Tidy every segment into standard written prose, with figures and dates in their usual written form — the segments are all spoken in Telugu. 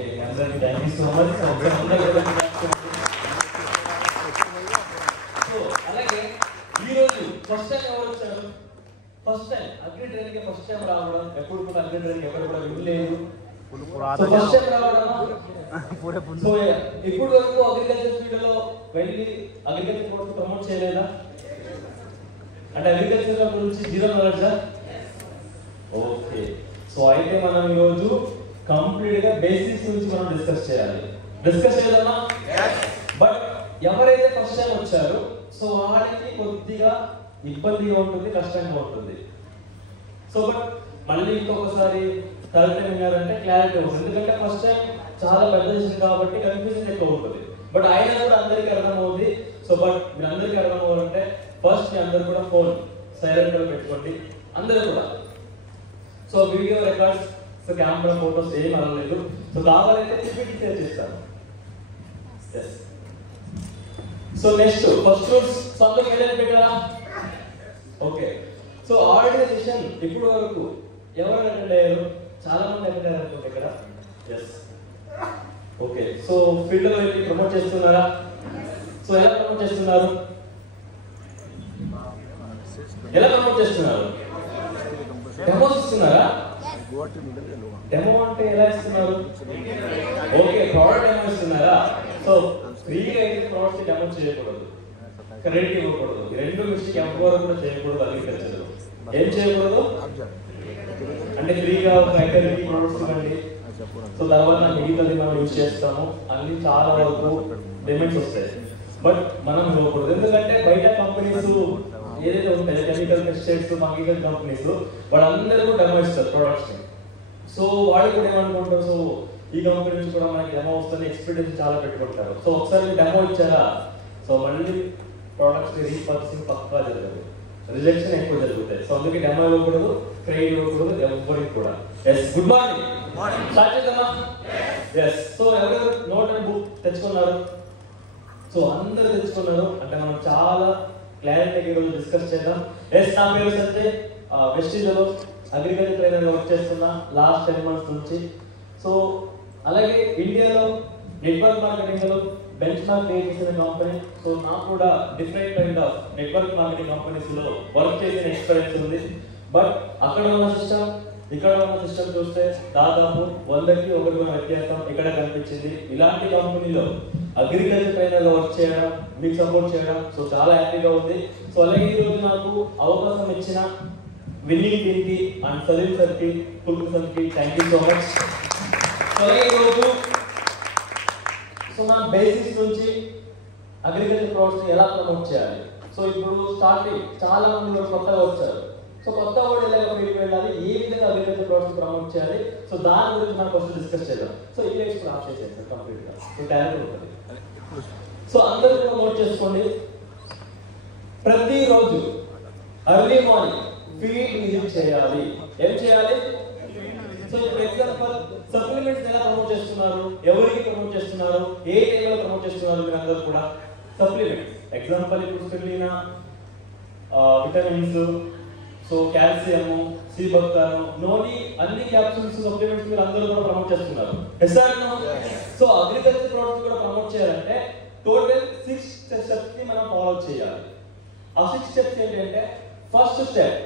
ఓకే అందరికీ thank you so much. So అలాగే ఈరోజు ఫస్ట్ టైం ఎవరు వచ్చారు? ఫస్ట్ టైం అగ్రి ట్రైనింగ్ కి ఫస్ట్ టైం రావడం. ఎప్పుడు కూడా అగ్రి ట్రైనింగ్ ఎవరు కూడా వినలేదు. ఫస్ట్ టైం రావడం. సో ఇప్పుడు వరకు అగ్రికల్చర్ ఫీల్డ్ లో వెళ్ళి అగ్రికల్చర్ కోర్స్ ప్రమోట్ చేయలేదా? అంటే అగ్రికల్చర్ గురించి జీరో నాలెడ్జ్. ఓకే, సో అయితే మనం ఈరోజు కంప్లీట్ గా బేసిక్స్ గురించి మనం డిస్కస్ చేయాలి. డిస్కస్ చేద్దామా? బట్ ఎవరైతే ఫస్ట్ టైం వచ్చారో సో వాళ్ళకి కొద్దిగా ఇబ్బందిగా ఉంటుంది, కష్టంగా ఉంటుంది. సో బట్ మళ్ళీ ఇంకొకసారి థర్డ్ టైం విన్నారంటే క్లారిటీ ఉంటుంది. ఎందుకంటే ఫస్ట్ టైం చాలా పెద్ద విషయం కాబట్టి కన్ఫ్యూజన్ ఎక్కువ ఉంటుంది. బట్ అయినా కూడా అందరికీ అర్థమవుతుంది. సో బట్ మీరు అందరికీ అర్థం అవ్వాలంటే ఫస్ట్ మీ అందరు కూడా ఫోన్ సైలెంట్ గా పెట్టుకోండి అందరూ కూడా. So video records, so camera photos ఏం అనలేదు. సో కావాలంటే పిపిటి షేర్ చేస్తాను. ఎస్. సో నెక్స్ట్ ఫస్ట్ సొంతం ఏదైనా పెట్టారా? ఓకే, సో ఆర్గనైజేషన్ ఇప్పుడు వరకు ఎవరు అటెండ్ అయ్యారు? చాలా మంది అటెండ్ అయ్యారు అనుకుంటే ఇక్కడ. ఎస్. ఓకే, సో ఫీల్డ్ లో వెళ్ళి ప్రమోట్ చేస్తున్నారా? సో ఎలా ప్రమోట్ చేస్తున్నారు? ఎలా ప్రమోట్ చేస్తున్నారు? డెమోస్ ఇస్తున్నారా? డెమో అంటే ఎలా ఇస్తున్నారు? ఓకే, ప్రోడక్ట్ డెమో ఇస్తున్నారా? సో ఫ్రీగా అయితే ప్రోడక్ట్ డెమో చేయకూడదు, క్రెడిట్ ఇవ్వకూడదు. ఈ రెండు విషయం ఎవరు కూడా చేయకూడదు. అగ్రికల్చర్ ఏం చేయకూడదు అంటే ఫ్రీగా ఒక ఐటెంకి ప్రొడక్ట్స్ ఇవ్వండి, సో తర్వాత మిగతాది మనం యూజ్ చేస్తాము అన్ని చాలా వరకు పేమెంట్స్ వస్తాయి. బట్ మనం ఇవ్వకూడదు. ఎందుకంటే బయట కంపెనీస్ ఏదైతే ఉంటాయో కెమికల్ పెస్టిసైడ్స్, కెమికల్ కంపెనీస్ వాళ్ళందరూ డెమో ఇస్తారు ప్రొడక్ట్స్ ని. సో వాళ్ళు కూడా ఏమనుకుంటారు, సో ఈ కంపెనీ నుంచి కూడా మనకి డెమో వస్తుంది ఎక్స్పెక్టేషన్ చాలా పెట్టుకుంటారు. సో ఒకసారి డెమో ఇచ్చారా, సో మళ్ళీ ప్రొడక్ట్స్ రీపర్చేసింగ్ పక్కా జరగదు, రిజెక్షన్ ఎక్కువ జరుగుతాయి. సో అందుకే డెమో ఇవ్వకూడదు, క్రెడిట్ ఇవ్వకూడదు ఎవరికి కూడా. Yes, good morning. స్టార్ట్ చేద్దామా? ఎస్. సో ఎవరెవరు నోట్ అండ్ బుక్ తెచ్చుకున్నారు? సో అందరూ తెచ్చుకున్నారు అంటే మనం చాలా క్లారిటీగా ఈరోజు డిస్కస్ చేద్దాం. ఎస్, నా పేరు సంజయ్, వెస్టిజ్లో అగ్రికల్చర్ ట్రైనర్ గా వర్క్ చేస్తున్నా లాస్ట్ 10 months నుంచి. సో అలాగే ఇండియాలో నెట్వర్క్ మార్కెటింగ్ లో బెంచ్ మార్క్ క్రియేట్ చేసిన కంపెనీ. సో నాకు కూడా different kind of network marketing companies లో వర్క్ చేసిన ఎక్స్పీరియన్స్ ఉంది. బట్ అక్కడ ఉన్న సిస్టమ్ ఇక్కడ ఉన్న సిస్టమ్ చూస్తే దాదాపు 100కి 1 వ్యత్యాసం ఇక్కడ కనిపించింది. ఇలాంటి కంపెనీలో అగ్రికల్చర్ ట్రైనర్ లో వర్క్ చేయడం, మీకు సపోర్ట్ చేయడం సో చాలా హ్యాపీగా ఉంది. సో అలాగే ఈ రోజు నాకు అవకాశం ఇచ్చిన విన్నింగ్ టీమ్ కి అండ్ సలీం సార్ కి, కుల్కు సార్ కి థాంక్యూ సో మచ్. సో అలాగే ఈ రోజు సో మన బేసిక్స్ నుంచి అగ్రికల్చర్ ప్రొడక్ట్స్ ఎలా ప్రమోట్ చేయాలి. సో ఇప్పుడు స్టార్టింగ్ చాలా మంది కూడా కొత్తగా వచ్చారు. సో కొత్త వాడు ఎలా ఫీల్డ్కి వెళ్ళాలి, ఏ విధంగా అగ్రికల్చర్ ప్రొడక్ట్స్ ప్రమోట్ చేయాలి, సో దాని గురించి మనం ఫస్ట్ డిస్కస్ చేద్దాం. సో ఈ లైఫ్ ఆఫ్ చేసేది సార్ కంప్లీట్ గా. సో టాలెంట్ ఉంటుంది. సో అందరూ కూడా నోట్ చేసుకోండి. ప్రతిరోజు ఎర్లీ మార్నింగ్ ఫీల్డ్ విజిట్ చేయాలి. ఏం చేయాలి? సో ఇప్పుడు ఎగ్జాంపుల్ సప్లిమెంట్స్ ఎలా ప్రమోట్ చేస్తున్నారు, ఎవరికి ప్రమోట్ చేస్తున్నారు, ఏ టైంలో ప్రమోట్ చేస్తున్నారు మీరు అందరూ కూడా. సప్లిమెంట్స్ ఎగ్జాంపుల్ ఇప్పుడు స్పిరులినా, విటమిన్స్, సో కాల్షియం, సి బక్తాను, నోని అన్ని క్యాప్సూల్స్ సప్లిమెంట్స్ మీరు అందరూ కూడా ప్రమోట్ చేస్తున్నారు. సో అగ్రికల్చర్ ప్రొడక్ట్స్ కూడా ప్రమోట్ చేయాలంటే టోటల్ 6 స్టెప్స్ ని మనం ఫాలో చేయాలి. ఆ 6 స్టెప్స్ ఏంటంటే first step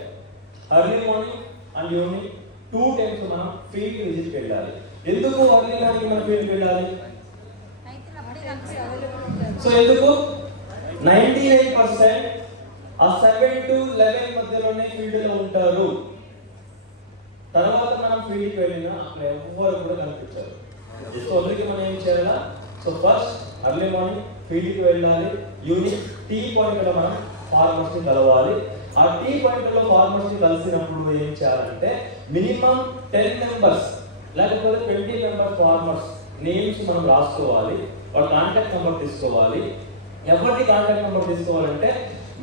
early morning and evening 2 times మనం ఫీల్డ్ విజిట్ వెళ్ళాలి. ఎందుకు ఎర్లీ మార్నింగ్ మనం ఫీల్డ్ వెళ్ళాలి? సో ఎందుకు 99% ఆ 7 to 11 మధ్యలోనే ఫీల్డ్ లో ఉంటారు. తర్వాత మనం ఫీల్డ్కి వెళ్ళినా అక్కడ ఎవరు కూడా కనిపించారు. సో అందుకే మనం ఏం చేయాలా, సో ఫస్ట్ ఎర్లీ మార్నింగ్ ఫీల్డ్కి వెళ్ళాలి. ఈవినింగ్ టీ పాయింట్ లో మనం ఫార్మర్స్ ని కలవాలి. ఆ టీ పాయింట్ లో ఫార్మర్స్ ని కలిసినప్పుడు ఏం చేయాలంటే మినిమం 10 members లేకపోతే 20 members ఫార్మర్స్ నేమ్స్ మనం రాసుకోవాలి. వాళ్ళ కాంటాక్ట్ నెంబర్ తీసుకోవాలి. ఎవరికి కాంటాక్ట్ నెంబర్ తీసుకోవాలంటే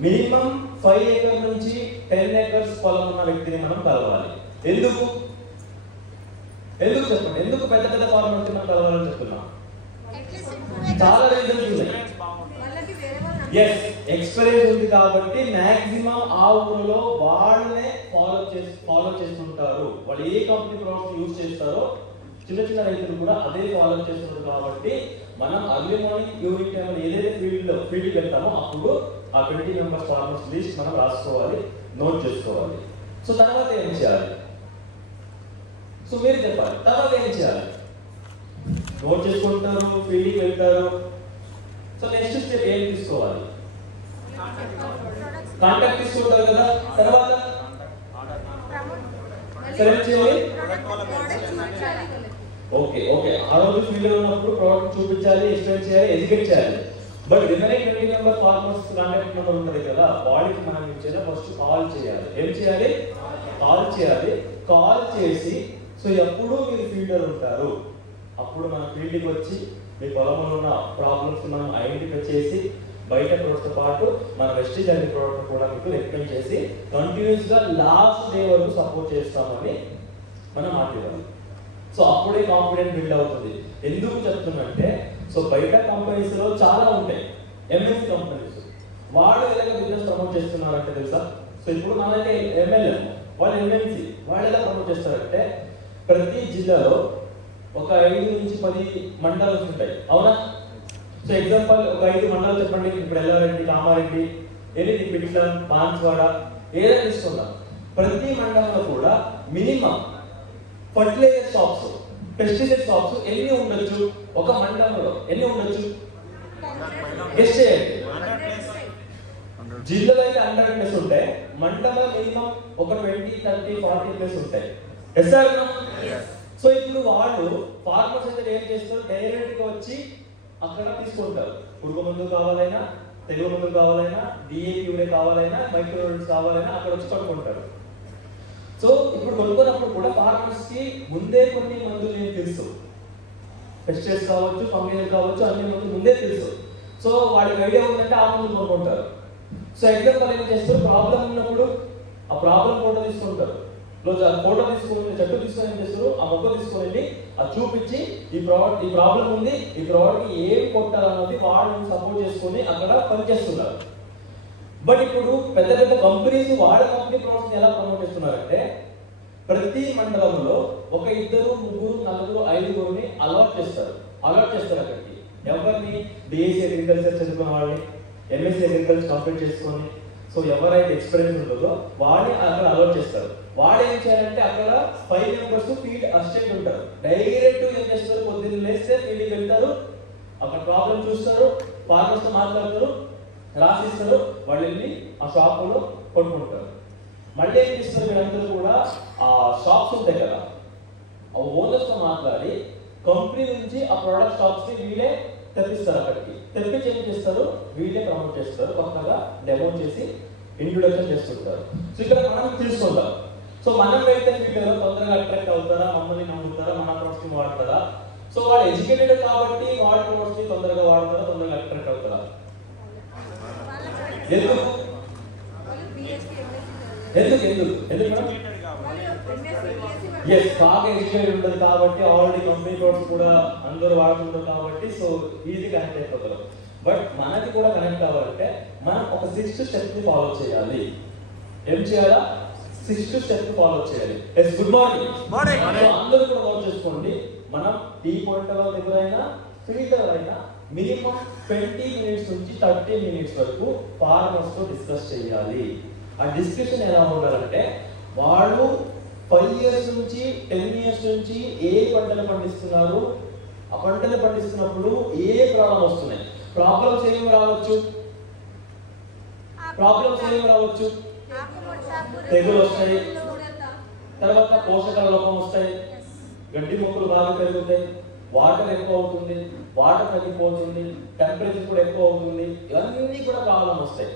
మినిమం 5 acres నుంచి 10 acres పొలం ఉన్న వ్యక్తిని మనం కలవాలి. ఎందుకు చెప్పండి, ఎందుకు పెద్ద పెద్ద ఫార్మర్స్ మనం కలవాలని చెప్తున్నాం? చాలా రీజన్స్ ఉన్నాయి. ఎస్, ఎక్స్పీరియన్స్ ఉంది కాబట్టి మాక్సిమం ఆ ఊరిలో వాళ్ళనే ఫాలో చేస్తుంటారు. వాళ్ళు ఏ కంపెనీ ప్రొడక్ట్స్ యూజ్ చిన్న చిన్న రైతులు కూడా అదే ఫాలో చేస్తున్నారు కాబట్టి మనం అర్లీ మార్నింగ్ ఈవినింగ్ టైం ఏదైతే ఫీల్డ్కి వెళ్తామో అప్పుడు ఆ 20 మెంబర్స్ ఫార్మర్స్ లిస్ట్ మనం రాసుకోవాలి, నోట్ చేసుకోవాలి. సో తర్వాత ఏం చేయాలి? సో మీరు చెప్పాలి తర్వాత ఏం చేయాలి? నోట్ చేసుకుంటారు, ఫీల్డ్కి వెళ్తారు. సో నెక్స్ట్ స్టెప్ ఏం తీసుకోవాలి? కాంటాక్ట్ తీసుకుంటారు కదా. తర్వాత సెలెక్ట్ చేయాలి. ఓకే ఆ రోజు ఫీల్డ్ లో ఉన్నప్పుడు ప్రోడక్ట్ చూపించాలి, ఎక్స్ప్లెయిన్ చేయాలి, ఎడ్యుకేట్ చేయాలి. But remaining 20 member farmers contact number ఉంటుంది కదా, వాళ్ళకి మనం ఏం చేయాలి? ఫస్ట్ కాల్ చేయాలి. ఏం చేయాలి? కాల్ చేయాలి. కాల్ చేసి సో ఎప్పుడు మీరు ఫీల్డర్ ఉంటారు అప్పుడు మన ఫీల్డ్కి వచ్చి మీ పొలంలో ఉన్న ప్రాబ్లమ్స్ మనం ఐడెంటిఫై చేసి బయట ప్రోడక్ట్తో పాటు మన వెస్టేజ్ అనే ప్రోడక్ట్ కూడా మీకు రికమెండ్ చేసి కంటిన్యూస్ గా లాస్ట్ డే వరకు సపోర్ట్ చేస్తామని మనం మాట్లాడాలి. సో అప్పుడే కాన్ఫిడెంట్ బిల్డ్ అవుతుంది. ఎందుకు చెప్తున్నంటే సో బయట కంపెనీస్ లో చాలా ఉంటాయి, ఎంఎన్సీ కంపెనీస్. వాళ్ళు ఎలాగ బిజినెస్ ప్రమోట్ చేస్తున్నారంటే తెలుసా? సో ఇప్పుడు మనకి ఎమ్మెల్యే వాళ్ళు ఎంఎన్సీ వాళ్ళు ఎలా ప్రమోట్ చేస్తారంటే ప్రతి జిల్లాలో ఒక 5 నుంచి 10 మండలాలు ఉంటాయి, అవునా? సో ఎగ్జాంపుల్ ఒక 5 మండలాలు చెప్పండి. ఇప్పుడు ఎల్లారెడ్డి, కామారెడ్డి, ఎల్లిటి, పిట్లం, బాన్స్వాడ ఏదైనా తీసుకుందాం. ప్రతి మండలంలో కూడా minimum fertilizer shops, pesticide shops ఎన్ని ఉండొచ్చు? ఒక మండలంలో ఎన్ని ఉండొచ్చు? గెస్ చేయండి. జిల్లాలో అయితే 100 ప్లేస్ ఉంటాయి, మండలంలో మినిమం ఒక 20, 30, 40 ప్లేస్ ఉంటాయి. Yes sir? సో ఇప్పుడు వాళ్ళు ఫార్మర్స్ అయితే ఏం చేస్తారు? డైరెక్ట్ గా వచ్చి అక్కడ తీసుకుంటారు. పురుగు మందు కావాలైనా, తెగులు మందు కావాలైనా, డిఏపి యూరియా కావాలైనా, మైక్రోన్యూట్రియంట్స్ కావాలైనా అక్కడ వచ్చి కొనుక్కుంటారు. సో ఇప్పుడు కొనుక్కున్నప్పుడు కూడా ఫార్మర్స్ కి ముందే కొన్ని మందులు ఏం తెలుసు, పెస్టిసైడ్స్ కావచ్చు, ఫంగిసైడ్ కావచ్చు, అన్ని మందులు ముందే తెలుసు. సో వాడికి ఐడియా ఉందంటే ఆ మందులు కొనుక్కుంటారు. సో ఎగ్జాంపుల్ ఏం చేస్తారు? ప్రాబ్లం ఉన్నప్పుడు ఆ ప్రాబ్లం ఫోటో తీసుకుంటారు. ఫోటో తీసుకుని చెట్టు తీసుకొని ఏం చేస్తారు? ఆ మొక్క తీసుకొని వెళ్ళి అది చూపించి ఈ ప్రాబ్లం ఉంది, ఈ ప్రోడక్ట్ ఏం కొట్టాలన్నది వాళ్ళని సపోర్ట్ చేసుకొని అక్కడ పనిచేస్తున్నారు. బట్ ఇప్పుడు పెద్ద పెద్ద కంపెనీస్ వాళ్ళ కంపెనీ ప్రోడక్ట్స్ ఎలా ప్రమోట్ చేస్తున్నారంటే ప్రతి మండలంలో ఒక 2, 3, 4, 5 అలాట్ చేస్తారు అక్కడికి. ఎవరిని? బిఎస్సీ అగ్రికల్చర్ చదువుకున్న వాళ్ళని, ఎంఎస్సీ అగ్రికల్చర్ కంప్లీట్ చేసుకొని సో ఎవరైతే ఎక్స్పీరియన్స్ ఉంటుందో వాళ్ళని అక్కడ అలాట్ చేస్తారు. వాళ్ళు ఏం చేయాలంటే అక్కడ 5 మెంబర్స్ ఫీల్డ్ అసిస్టెంట్ ఉంటారు. డైరెక్ట్ ఏం చేస్తారు? పొద్దున్న లేస్తే ఫీల్డ్కి వెళ్తారు, అక్కడ ప్రాబ్లం చూస్తారు, ఫార్మర్స్ తో మాట్లాడతారు, రాసిస్తారు, వాళ్ళు వెళ్ళి ఆ షాపులో కొనుక్కుంటారు. మళ్ళీ ఏం చేస్తారు? వీళ్ళందరూ కూడా ఆ షాప్స్ ఉంటాయి కదా, ఆ ఓనర్స్ తో మాట్లాడి కంపెనీ నుంచి ఆ ప్రోడక్ట్ షాప్స్ కి వీళ్ళే తెప్పిస్తారు. అక్కడికి తెప్పించి ఏం చేస్తారు? వీళ్ళే ప్రమోట్ చేస్తారు, కొత్తగా డెమో చేసి ఇంట్రొడక్షన్ చేస్తుంటారు. సో ఇక్కడ మనం తెలుసుకుందాం. సో మనం వెళ్తే ఫీల్డ్లో తొందరగా అట్రాక్ట్ అవుతారా, మమ్మల్ని నమ్ముతారా, మన ప్రోడక్ట్స్ వాడతారా? సో వాళ్ళు ఎడ్యుకేటెడ్ కాబట్టి వాళ్ళ ప్రోడక్ట్స్ తొందరగా వాడతారా, తొందరగా అట్రాక్ట్ అవుతారా? ఎందుకు? బాగా ఎడ్యుకేటెడ్ ఉంటుంది కాబట్టి ఆల్రెడీ కంపెనీ ప్రోడక్ట్స్ కూడా అందరూ వాడుతుంటారు కాబట్టి సో ఈజీ కనెక్ట్ అయిపోతారు. బట్ మనకి కూడా కనెక్ట్ అవ్వాలంటే మనం ఒక 6th స్టెప్ ని ఫాలో చేయాలి. ఏం చేయాలా? 6th స్టెప్ ని ఫాలో చేయాలి. Yes, good morning. సో అందరూ కూడా నోట్ చేసుకోండి. మనం టీ పాయింట్ దగ్గర అయినా ఫీల్డ్ అయినా మినిమం 20 minutes నుంచి 30 minutes వరకు ఫార్మర్స్ తో డిస్కస్ చేయాలి. ఆ డిస్కషన్ ఎలా ఉండాలంటే వాళ్ళు 5 years నుంచి 10 years నుంచి ఏ పంటలు పండిస్తున్నారు, ఆ పంటలు పండిస్తున్నప్పుడు ఏ ప్రాబ్లం వస్తున్నాయి, ప్రాబ్లమ్స్ ఏమి రావచ్చు, తెగులు వస్తాయి, తర్వాత పోషకాల లోపం వస్తాయి, గడ్డి మొక్కలు బాగా పెరుగుతాయి, వాటర్ ఎక్కువ అవుతుంది, వాటర్ తగ్గిపోతుంది, టెంపరేచర్ కూడా ఎక్కువ అవుతుంది, ఇవన్నీ కూడా ప్రాబ్లం వస్తాయి.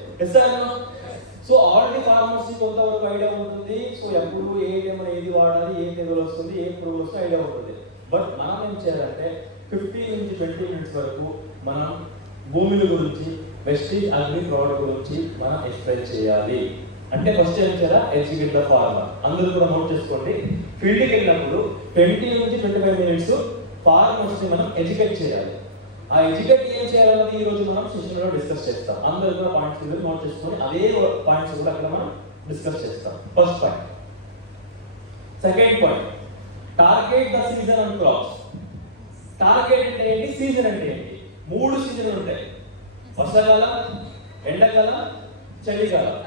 సో ఆల్రెడీ ఫార్మర్స్ కొంతవరకు ఐడియా ఉంటుంది. సో ఎప్పుడు ఏ టైం ఏది వాడాలి, ఏ తెగులు వస్తుంది, ఏ పురుగులు వస్తే ఐడియా ఉంటుంది. బట్ మనం ఏం చేయాలంటే 15 నుంచి 20 minutes వరకు మనం భూమిల గురించి, వెస్టేజ్ అగ్రి ప్రోడక్ట్ గురించి మనం ఎక్స్ప్లెయిన్ చేయాలి. అంటే ఫస్ట్ ఏం చేయాలా? Educate the farmer. అందరూ కూడా నోట్ చేసుకోండి. ఫీల్డ్కి వెళ్ళినప్పుడు 20 నుంచి 25 minutes ఫార్మర్స్ ని మనం ఎడ్యుకేట్ చేయాలి. ఆ ఎడ్యుకేట్ ఏం చేయాలన్నది ఈ రోజు మనం సెషన్ లో డిస్కస్ చేస్తాం. అందరూ కూడా పాయింట్స్ గురించి నోట్ చేసుకొని అదే పాయింట్స్ కూడా అక్కడ మనం డిస్కస్ చేస్తాం. First point. Second point, target the season and crops. Target అంటే ఏంటి, సీజన్ అంటే ఏంటి? 3 సీజన్లు ఉంటాయి, వర్షాకాలం, ఎండాకాలం, చలికాలం,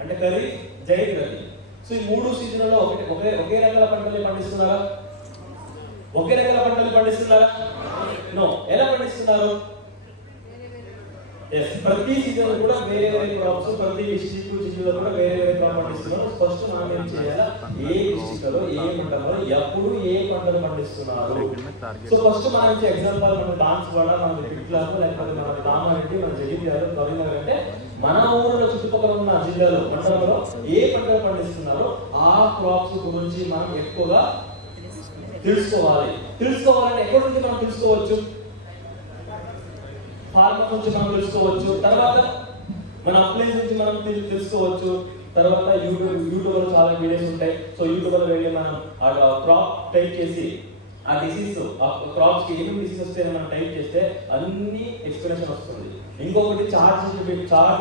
అంటే ఖరీఫ్, జైద్, రబీ. సో ఈ 3 సీజన్లలో ఒకే రకాల పంటలు పండిస్తున్నారా? ఒకే రకాల పంటలు పండిస్తున్నారా? నో. ఎలా పండిస్తున్నారు? ప్రతి సీజన్ కూడా వేరే వేరే క్రాప్స్, ప్రతి డిస్ట్రిక్ట్ జిల్లాలో కూడా వేరే వేరే క్రాప్ పండిస్తున్నారు. ఫస్ట్ మనం ఏం చేయాలా, ఏ డిస్ట్రిక్ట్ లో ఏ మండలంలో ఎప్పుడు ఏ పంటలు పండిస్తున్నారు. సో ఫస్ట్ మనం ఎగ్జాంపుల్ మన బాన్స్వాడ, మన పిట్లాపు, లేకపోతే మన కామారెడ్డి, మన జగిత్యాల, కరీంనగర్ అంటే మన ఊరిలో చుట్టుపక్కల ఉన్న జిల్లాలో మండలంలో ఏ పంటలు పండిస్తున్నారో ఆ క్రాప్స్ గురించి మనం ఎక్కువగా తెలుసుకోవాలి. తెలుసుకోవాలంటే ఎక్కడి నుంచి మనం తెలుసుకోవచ్చు? ఫార్మర్ నుంచి మనం తెలుసుకోవచ్చు, తర్వాత మన అప్లైన్స్ నుంచి మనం తెలుసుకోవచ్చు, తర్వాత యూట్యూబ్ లో చాలా వీడియోస్ ఉంటాయి. సో యూట్యూబ్ లో వెళ్ళి మనం క్రాప్ టైప్ చేసి ఆ డిసీజ్, ఆ క్రాప్స్ కి ఏమేమి డిసీజ్ వస్తే మనం టైప్ చేస్తే అన్ని ఎక్స్ప్లెనేషన్ వస్తుంది. ఇంకొకటి చార్ట్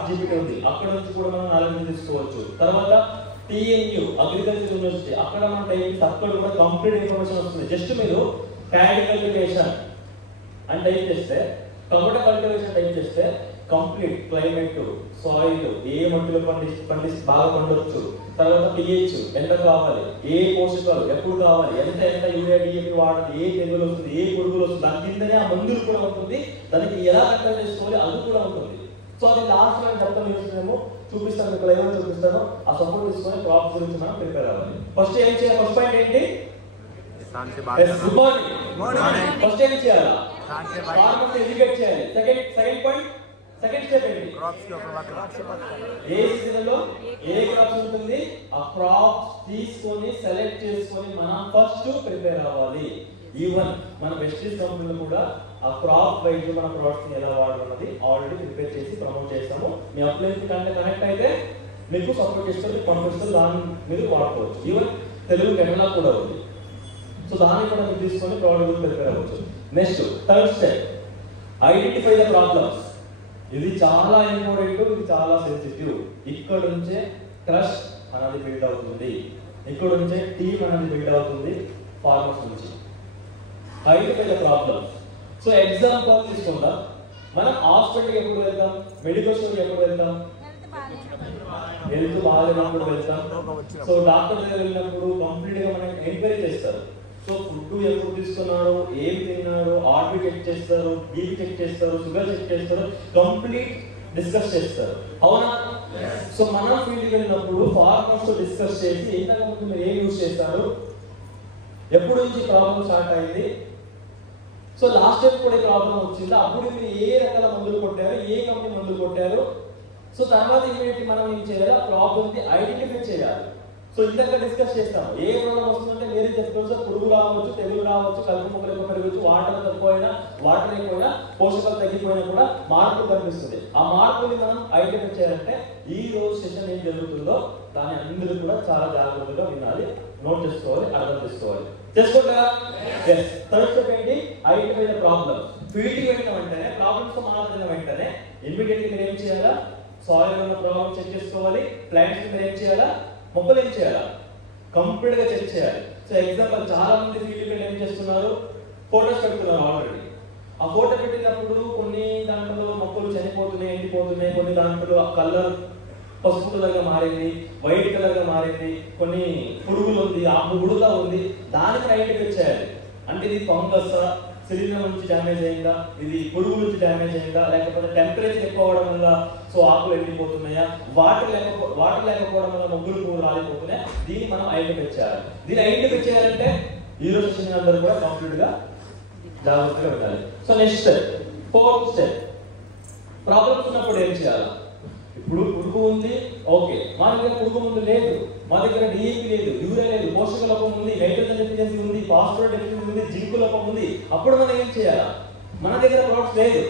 జీపీటీ ఉంది, అక్కడ నుంచి కూడా మనం నాలెడ్జ్ తెలుసుకోవచ్చు. తర్వాత TNU అగ్రికల్చర్ యూనివర్సిటీ, అక్కడ మనం టైప్ చేస్తే అక్కడ కూడా కంప్లీట్ ఇన్ఫర్మేషన్ వస్తుంది. జస్ట్ మీరు ప్యాడీ కల్టివేషన్ అని టైప్ చేస్తే, టొమాటో కల్టివేషన్ టైప్ చేస్తే కంప్లీట్ క్లైమేట్, సాయిల్, ఏ మట్టిలో బాగా పండొచ్చు, తర్వాత pH ఎంత కావాలి, ఏ పోషకాలు ఎప్పుడు కావాలి, ఎంత యూరియా DAP వాడాలి, ఏ తెగులు వస్తుంది, ఏ పురుగులు వస్తుంది, దాని కిందనే ఆ మందులు కూడా ఉంటుంది, దానికి ఎలా కంట్రోల్ చేసుకోవాలి అది కూడా ఉంటుంది. సో అది లాస్ట్ లో చెప్తాను, మేము చూపిస్తాను, మీకు లైవ్ చూపిస్తాను. ఆ సపోర్ట్ తీసుకొని క్రాప్ గురించి మనం ప్రిపేర్ అవ్వాలి. ఫస్ట్ ఏం చేయాలి? ఫస్ట్ పాయింట్ ఏంటి? Good morning. ఫస్ట్ ఏం చేయాలి? ఫార్మర్స్ ఎడ్యుకేట్ చేయాలి. సెకండ్ పాయింట్, సెకండ్ స్టెప్ ఏంటి? ఏ సీజన్ లో ఏ క్రాప్స్ ఉంటుంది, ఆ క్రాప్స్ తీసుకొని సెలెక్ట్ చేసుకొని మనం ఫస్ట్ ప్రిపేర్ అవ్వాలి. ఈవెన్ మన వెస్టీజ్ కంపెనీలో కూడా ఆ క్రాప్ వైజ్ మన ప్రొడక్ట్స్ ఎలా వాడాలన్నది ఆల్రెడీ ప్రిపేర్ చేసి ప్రమోట్ చేస్తాము. మీ అప్లైన్స్ కంటే కనెక్ట్ అయితే మీకు సపోర్ట్ చేస్తారు, పంపిస్తారు, దాన్ని మీరు వాడుకోవచ్చు. ఈవెన్ తెలుగు కెమెరా కూడా ఉంది. సో దాన్ని కూడా మీరు తీసుకొని ప్రోడక్ట్ ప్రిపేర్ అవ్వచ్చు. Next third step, identify the problems. ఇది చాలా ఇంపార్టెంట్, ఇది చాలా సెన్సిటివ్. ఇక్కడ నుంచే ట్రస్ట్ అనేది బిల్డ్ అవుతుంది, ఇక్కడ నుంచే టీమ్ అనేది బిల్డ్ అవుతుంది ఫార్మర్స్ నుంచి. Identify the problems. So example తీసుకుందాం, మనం హాస్పిటల్కి ఎప్పుడు వెళ్తాం, మెడికల్ స్టోర్కి ఎప్పుడు వెళ్తాం, హెల్త్ బాగాలేనప్పుడు వెళ్తాం. సో డాక్టర్ దగ్గర వెళ్ళినప్పుడు కంప్లీట్ గా మనకి ఎంక్వైరీ చేస్తారు. సో ఫుడ్ ఎప్పుడు తీసుకున్నారు, ఏం తిన్నారు, ఆర్బీ చెక్ చేస్తారు, బీపీ చెక్ చేస్తారు, షుగర్ చెక్ చేస్తారు, కంప్లీట్ డిస్కస్ చేస్తారు, అవునా? సో మనం ఫీల్డ్కి వెళ్ళినప్పుడు ఫార్మర్స్ తో డిస్కస్ చేసి ఇంతకుముందు మీరు ఏం యూజ్ చేస్తారు, ఎప్పుడు నుంచి ప్రాబ్లం స్టార్ట్ అయింది, సో లాస్ట్ టైం కూడా ప్రాబ్లం వచ్చిందా, అప్పుడు మీరు ఏ రకాల మందులు కొట్టారు, ఏ కంపెనీ మందులు కొట్టారు. సో తర్వాత ఇమీడియట్లీ మనం ఏం చేయాలి, ఆ ప్రాబ్లమ్ ని ఐడెంటిఫై చేయాలి. సో ఇందాక డిస్కస్ చేస్తాము, ఏ ప్రాబ్లం వస్తుందంటే వేరే చెప్పుకోవచ్చు, పురుగు రావచ్చు, తెగులు రావచ్చు, కలుపు మొక్కలు ఎక్కువ పెరగవచ్చు, వాటర్ తక్కువైనా, వాటర్ అయిపోయినా, పోషకాలు తగ్గిపోయినా కూడా మార్పులు కనిపిస్తుంది. ఆ మార్పుని మనం ఐడెంటిఫై చేయాలంటే ఈ రోజు సెషన్ ఏం జరుగుతుందో దాన్ని అందరూ కూడా చాలా జాగ్రత్తగా వినాలి, నోట్ చేసుకోవాలి, అర్థం చేసుకోవాలి. చేసుకుంటారా? థర్డ్ స్టెప్ ఏంటి? Identify the problem. ఫీల్డ్కి వెళ్ళిన వెంటనే, ప్రాబ్లమ్స్ తో మాట్లాడిన వెంటనే ఇమ్మీడియట్లీ మీరు ఏం చేయాలా, సాయిల్ ఉన్న ప్రాబ్లమ్ చెక్ చేసుకోవాలి, ప్లాంట్స్ మీరు ఏం చేయాలా, మొక్కలు ఏం చేయాలా, కంప్లీట్ గా చెక్ చేయాలి. సో ఎగ్జాంపుల్, చాలా మంది ఫీల్డ్ ఏం చేస్తున్నారు, ఫోటోస్ పెడుతున్నారు ఆల్రెడీ. ఆ ఫోటో పెట్టినప్పుడు కొన్ని దాంట్లో మొక్కలు చనిపోతున్నాయి, ఎండిపోతున్నాయి, కొన్ని దాంట్లో కలర్ పసుపు కలర్ గా మారింది, వైట్ కలర్ గా మారింది, కొన్ని పురుగులు ఉంది, ఆకు ఉడుగా ఉంది, దానికి ఐడెంటిఫై చేయాలి. అంటే ఇది ఫంగస్, సిలిండర్ నుంచి డ్యామేజ్ అయిందా, ఇది పురుగు నుంచి డ్యామేజ్ అయిందా, లేకపోతే టెంపరేచర్ ఎక్కువ అవడం వల్ల సో ఆకులు ఎండిపోతున్నాయా, వాటర్ లేకపోవడం వల్ల మొగ్గులు పువ్వులు రాలిపోతున్నాయా, దీన్ని మనం ఐడెంటిఫై చేయాలి. దీన్ని ఐడెంటిఫై చేయాలంటే ఈ రోజు వచ్చిన అందరూ కూడా కంప్లీట్ గా జాగ్రత్తగా ఉండాలి. So next step, fourth step, problems ఉన్నప్పుడు ఏం చేయాలి. ఇప్పుడు పురుగు ఉంది, ఓకే, మా దగ్గర పురుగు ముందు లేదు, మా దగ్గర DAP లేదు, యూరియా లేదు, పోషక లోపం ఉంది, నైట్రోజన్ డెఫిషియన్సీ ఉంది, ఫాస్ఫరస్ డెఫిషియన్సీ ఉంది, జింక్ లోపం ఉంది. అప్పుడు మనం ఏం చేయాలా, మన దగ్గర ప్రొడక్ట్స్ లేదు,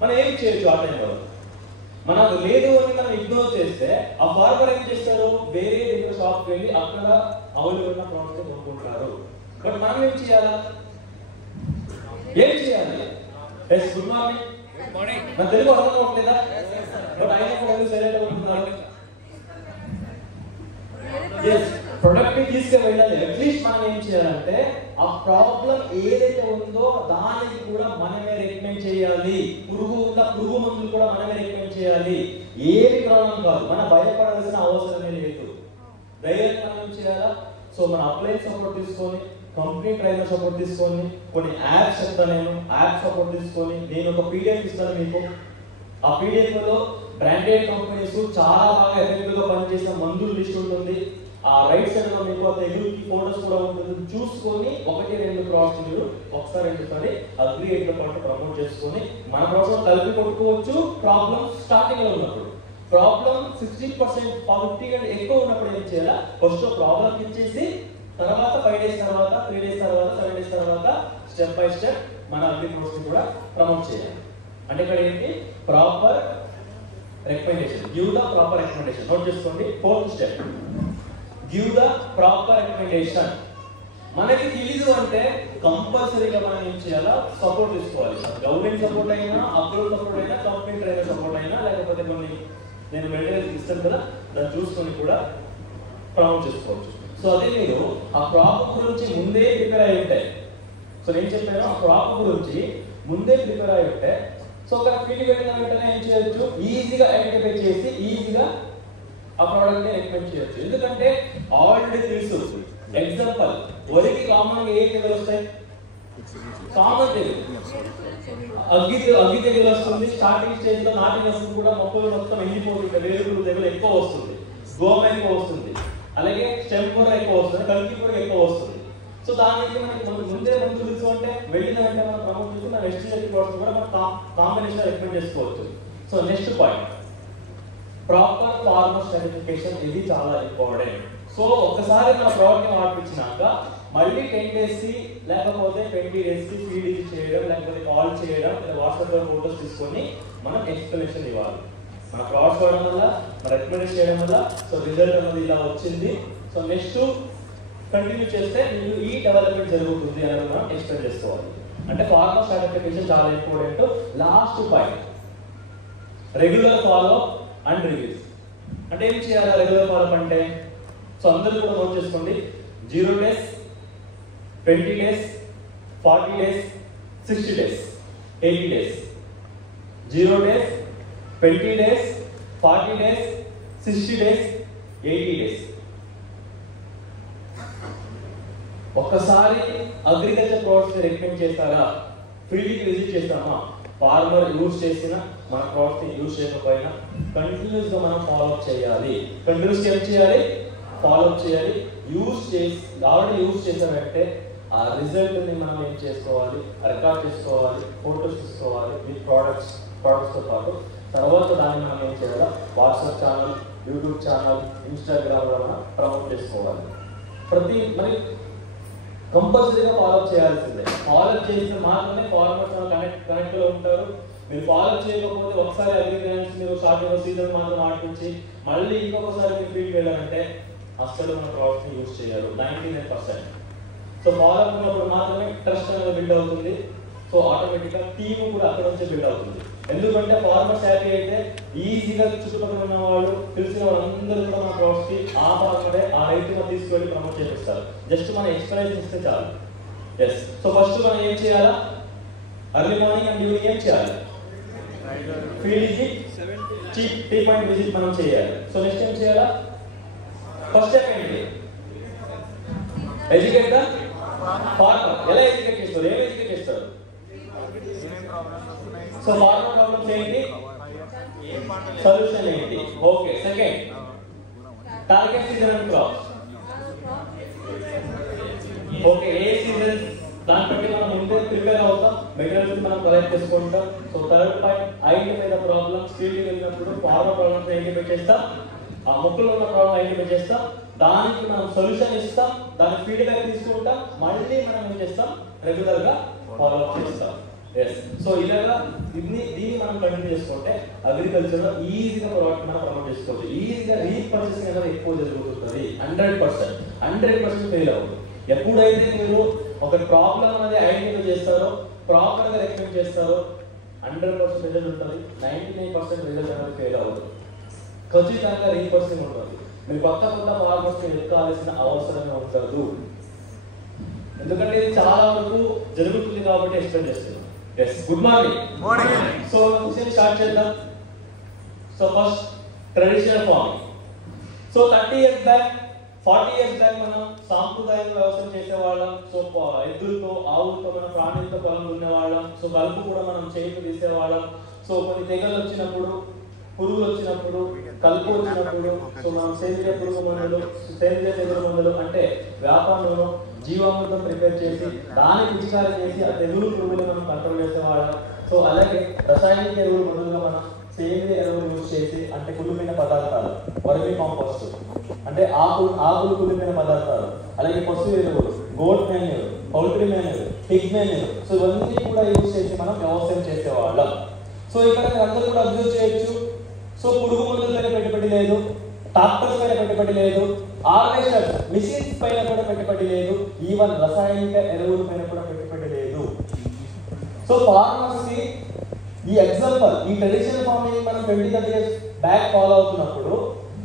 మనం ఏం చేయొచ్చు ఆ టైంలో. మనకు లేదు అని మనం ఇగ్నోర్ చేస్తే ఆ ఫార్మర్ ఏం చేస్తారు, వేరే దగ్గర షాప్కి వెళ్ళి అక్కడ అవైలబుల్ ఉన్న ప్రొడక్ట్స్ కొనుక్కుంటారు. బట్ మనం ఏం చేయాలా, ఏం చేయాలి? Good morning. నా తెలుగు అర్థం అవ్వట్లేదా? బట్ ఆయన కూడా సైలెంట్ అవుతున్నారు. ప్రొడక్ట్ తీసుకువెళ్ళాలి. అట్లీస్ట్ మనం ఏం చేయాలంటే ఆ ప్రాబ్లం ఏదైతే ఉందో దానికి కూడా మనమే రికమెండ్ చేయాలి. పురుగు మందులు కూడా మనమే రికమెండ్ చేయాలి. ఏది ప్రాబ్లం కాదు, మనం భయపడాల్సిన అవసరమే లేదు. ధైర్యం మనం ఏం చేయాలా? సో మన అప్లై సపోర్ట్ తీసుకొని, కంపెనీ ట్రైనర్ సపోర్ట్ తీసుకొని, కొన్ని యాప్స్ చెప్తాను నేను, యాప్ సపోర్ట్ తీసుకొని నేను ఒక పీడిఎఫ్ ఇస్తాను మీకు. ఆ పీడిఎఫ్ లో బ్రాండెడ్ కంపెనీస్ చాలా బాగా ఎఫెక్టివ్ గా పనిచేసిన మందుల లిస్ట్ ఉంటుంది. ఆ రైట్ సైడ్ లో మీకు తెగులుకి ఫోటోస్ కూడా ఉంటుంది. చూసుకొని 1-2 ప్రోడక్ట్స్ మీరు ఒకసారి రెండుసారి అగ్రిగేట్ లో పాటు ప్రమోట్ చేసుకొని మన ప్రోడక్ట్ కలిపి కొట్టుకోవచ్చు. ప్రాబ్లం స్టార్టింగ్ లో ఉన్నప్పుడు, ప్రాబ్లం 60% 50 కంటే ఎక్కువ ఉన్నప్పుడు ఏం చేయాలా? ఫస్ట్ ప్రాబ్లం ఇచ్చేసి తర్వాత 5 డేస్ తర్వాత, 3 డేస్ తర్వాత, 7 డేస్ తర్వాత స్టెప్ బై స్టెప్ మన అగ్రి ప్రోడక్ట్స్ కూడా ప్రమోట్ చేయాలి. అంటే ఇక్కడ ఏంటి? Proper recommendation, give the proper recommendation. Note చేసుకోండి. 4th step, give the proper recommendation. మనకి తెలీదు అంటే కంపల్సరీగా మనం ఏం చేయాలా? సపోర్ట్ తీసుకోవాలి. గవర్నమెంట్ సపోర్ట్ అయినా, అప్రూవ్ సపోర్ట్ అయినా, కంపెనీ ట్రైనర్ సపోర్ట్ అయినా, లేకపోతే కొన్ని నేను మెటీరియల్స్ ఇస్తాను కదా, దాన్ని చూసుకొని కూడా ప్రమోట్ చేసుకోవచ్చు. సో అదే మీరు ఆ ప్రాబ్లం గురించి ముందే ప్రిపేర్ అయి ఉంటాయి. సో నేను చెప్పాను, ఆ ప్రాబ్లం గురించి ముందే ప్రిపేర్ అయి ఉంటే సో ఒక ఫీల్డ్ వెళ్ళిన వెంటనే ఏం చేయొచ్చు? ఈజీగా ఐడెంటిఫై చేసి ఈజీగా ఆ ప్రోడక్ట్ ని రికమెండ్ చేయొచ్చు. ఎందుకంటే ఆల్రెడీ తెలుసు. ఎగ్జాంపుల్, వరికి కామన్ ఏ తెగులు వస్తాయి? కామన్ తెగులు అగ్గి తెగులు వస్తుంది. స్టార్టింగ్ స్టేజ్ లో నాటింగ్ వస్తుంది కూడా, మొక్కలు మొత్తం ఎండిపోతుంది, వేరుకులు తెగులు ఎక్కువ వస్తుంది, దోమ ఎక్కువ వస్తుంది, అలాగే స్టెమ్ కూర ఎక్కువ వస్తుంది, కల్కి కూర ఎక్కువ వస్తుంది. సో దానికి మనకి ముందే మందు తెలుసు అంటే వెళ్ళిన వెంటనే మనం ప్రమోట్ చేసి మన నెక్స్ట్ స్టెప్ ప్రోడక్ట్స్ కూడా మనం కాంబినేషన్ రికమెండ్ చేసుకోవచ్చు. So next point, proper farmer certification. ఇది చాలా ఇంపార్టెంట్. సో ఒకసారి మన ప్రోడక్ట్ ని వాడిపించినాక మళ్ళీ 10 డేస్ కి లేకపోతే 20 డేస్ కి ఫీడ్ చేయడం, లేకపోతే కాల్ చేయడం, లేదా వాట్సాప్ లో ఫోటోస్ తీసుకొని మనం ఎక్స్ప్లెనేషన్ ఇవ్వాలి. మన ప్రోడక్ట్స్ వాడడం వల్ల, మన రికమెండ్ చేయడం వల్ల సో రిజల్ట్ అనేది ఇలా వచ్చింది. సో నెక్స్ట్ కంటిన్యూ చేస్తే మీకు ఈ డెవలప్మెంట్ జరుగుతుంది అనేది మనం ఎక్స్ప్లెయిన్ చేసుకోవాలి. అంటే ఫార్మర్ సర్టిఫికేషన్ చాలా important. Last point, regular follow and reviews. అంటే ఏం చేయాలి రెగ్యులర్ ఫాలో అప్ అంటే? సో అందరూ కూడా నోట్ చేసుకోండి. 0 days, 20 days, 40 days, 60 days, 80 days. 0 days, 20 days, 40 days, 60 days, 80 days. ఒక్కసారి అగ్రికల్చర్ ప్రోడక్ట్స్ రికమెండ్ చేస్తారా? ఫీల్డ్కి విజిట్ చేస్తామా? ఫార్మర్ యూజ్ చేసిన మన ప్రోడక్ట్ ని యూజ్ చేయకపోయినా కంటిన్యూస్ గా మనం ఫాలో అప్ చేయాలి. కంటిన్యూస్ ఏం చేయాలి? ఫాలో అప్ చేయాలి. యూజ్ చేసి ఆల్రెడీ యూజ్ చేసామంటే ఆ రిజల్ట్ ని మనం ఏం చేసుకోవాలి? రికార్డ్ చేసుకోవాలి, ఫోటోస్ తీసుకోవాలి విత్ ప్రోడక్ట్స్ తో పాటు. తర్వాత దాన్ని మనం ఏం చేయాలి? WhatsApp channel, YouTube channel, Instagram లో మనం ప్రమోట్ చేసుకోవాలి. మరి కంపల్సరీగా ఫాలో అప్ చేయాల్సిందే. ఫాలో అప్ చేస్తే మాత్రమే ఫార్మర్స్ కనెక్ట్ లో ఉంటారు. మీరు ఫాలో అప్ చేయకపోతే ఒకసారి అగ్రికల్చర్ మీరు స్టార్టింగ్ సీజన్ మాత్రం ఆడిపించి మళ్ళీ ఇంకొకసారి మీరు ఫీల్డ్ వెళ్ళాలంటే అసలు మన ప్రోడక్ట్స్ ని యూజ్ చేయాలి 99%. సో ఫాలో అప్ ఉన్నప్పుడు మాత్రమే ట్రస్ట్ అనేది బిల్డ్ అవుతుంది. సో ఆటోమేటిక్ గా టీమ్ కూడా అక్కడ నుంచి బిల్డ్ అవుతుంది. ఎందుకంటే ఫార్మర్స్ హ్యాపీ అయితే ఈజీగా చుట్టుపక్కల ఉన్న వాళ్ళు, తెలిసిన వాళ్ళందరూ కూడా మన ప్రోడక్ట్స్ కి ఆ ఫార్మరే ఆ రైతుగా తీసుకెళ్ళి ప్రమోట్ చేపిస్తారు. జస్ట్ మనం ఎక్స్ప్లెయిన్ ఇస్తే చాలు. ఎస్. సో ఫస్ట్ మనం ఏం చేయాలా? ఎర్లీ మార్నింగ్ అండ్ ఈవినింగ్ ఏం చేయాలి? ఫీల్డ్ కి టీ పాయింట్ విజిట్ మనం చేయాలి. సో నెక్స్ట్ ఏం చేయాలా? ఫస్ట్ స్టెప్ ఏంటి? Educate the farmer. ఎలా ఎడ్యుకేట్ చేస్తారు? ఏం ఎడ్యుకేట్ చేస్తారు? సో ఫార్మర్ ప్రాబ్లమ్స్ ఏంటి, సొల్యూషన్ ఏంటి. Okay. Second, target season and crops. Okay, ఏ సీజన్ దాన్ని బట్టి మనం ముందే ప్రిపేర్ అవుతాం, మెటీరియల్స్ మనం కలెక్ట్ చేసుకుంటాం. So third point, identify the problems. ఫీల్డ్కి వెళ్ళినప్పుడు ఫార్మర్ ప్రాబ్లమ్స్ ఐడెంటిఫై చేస్తాం, ఆ మొక్కలో ఉన్న ప్రాబ్లం ఐడెంటిఫై చేస్తాం, దానికి మనం సొల్యూషన్ ఇస్తాం, దాని ఫీడ్బ్యాక్ తీసుకుంటాం, మళ్ళీ మనం ఏం చేస్తాం? రెగ్యులర్ గా ఫాలో అప్ చేస్తాం. సో ఇలాగా దీన్ని మనం కంటిన్యూ చేసుకుంటే అగ్రికల్చర్ లో ఈజీగా ప్రోడక్ట్ మనం ప్రమోట్ చేసుకోవచ్చు. ఈజీగా రీపర్చేసింగ్ అనేది ఎక్కువ జరుగుతుంది. 100% ఫెయిల్ అవుతుంది. ఎప్పుడైతే మీరు ఒక ప్రాబ్లం అనేది ఐడెంటిఫై చేస్తారో, ప్రాపర్ గా రికమెండ్ చేస్తారో 100% రిజల్ట్ ఉంటుంది. 99% రిజల్ట్ అనేది ఫెయిల్ అవుతుంది. ఖచ్చితంగా రీపర్చేసింగ్ ఉంటుంది. మీరు కొత్త ఫార్మర్స్ ఎదుర్కోవాల్సిన అవసరమే ఉండదు. ఎందుకంటే ఇది చాలా వరకు జరుగుతుంది కాబట్టి ఎక్స్ప్లెయిన్ చేస్తున్నాను. Yes, good morning. సో విషయం స్టార్ట్ చేద్దాం. So first traditional farming. So 30 years back 40 years back మనం సాంప్రదాయ వ్యవసాయం చేసేవాళ్ళం. సో ఎద్దులతో ఆవులతో మన ప్రాణులతో పొలం ఉండేవాళ్ళం. సో కలుపు కూడా మనం చేతులు తీసేవాళ్ళం. సో కొన్ని తెగలు వచ్చినప్పుడు, పురుగులు వచ్చినప్పుడు, కలుపు వచ్చినప్పుడు సో మనం సేంద్రియ పురుగు మందులు, సేంద్రియ తెగులు మందులు అంటే వ్యాపారంలో జీవామృతం ప్రిపేర్ చేసి దాన్ని పిచికారీ చేసి ఆ తెగులు పురుగులు మనం కంట్రోల్ చేసేవాళ్ళం. సో అలాగే రసాయనిక ఎరువులు బదులుగా మనం సేంద్రియ ఎరువులు యూజ్ చేసి అంటే కుళ్ళిపోయిన పదార్థాలు, వర్మీ కాంపోస్ట్ అంటే ఆకులు కుళ్ళిపోయిన పదార్థాలు, అలాగే పశు ఎరువులు, గోట్ మేన్యూర్, పౌల్ట్రీ మేన్యూర్, పిగ్ మేన్యూర్, సో ఇవన్నీ కూడా యూజ్ చేసి మనం వ్యవసాయం చేసేవాళ్ళం. సో ఇక్కడ మీరు అందరూ కూడా అబ్జర్వ్ చేయొచ్చు. సో పురుగు మందుల పైన పెట్టుబడి లేదు, ట్రాక్టర్స్ పైన పెట్టుబడి లేదు, హార్వెస్టర్స్ మిషన్స్ పైన కూడా పెట్టుబడి లేదు, ఈవెన్ రసాయనిక ఎరువుల పైన కూడా పెట్టుబడి లేదు. సో ఫార్మర్స్ కి ఈ ఎగ్జాంపుల్, ఈ ట్రెడిషనల్ ఫార్మింగ్ మనం 20-30 years బ్యాక్ ఫాలో అవుతున్నప్పుడు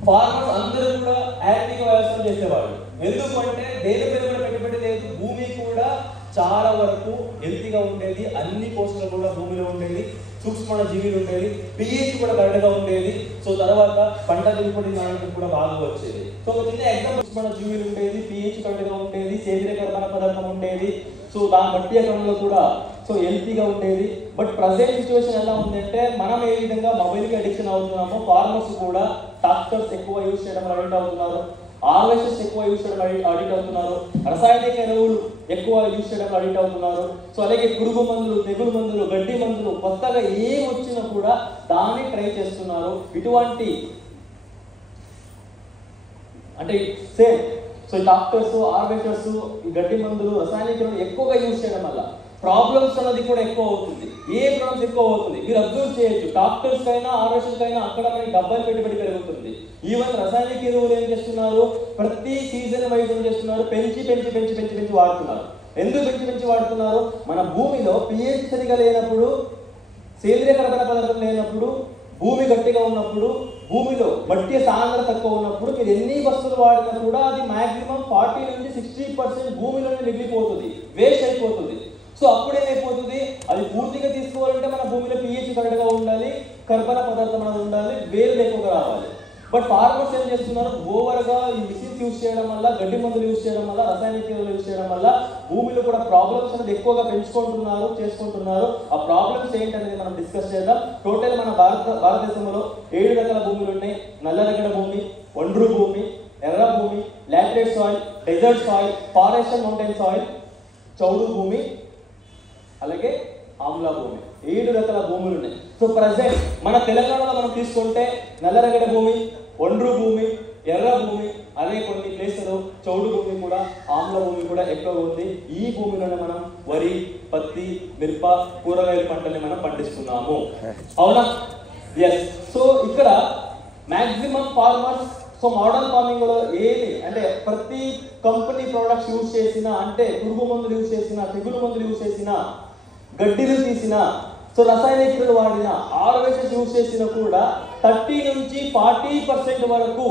ఫార్మర్స్ అందరూ కూడా యాక్టివ్గా వ్యవసాయం చేసేవాళ్ళు. ఎందుకంటే దేని పైన కూడా పెట్టుబడి లేదు, భూమి కూడా చాలా వరకు హెల్తీగా ఉండేది, అన్ని పోషకాలు కూడా భూమిలో ఉండేది, సూక్ష్మ జీవులు ఉండేది, pH కూడా కరెక్ట్గా ఉండేది. సో తర్వాత పంట దిగుబడి నాణ్యత కూడా బాగా వచ్చేది. సో ఒక చిన్న ఎగ్జాంపుల్, సూక్ష్మ జీవులు ఉండేది, pH కరెక్ట్గా ఉండేది, సేంద్రియ కర్బన పదార్థం ఉండేది. సో దాని మట్టి క్రమంలో కూడా సో హెల్తీగా ఉండేది. బట్ ప్రజెంట్ సిచ్యువేషన్ ఎలా ఉందంటే మనం ఏ విధంగా మొబైల్కి అడిక్షన్ అవుతున్నామో ఫార్మర్స్ కూడా ట్రాక్టర్స్ ఎక్కువ యూజ్ చేయడం అడిక్ట్ అవుతున్నారు, హార్వెస్టర్స్ ఎక్కువ యూజ్ చేయడం అడిక్ట్ అవుతున్నారు, రసాయనిక ఎరువులు ఎక్కువ యూజ్ చేయడం అడిక్ట్ అవుతున్నారు. సో అలాగే పురుగు మందులు, తెగులు మందులు, గడ్డి మందులు కొత్తగా ఏం వచ్చినా కూడా దాన్ని ట్రై చేస్తున్నారు. ఇటువంటి అంటే సేమ్ సో ఈ ట్రాక్టర్స్, హార్వెస్టర్స్, ఈ గడ్డి మందులు, రసాయనిక ఎరువులు ఎక్కువగా యూజ్ చేయడం వల్ల ప్రాబ్లమ్స్ అనేది కూడా ఎక్కువ అవుతుంది. ఏ ప్రాబ్లమ్స్ ఎక్కువ అవుతుంది మీరు అబ్జర్వ్ చేయొచ్చు. ట్రాక్టర్స్ కైనా హార్వెస్టర్స్ కైనా అక్కడ మనకి డబ్బులు పెట్టుబడి పెరుగుతుంది. ఈవెన్ రసాయనిక ఎరువులు ఏం చేస్తున్నారు, ప్రతి సీజన్ వైజ్ ఏం చేస్తున్నారు, పెంచి పెంచి పెంచి పెంచి పెంచి వాడుతున్నారు. ఎందుకు పెంచి పెంచి వాడుతున్నారు, మన భూమిలో pH సరిగా లేనప్పుడు, సేంద్రియ కర్బన పదార్థం లేనప్పుడు, భూమి గట్టిగా ఉన్నప్పుడు, భూమిలో మట్టి సాంద్రత తక్కువ ఉన్నప్పుడు మీరు ఎన్ని వస్తువులు వాడినా కూడా అది మాక్సిమం 40 నుంచి 60% భూమిలోనే మిగిలిపోతుంది, వేస్ట్ అయిపోతుంది. సో అప్పుడేమైపోతుంది, అది పూర్తిగా తీసుకోవాలంటే మన భూమిలో pH కరెక్ట్గా ఉండాలి, కర్బన పదార్థం అనేది ఉండాలి, వేరు ఎక్కువగా రావాలి. బట్ ఫార్మర్స్ ఏం చేస్తున్నారు, ఓవర్గా ఈ మిషన్స్ యూజ్ చేయడం వల్ల, గడ్డి మందులు యూజ్ చేయడం వల్ల, రసాయనిక ఎరువులు యూజ్ చేయడం వల్ల భూమిలో కూడా ప్రాబ్లమ్స్ అనేది ఎక్కువగా పెంచుకుంటున్నారు, చేసుకుంటున్నారు. ఆ ప్రాబ్లమ్స్ ఏంటనేది మనం డిస్కస్ చేద్దాం. టోటల్ మన భారతదేశంలో 7 రకాల భూములు ఉన్నాయి. నల్లరేగడి భూమి, ఒండ్రు భూమి, ఎర్ర భూమి, laterite soil, desert soil, forest and mountain soil, చౌడు భూమి, అలాగే ఆమ్ల భూమి. 7 రకాల భూములు ఉన్నాయి. సో ప్రజెంట్ మన తెలంగాణలో మనం తీసుకుంటే నల్లరేగడి భూమి, ఒండ్రు భూమి, ఎర్ర భూమి, అలాగే కొన్ని ప్లేసులు చౌడు భూమి కూడా, ఆమ్ల భూమి కూడా ఎక్కువ ఉంది. ఈ భూమిలోనే మనం వరి, పత్తి, మిరప, కూరగాయల పంటల్ని మనం పండిస్తున్నాము. అవునా? ఎస్. సో ఇక్కడ maximum farmers so modern farming లో ఏది అంటే ప్రతి కంపెనీ ప్రోడక్ట్స్ యూజ్ చేసిన, అంటే పురుగు మందులు యూజ్ చేసిన, తెగులు మందులు యూజ్ చేసిన, గడ్డిలు తీసిన, సో రసాయనికులు వాడిన, హార్వెస్టర్స్ యూజ్ చేసిన కూడా 30 నుంచి 40% వరకు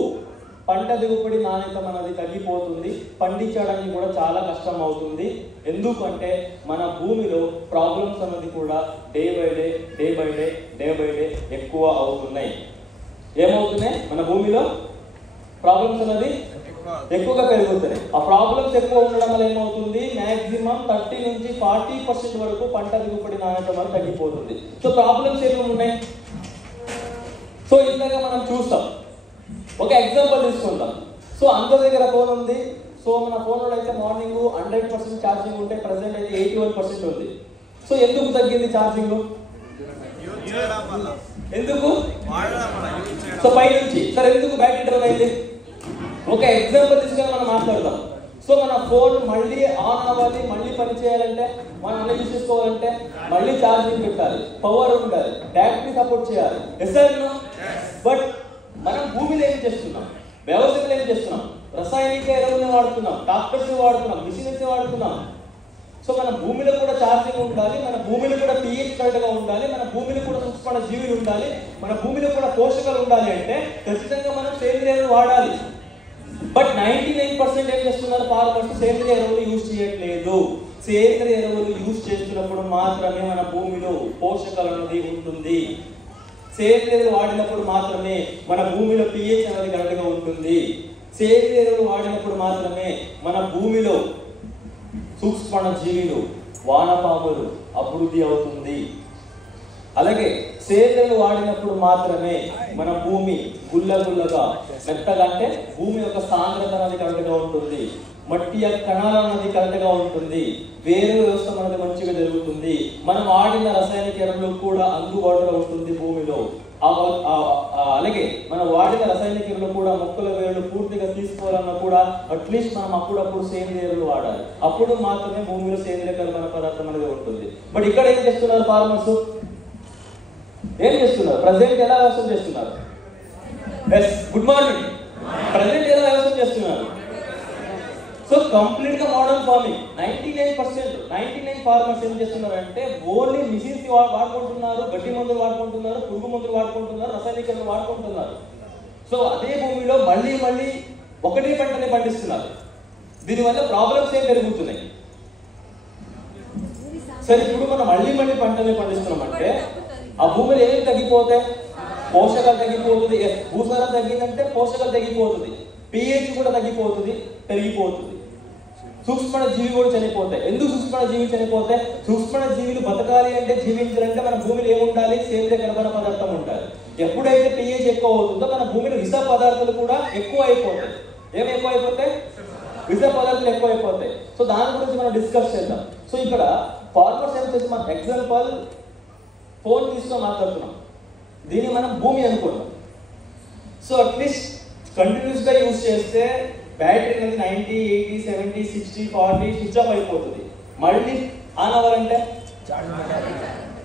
పంట దిగుబడి నాణ్యత అనేది తగ్గిపోతుంది. పండించడానికి కూడా చాలా కష్టం అవుతుంది. ఎందుకంటే మన భూమిలో ప్రాబ్లమ్స్ అనేది కూడా డే బై డే ఎక్కువ అవుతున్నాయి. ఏమవుతున్నాయి, మన భూమిలో ప్రాబ్లమ్స్ అనేది ఎక్కువగా పెరుగుతున్నాయి. ఆ ప్రాబ్లమ్స్ ఎక్కువ ఉండడం వల్ల ఏమవుతుంది, మాక్సిమం 30 నుంచి 40% వరకు పంట దిగుబడి నాణ్యత అనేది తగ్గిపోతుంది. సో ప్రాబ్లమ్స్ ఏమి ఉన్నాయి, సో ఇంతగా మనం చూస్తాం. ఒక ఎగ్జాంపుల్ తీసుకుందాం. సో అందరి దగ్గర ఫోన్ ఉంది. సో మన ఫోన్లో అయితే మార్నింగ్ 100% ఛార్జింగ్ ఉంటే ప్రజెంట్ అయితే 81% ఉంది. సో ఎందుకు తగ్గింది ఛార్జింగ్, ఎందుకు? సో పై నుంచి సార్ ఎందుకు బ్యాటరీ డ్రైవ్ అయింది? ఒక ఎగ్జాంపుల్ తీసుకొని మనం మాట్లాడదాం. సో మన ఫోన్ మళ్ళీ ఆన్ అవ్వాలి, మళ్ళీ పని చేయాలంటే, మనం అన్ని యూజ్ చేసుకోవాలంటే మళ్ళీ ఛార్జింగ్ పెట్టాలి, పవర్ ఉండాలి, బ్యాటరీ సపోర్ట్ చేయాలి. బట్ మనం భూమిలో ఏం చేస్తున్నాం, వ్యవసాయంలో ఏం చేస్తున్నాం, రసాయనిక ఎరువులను వాడుతున్నాం, ట్రాక్టర్స్ వాడుతున్నాం, మిషన్స్ వాడుతున్నాం. సో మన భూమిలో కూడా ఛార్జింగ్ ఉండాలి, మన భూమిలో కూడా pH కరెక్ట్గా ఉండాలి, మన భూమిలో కూడా సూక్ష్మ జీవులు ఉండాలి, మన భూమిలో కూడా పోషకాలు ఉండాలి అంటే ఖచ్చితంగా మనం సేంద్రియ ఎరువులు వాడాలి. బట్ 99% ఏం చేస్తున్నారు ఫార్మర్స్? సేంద్రియ ఎరువులు యూజ్ చేయట్లేదు. సేంద్రియ ఎరువులు యూజ్ చేస్తున్నప్పుడు మాత్రమే మన భూమిలో పోషకాలు అనేది ఉంటుంది. సేంద్రియ ఎరువులు వాడినప్పుడు మాత్రమే మన భూమిలో pH అనేది కరెక్ట్గా ఉంటుంది. సేంద్రియ ఎరువులు వాడినప్పుడు మాత్రమే మన భూమిలో సూక్ష్మ జీవులు, వానపాములు అభివృద్ధి అవుతుంది. అలాగే సేంద్రియాలు వాడినప్పుడు మాత్రమే మన భూమి గుల్లగా మెత్తగా, అంటే భూమి యొక్క సాంద్రత అనేది కరెక్ట్గా ఉంటుంది, మట్టి యొక్క కణాలు అనేది కరెక్ట్గా ఉంటుంది, వేరు వ్యవస్థ అనేది మంచిగా జరుగుతుంది, మనం వాడిన రసాయనిక ఎరువులు కూడా అందుబాటులో ఉంటుంది భూమిలో. అలాగే మనం వాడిన రసాయనిక ఎరువులు కూడా మొక్కల వేళ్ళు పూర్తిగా తీసుకోవాలన్నా కూడా అట్లీస్ట్ మనం అప్పుడప్పుడు సేంద్రియ ఎరువులు వాడాలి. అప్పుడు మాత్రమే భూమిలో సేంద్రియ కర్బన పదార్థం అనేది ఉంటుంది. బట్ ఇక్కడ ఏం చేస్తున్నారు ఫార్మర్స్? ఏం చేస్తున్నారు? ప్రజెంట్ ఎలా వ్యవసాయం చేస్తున్నారు? Yes, good morning. ప్రజెంట్ ఎలా వ్యవసాయం చేస్తున్నారు? సో కంప్లీట్ గా మోడర్న్ ఫార్మింగ్. 99% ఫార్మర్స్ ఏం చేస్తున్నారు అంటే ఓన్లీ మిషన్స్ వాడుకుంటున్నారు, గడ్డి మందులు వాడుకుంటున్నారు, పురుగు మందులు వాడుకుంటున్నారు, రసాయనిక ఎరువులు వాడుకుంటున్నారు. సో అదే భూమిలో మళ్ళీ ఒకటే పంటనే పండిస్తున్నారు. దీనివల్ల ప్రాబ్లమ్స్ ఏం పెరుగుతున్నాయి? సరే, ఇప్పుడు మనం మళ్ళీ పంటనే పండిస్తున్నామంటే ఆ భూమిలో ఏమేమి తగ్గిపోతాయి? పోషకాలు తగ్గిపోతుంది. భూసారం తగ్గిందంటే పోషకాలు తగ్గిపోతుంది, pH కూడా తగ్గిపోతుంది, పెరిగిపోతుంది, సూక్ష్మ జీవి కూడా చనిపోతాయి. ఎందుకు సూక్ష్మ జీవులు చనిపోతాయి? సూక్ష్మ జీవులు బతకాలి అంటే, జీవించాలంటే మన భూమిలో ఏముండాలి? సేంద్రియ కర్బన పదార్థం ఉండాలి. ఎప్పుడైతే pH ఎక్కువ అవుతుందో మన భూమిలో విష పదార్థాలు కూడా ఎక్కువ అయిపోతాయి. ఏమి ఎక్కువ అయిపోతాయి? విష పదార్థాలు ఎక్కువ అయిపోతాయి. సో దాని గురించి మనం డిస్కస్ చేద్దాం. సో ఇక్కడ ఫార్మర్స్ ఏం చేసి, మన ఎగ్జాంపుల్ ఫోన్ తీసుకొని మాట్లాడుతున్నాం, దీన్ని మనం భూమి అనుకున్నాం. సో అట్లీస్ట్ కంటిన్యూస్ గా యూజ్ చేస్తే బ్యాటరీ అనేది 90, 80, 70, 60, 40 స్విచ్ ఆఫ్ అయిపోతుంది. మళ్ళీ ఆన్ అవ్వాలంటే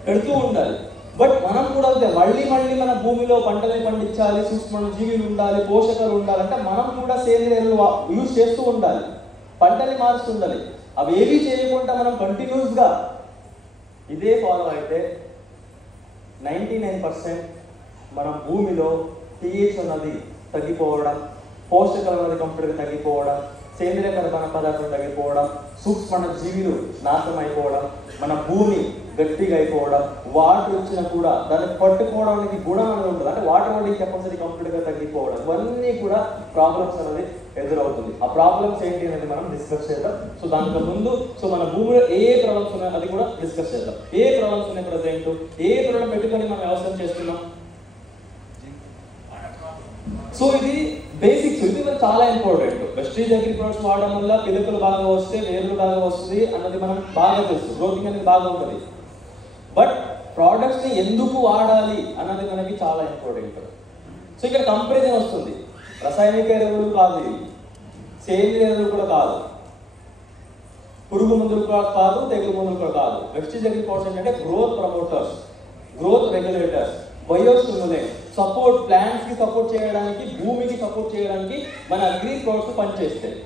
పెడుతూ ఉండాలి. బట్ మనం కూడా మళ్ళీ మన భూమిలో పంటలు పండించాలి, సూక్ష్మ జీవులు ఉండాలి, పోషకాలు ఉండాలంటే మనం కూడా సేంద్రియ ఎరువులు యూజ్ చేస్తూ ఉండాలి, పంటని మారుస్తుండాలి. అవి ఏవి చేయకుండా మనం కంటిన్యూస్ గా ఇదే ఫాలో అయితే 99% మన భూమిలో pH అన్నది తగ్గిపోవడం, పోషకాలు అనేది కంప్లీట్గా తగ్గిపోవడం, సేంద్రియ కర్బన పదార్థం తగ్గిపోవడం, సూక్ష్మ జీవులు నాశనం అయిపోవడం, మన భూమి గట్టిగా అయిపోవడం, వాటర్ వచ్చినా కూడా దాన్ని పట్టుకోవడానికి గుణం అనేది ఉంటుంది, అంటే వాటర్ హోల్డింగ్ కెపాసిటీ కంప్లీట్గా తగ్గిపోవడం, ఇవన్నీ కూడా ప్రాబ్లమ్స్ అనేది ఎదురవుతుంది. ఆ ప్రాబ్లమ్స్ ఏంటి అనేది మనం డిస్కస్ చేద్దాం. సో దానికి ముందు మన భూమిలో ఏ ప్రాబ్లమ్స్ ఉన్నాయో అది కూడా డిస్కస్ చేద్దాం. ఏ ప్రాబ్లమ్స్ ఉన్నాయి ప్రజెంట్, ఏ ప్రాబ్లం పెట్టుకొని మనం వ్యవసాయం చేస్తున్నాం? సో ఇది బేసిక్స్, ఇది మనకు చాలా ఇంపార్టెంట్. వెస్టేజ్ అగ్రి ప్రొడక్ట్స్ వాడడం వల్ల పిలకలు బాగా వస్తే వేర్లు బాగా వస్తుంది అన్నది మనం బాగా తెలుసు, గ్రోతింగ్ అనేది బాగా ఉంటుంది. బట్ ప్రోడక్ట్స్ ని ఎందుకు వాడాలి అన్నది మనకి చాలా ఇంపార్టెంట్. సో ఇక్కడ కంపారిజన్ వస్తుంది. రసాయనిక ఎరువులు కాదు, సేంద్రియ ఎరువులు కూడా కాదు, పురుగు మందులు కూడా కాదు, తెగులు మందులు కూడా కాదు. వెస్టేజ్ అగ్రి ప్రొడక్ట్స్ అంటే growth promoters, growth regulators, biostimulant, support, plants కి సపోర్ట్ చేయడానికి, భూమికి సపోర్ట్ చేయడానికి మన అగ్రి ప్రొడక్ట్స్ పనిచేస్తాయి.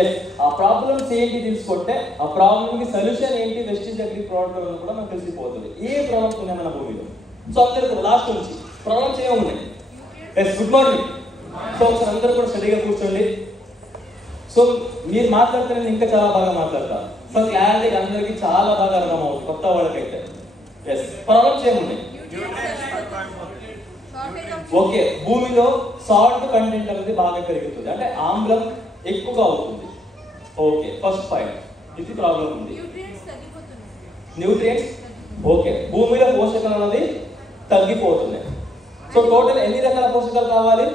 ఎస్, ఆ ప్రాబ్లమ్స్ ఏంటి తెలుసుకుంటే ఆ ప్రాబ్లమ్ కి సొల్యూషన్ ఏంటి వెస్టేజ్ అగ్రి ప్రొడక్ట్ కూడా మనకు తెలిసిపోతుంది. ఏ ప్రాబ్లమ్స్ ఉన్నాయి మన భూమిలో. సో అందరూ లాస్ట్ నుంచి ప్రాబ్లమ్స్ ఏమున్నాయి? Yes, good morning. సో ఒకసారి అందరూ కూడా స్టడీగా కూర్చోండి. సో మీరు మాట్లాడితే నేను ఇంకా చాలా బాగా మాట్లాడతాను. సో క్లారిటీ అందరికీ చాలా బాగా అర్థం అవుతుంది కొత్త వాళ్ళకైతే. ఎస్, ప్రాబ్లమ్స్ ఏమున్నాయి? ఓకే, భూమిలో సాల్ట్ కంటెంట్ అనేది బాగా పెరుగుతుంది, అంటే ఆమ్లం ఎక్కువగా అవుతుంది. ఓకే, ఫస్ట్ పాయింట్ ఇది ప్రాబ్లం ఉంది. న్యూట్రియంట్స్, ఓకే, భూమిలో పోషకాలు అనేది తగ్గిపోతున్నాయి. సో టోటల్ ఎన్ని రకాల పోషకాలు కావాలి?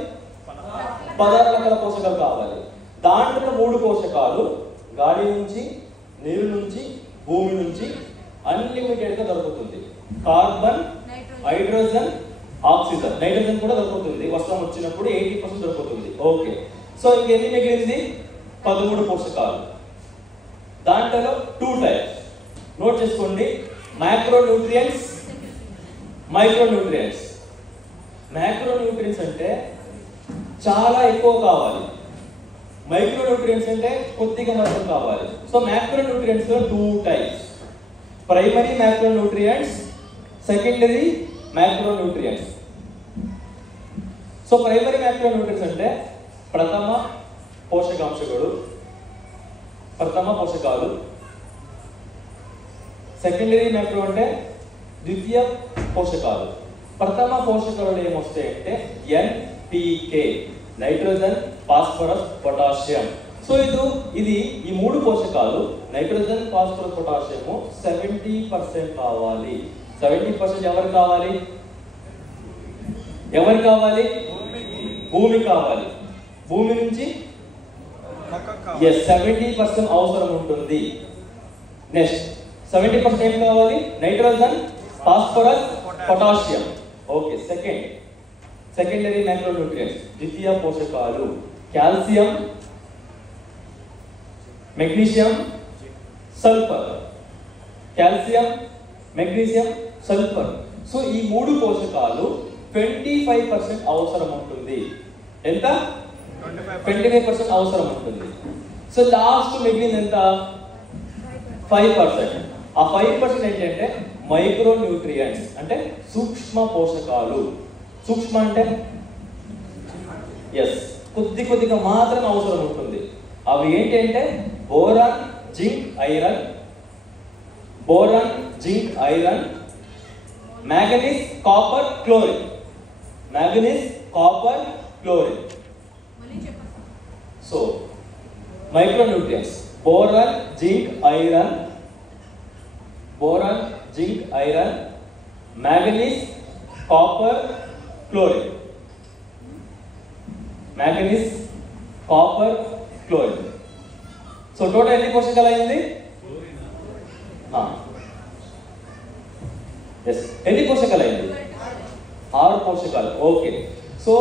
16 రకాల పోషకాలు కావాలి. దాంట్లో 3 పోషకాలు గాలి నుంచి, నీరు నుంచి, భూమి నుంచి అన్లిమిటెడ్ గా దొరుకుతుంది. కార్బన్, హైడ్రోజన్, ఆక్సిజన్, నైట్రోజన్ కూడా దొరుకుతుంది. వర్షం వచ్చినప్పుడు 80% దొరుకుతుంది. ఓకే, సో ఇంకెన్ని మిగిలింది? 13 పోషకాలు. దాంట్లో 2 టైప్స్ నోట్ చేసుకోండి. Micro nutrients, micro nutrients. Micro nutrients అంటే చాలా ఎక్కువ కావాలి, మైక్రో న్యూట్రియంట్స్ అంటే కొద్దిగా మాత్రం కావాలి. సో మైక్రో న్యూట్రియంట్స్ లో 2 types, primary micro nutrients, secondary micro nutrients. So primary micro nutrients అంటే ప్రథమ, పోషకాంశಗಳು, ప్రథమ పోషకాలు. సెకండరీ మైక్రో అంటే ద్వితీయ పోషకాలు. ప్రథమ పోషకాలు ఏమొస్తాయంటే NPK, nitrogen, phosphorus, potassium. So ఇది ఈ మూడు పోషకాలు నైట్రోజన్, ఫాస్ఫరస్, పొటాషియము 70% కావాలి. 70% ఎవరు కావాలి? ఎవరు కావాలి? భూమి కావాలి. భూమి నుంచి 70% అవసరం ఉంటుంది. నెక్స్ట్ 70% ఏం కావాలి? Nitrogen, phosphorus, potassium. Okay. Secondary micronutrients, ద్వితీయ పోషకాలు, calcium, magnesium, sulphur. Calcium, magnesium, sulphur. So ఈ మూడు పోషకాలు 25% అవసరం ఉంటుంది. ఎంత? 25% అవసరం ఉంటుంది. సో లాస్ట్ మిగిలింది ఎంత? 5%. ఆ 5% ఏంటంటే మైక్రో న్యూట్రియంట్స్, అంటే సూక్ష్మ పోషకాలు. సూక్ష్మ అంటే కొద్దిగా మాత్రమే అవసరం ఉంటుంది. అవి ఏంటంటే boron, zinc, iron, boron, zinc, iron, manganese, copper, chlorine. Manganese, copper, chlorine. So micronutrients boron, zinc, iron, boron, zinc, iron, manganese, copper, chlorine. Manganese, copper, chlorine. So total ఎన్ని పోషకాలు అయింది? ఎన్ని పోషకాలు అయింది? 6 పోషకాలు. ఓకే. సో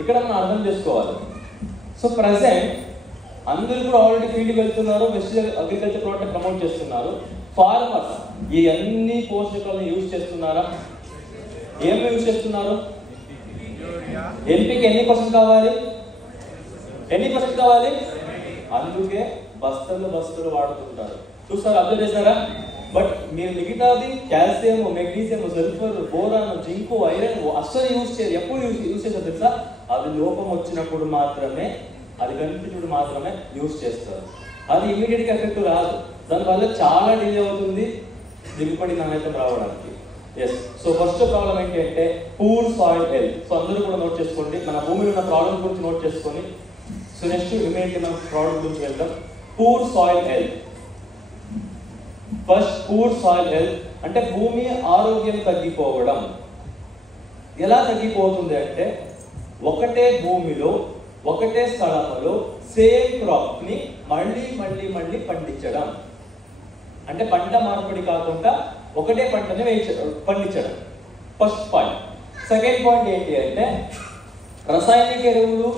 ఇక్కడ మనం అర్థం చేసుకోవాలి. సో ప్రెసెంట్ అందరూ కూడా ఆల్రెడీ ఫీల్డ్కి వెళ్తున్నారు, వెస్టర్న్ అగ్రికల్చర్ ప్రోడక్ట్ ప్రమోట్ చేస్తున్నారు. ఫార్మర్స్ ఈ అన్ని పోషకాలను యూజ్ చేస్తున్నారా? ఏమి యూజ్ చేస్తున్నారు? ఎన్పికి ఎన్ని పర్సెంట్ కావాలి? అందుకే బస్తలు వాడుతుంటారు. చూస్తారా? అర్థం చేశారా? బట్ మీరు మిగతాది calcium, magnesium, sulphur, boron, zinc, iron అస్సలు యూజ్ చేయరు. ఎప్పుడు యూజ్ చేస్తారు తెలుసా? అది లోపం వచ్చినప్పుడు మాత్రమే, అది కనిపించినప్పుడు మాత్రమే యూజ్ చేస్తారు. అది ఇమీడియట్గా ఎఫెక్ట్ రాదు. దానివల్ల చాలా డిలే అవుతుంది దిగుబడి నాణ్యత రావడానికి. సో ఫస్ట్ ప్రాబ్లం ఏంటంటే పూర్ సాయిల్ హెల్త్. సో అందరూ కూడా నోట్ చేసుకోండి. మన భూమిలో ఉన్న ప్రాబ్లం గురించి నోట్ చేసుకొని సో నెక్స్ట్ ఇమీడియట్గా మనం ప్రాబ్లం గురించి వెళ్తాం. Poor soil health. First poor soil health అంటే భూమి ఆరోగ్యం తగ్గిపోవడం. ఎలా తగ్గిపోతుంది అంటే ఒకటే భూమిలో, ఒకటే స్థలంలో సేమ్ క్రాప్ ని మళ్ళీ పండించడం. అంటే పంట మార్పిడి కాకుండా ఒకటే పంటని పండించడం. First point. సెకండ్ పాయింట్ ఏంటి అంటే రసాయనిక ఎరువులు,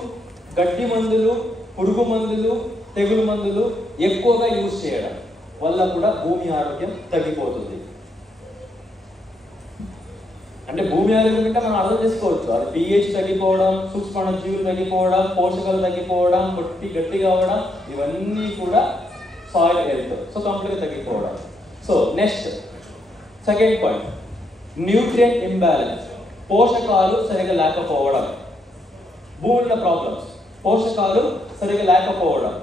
గడ్డి మందులు, పురుగు మందులు, తెగులు మందులు ఎక్కువగా యూజ్ చేయడం వల్ల కూడా భూమి ఆరోగ్యం తగ్గిపోతుంది. అంటే భూమి ఆరోగ్యం అంటే మనం అర్థం చేసుకోవచ్చు. అది pH తగ్గిపోవడం, సూక్ష్మ జీవులు తగ్గిపోవడం, పోషకాలు తగ్గిపోవడం, గట్టి కావడం, ఇవన్నీ కూడా సాయిల్ హెల్త్. సో కంప్లీట్గా తగ్గిపోవడం. So next second point nutrient imbalance. పోషకాలు సరిగా లేకపోవడం. భూమిలో ప్రాబ్లమ్స్ పోషకాలు సరిగా లేకపోవడం.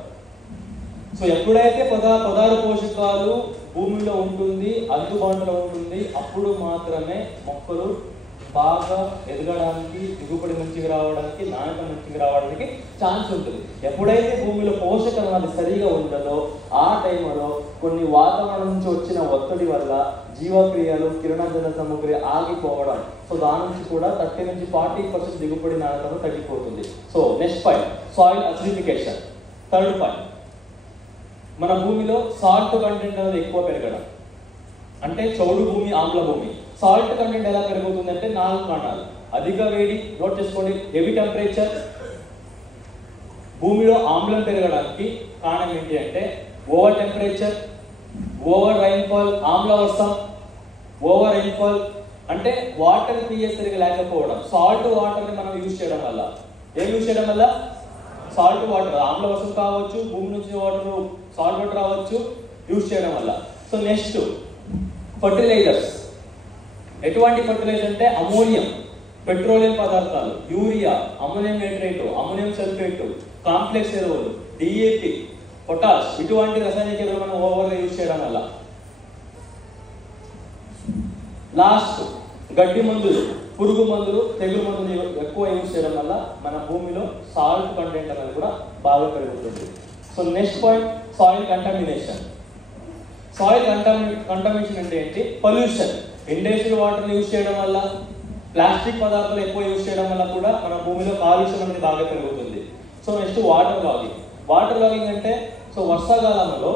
సో ఎప్పుడైతే పదార్థ పోషకాలు భూమిలో ఉంటుంది, అందుబాటులో ఉంటుంది, అప్పుడు మాత్రమే మొక్కలు బాగా ఎదగడానికి, దిగుబడి మంచిగా రావడానికి, నాణ్యత మంచిగా రావడానికి ఛాన్స్ ఉంటుంది. ఎప్పుడైతే భూమిలో పోషకాలు అది సరిగా ఉండదో ఆ టైంలో కొన్ని వాతావరణం నుంచి వచ్చిన ఒత్తిడి వల్ల జీవక్రియలు, కిరణజన సామగ్రి ఆగిపోవడం. సో దాని నుంచి కూడా 30 నుంచి 40% దిగుబడి నాణ్యత తగ్గిపోతుంది. So next point soil acidification. Third point మన భూమిలో సాల్ట్ కంటెంట్ అనేది ఎక్కువ పెరగడం. అంటే చౌడు భూమి, ఆమ్ల భూమి. సాల్ట్ కంటెంట్ ఎలా పెరుగుతుంది అంటే 4 కారణాలు. అధిక వేడి, నోట్ చేసుకోండి, హెవీ టెంపరేచర్. భూమిలో ఆమ్లం పెరగడానికి కారణం ఏంటి అంటే ఓవర్ టెంపరేచర్, ఓవర్ రైన్ఫాల్, ఆమ్ల వర్షం, ఓవర్ రైన్ఫాల్. అంటే వాటర్ pH సరిగా లేకపోవడం. సాల్ట్ వాటర్ ని మనం యూజ్ చేయడం వల్ల, ఏం యూజ్ చేయడం వల్ల? సాల్ట్ వాటర్, ఆమ్ల వర్షం కావచ్చు, భూమి నుంచి వాటర్, సాల్ట్ వాటర్ రావచ్చు, యూజ్ చేయడం వల్ల. So next fertilizers. ఎటువంటి ఫర్టిలైజర్ అంటే అమోనియం. పెట్రోలియం పదార్థాలు, urea, ammonium nitrate, ammonium sulphate, complex ఎరువులు, డిఏపి, పొటాష్, ఇటువంటి రసాయనిక ఎరువులు మనం ఓవర్గా యూజ్ చేయడం వల్ల. లాస్ట్ గడ్డి మందులు, పురుగు మందులు, తెగులు మందులు ఎక్కువ యూజ్ చేయడం వల్ల మన భూమిలో సాల్ట్ కంటెంట్ అనేది కూడా బాగా పెరుగుతుంది. So next point, soil contamination. Soil contamination అంటే ఏంటి? పొల్యూషన్. ఇండస్ట్రియల్ వాటర్ యూజ్ చేయడం వల్ల, ప్లాస్టిక్ పదార్థాలు ఎక్కువ యూజ్ చేయడం వల్ల కూడా మన భూమిలో కాలుష్యం అనేది బాగా పెరుగుతుంది. So next water logging. Water logging అంటే సో వర్షాకాలంలో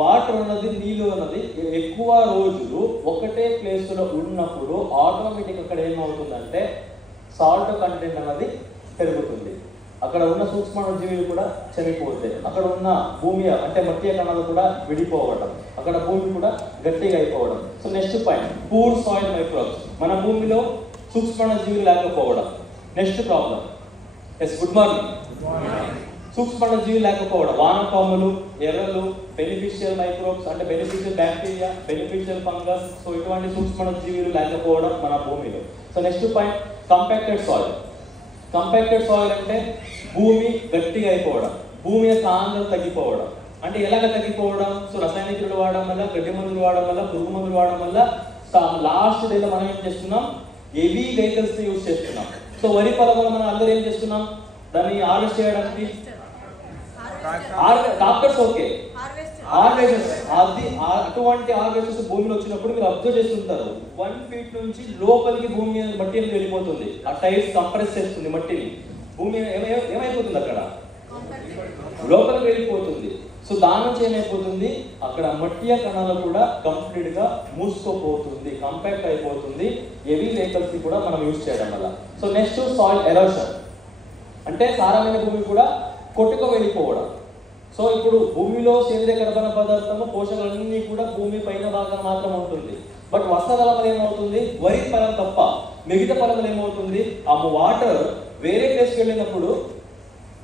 వాటర్ ఉన్నది, నీళ్ళు ఉన్నది ఎక్కువ రోజులు ఒకటే ప్లేస్లో ఉన్నప్పుడు ఆటోమేటిక్ అక్కడ ఏమవుతుందంటే సాల్ట్ కంటెంట్ అనేది పెరుగుతుంది. అక్కడ ఉన్న సూక్ష్మ జీవులు కూడా చనిపోతాయి. అక్కడ ఉన్న భూమి అంటే మట్టి కణాలు కూడా విడిపోవడం, అక్కడ భూమి కూడా గట్టిగా అయిపోవడం. So next point, poor soil microbes. మన భూమిలో సూక్ష్మ జీవులు లేకపోవడం. Next problem. Yes, good morning. సూక్ష్మ జీవులు లేకపోవడం, వానపాములు, ఎర్రలు, బెనిఫిషియల్ మైక్రోబ్స్ అంటే beneficial bacteria, beneficial fungus, so ఇటువంటి సూక్ష్మ జీవులు లేకపోవడం మన భూమిలో. So next point, compacted soil. Compacted soil అంటే భూమి గట్టిగా అయిపోవడం, భూమి యొక్క ఆంధ్రత తగ్గిపోవడం. అంటే ఎలాగ తగ్గిపోవడం? సో రసాయనిక ఎరువులు వాడడం వల్ల, గడ్డి మందులు వాడడం వల్ల, పురుగు మందులు వాడడం వల్ల లాస్ట్ డేలో మనం ఏం చేస్తున్నాం? హెవీ వెహికల్స్ యూజ్ చేస్తున్నాం. సో వరి పొలంలో మనం అందరూ ఏం చేస్తున్నాం? దాన్ని హార్వెస్ట్ చేయడానికి ట్రాక్టర్స్, ఓకే, హార్వెస్టర్స్. అది అటువంటి హార్వెస్టర్స్ భూమిలో వచ్చినప్పుడు మీరు అబ్జర్వ్ చేస్తుంటారు, 1 feet నుంచి లోపలికి భూమి మట్టి అనేది వెళ్ళిపోతుంది. ఆ టైర్స్ కంప్రెస్ చేస్తుంది మట్టిని. భూమి ఏమైపోతుంది? అక్కడ లోపలికి వెళ్ళిపోతుంది. సో దాని నుంచి ఏమైపోతుంది? అక్కడ మట్టి కణాలు కూడా కంప్లీట్ గా మూసుకోపోతుంది, కంపాక్ట్ అయిపోతుంది, హెవీ వెహికల్స్ కూడా మనం యూజ్ చేయడం వల్ల. సో నెక్స్ట్ సాయిల్ ఎరోషన్ అంటే సారమైన భూమి కూడా కొట్టుకు వెళ్ళిపోవడం. సో ఇప్పుడు భూమిలో సేంద్రియ కర్బన పదార్థము, పోషకాలన్నీ కూడా భూమి పైన భాగం మాత్రం ఉంటుంది. బట్ వర్షాకాలంలో ఏమవుతుంది? వరి పొలం తప్ప మిగతా పొలంలో ఏమవుతుంది? ఆ వాటర్ వేరే ప్లేస్కి వెళ్ళినప్పుడు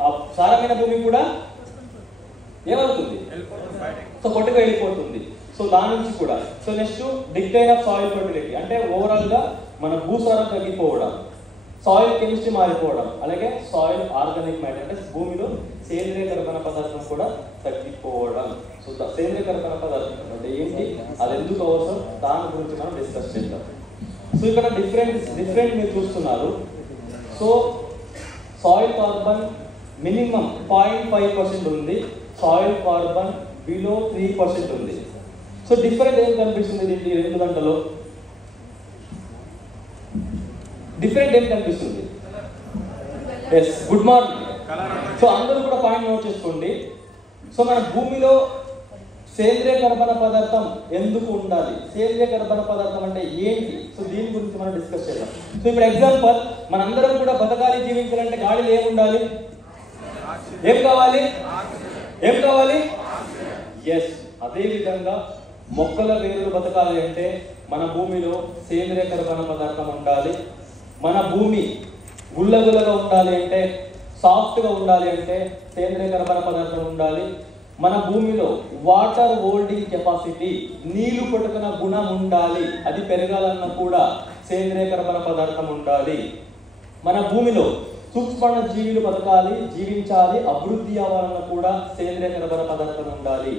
ఆ సారమైన భూమి కూడా ఏమవుతుంది? సో కొట్టుకు వెళ్ళిపోతుంది. సో దాని నుంచి కూడా. So next decline of soil fertility అంటే ఓవరాల్ గా మన భూసారం తగ్గిపోవడం, సాయిల్ కెమిస్ట్రీ మారిపోవడం, అలాగే సాయిల్ ఆర్గానిక్ మ్యాటర్ అంటే భూమిలో సేంద్రియ కర్బన పదార్థం కూడా తగ్గిపోవడం. సో సేంద్రియ కర్బన పదార్థం అంటే ఏంటి, అది ఎందుకు అవసరం, దాని గురించి మనం డిస్కస్ చేద్దాం. సో ఇక్కడ డిఫరెంట్ మీరు చూస్తున్నారు. సో సాయిల్ కార్బన్ మినిమం 0.5% ఉంది, సాయిల్ కార్బన్ బిలో 3% ఉంది. సో డిఫరెంట్ ఏం కనిపిస్తుంది దీంట్లో 2 గంటలో? డిఫరెంట్ ఏం కనిపిస్తుంది? Yes, good morning. సో అందరూ కూడా పాయింట్ నోట్ చేసుకోండి. సో మన భూమిలో సేంద్రియ కర్బన పదార్థం ఎందుకు ఉండాలి, సేంద్రియ కర్బన పదార్థం అంటే ఏంటి, సో దీని గురించి మనం డిస్కస్ చేద్దాం. సో ఇప్పుడు ఎగ్జాంపుల్, మనందరం కూడా బతకాలి, జీవించాలంటే గాలిలో ఏముండాలి? ఏం కావాలి? ఎస్, అదే విధంగా మొక్కల వేరులు బతకాలి అంటే మన భూమిలో సేంద్రియ కర్బన పదార్థం ఉండాలి. మన భూమి గుల్లగుల్లగా ఉండాలి అంటే, సాఫ్ట్గా ఉండాలి అంటే సేంద్రియ కర్బన పదార్థం ఉండాలి. మన భూమిలో వాటర్ హోల్డింగ్ కెపాసిటీ, నీళ్లు పట్టుకున్న గుణం ఉండాలి, అది పెరగాలన్నా కూడా సేంద్రియ కర్బన పదార్థం ఉండాలి. మన భూమిలో సూక్ష్మ జీవులు బతకాలి, జీవించాలి, అభివృద్ధి అవ్వాలన్నా కూడా సేంద్రియ కర్బన పదార్థం ఉండాలి.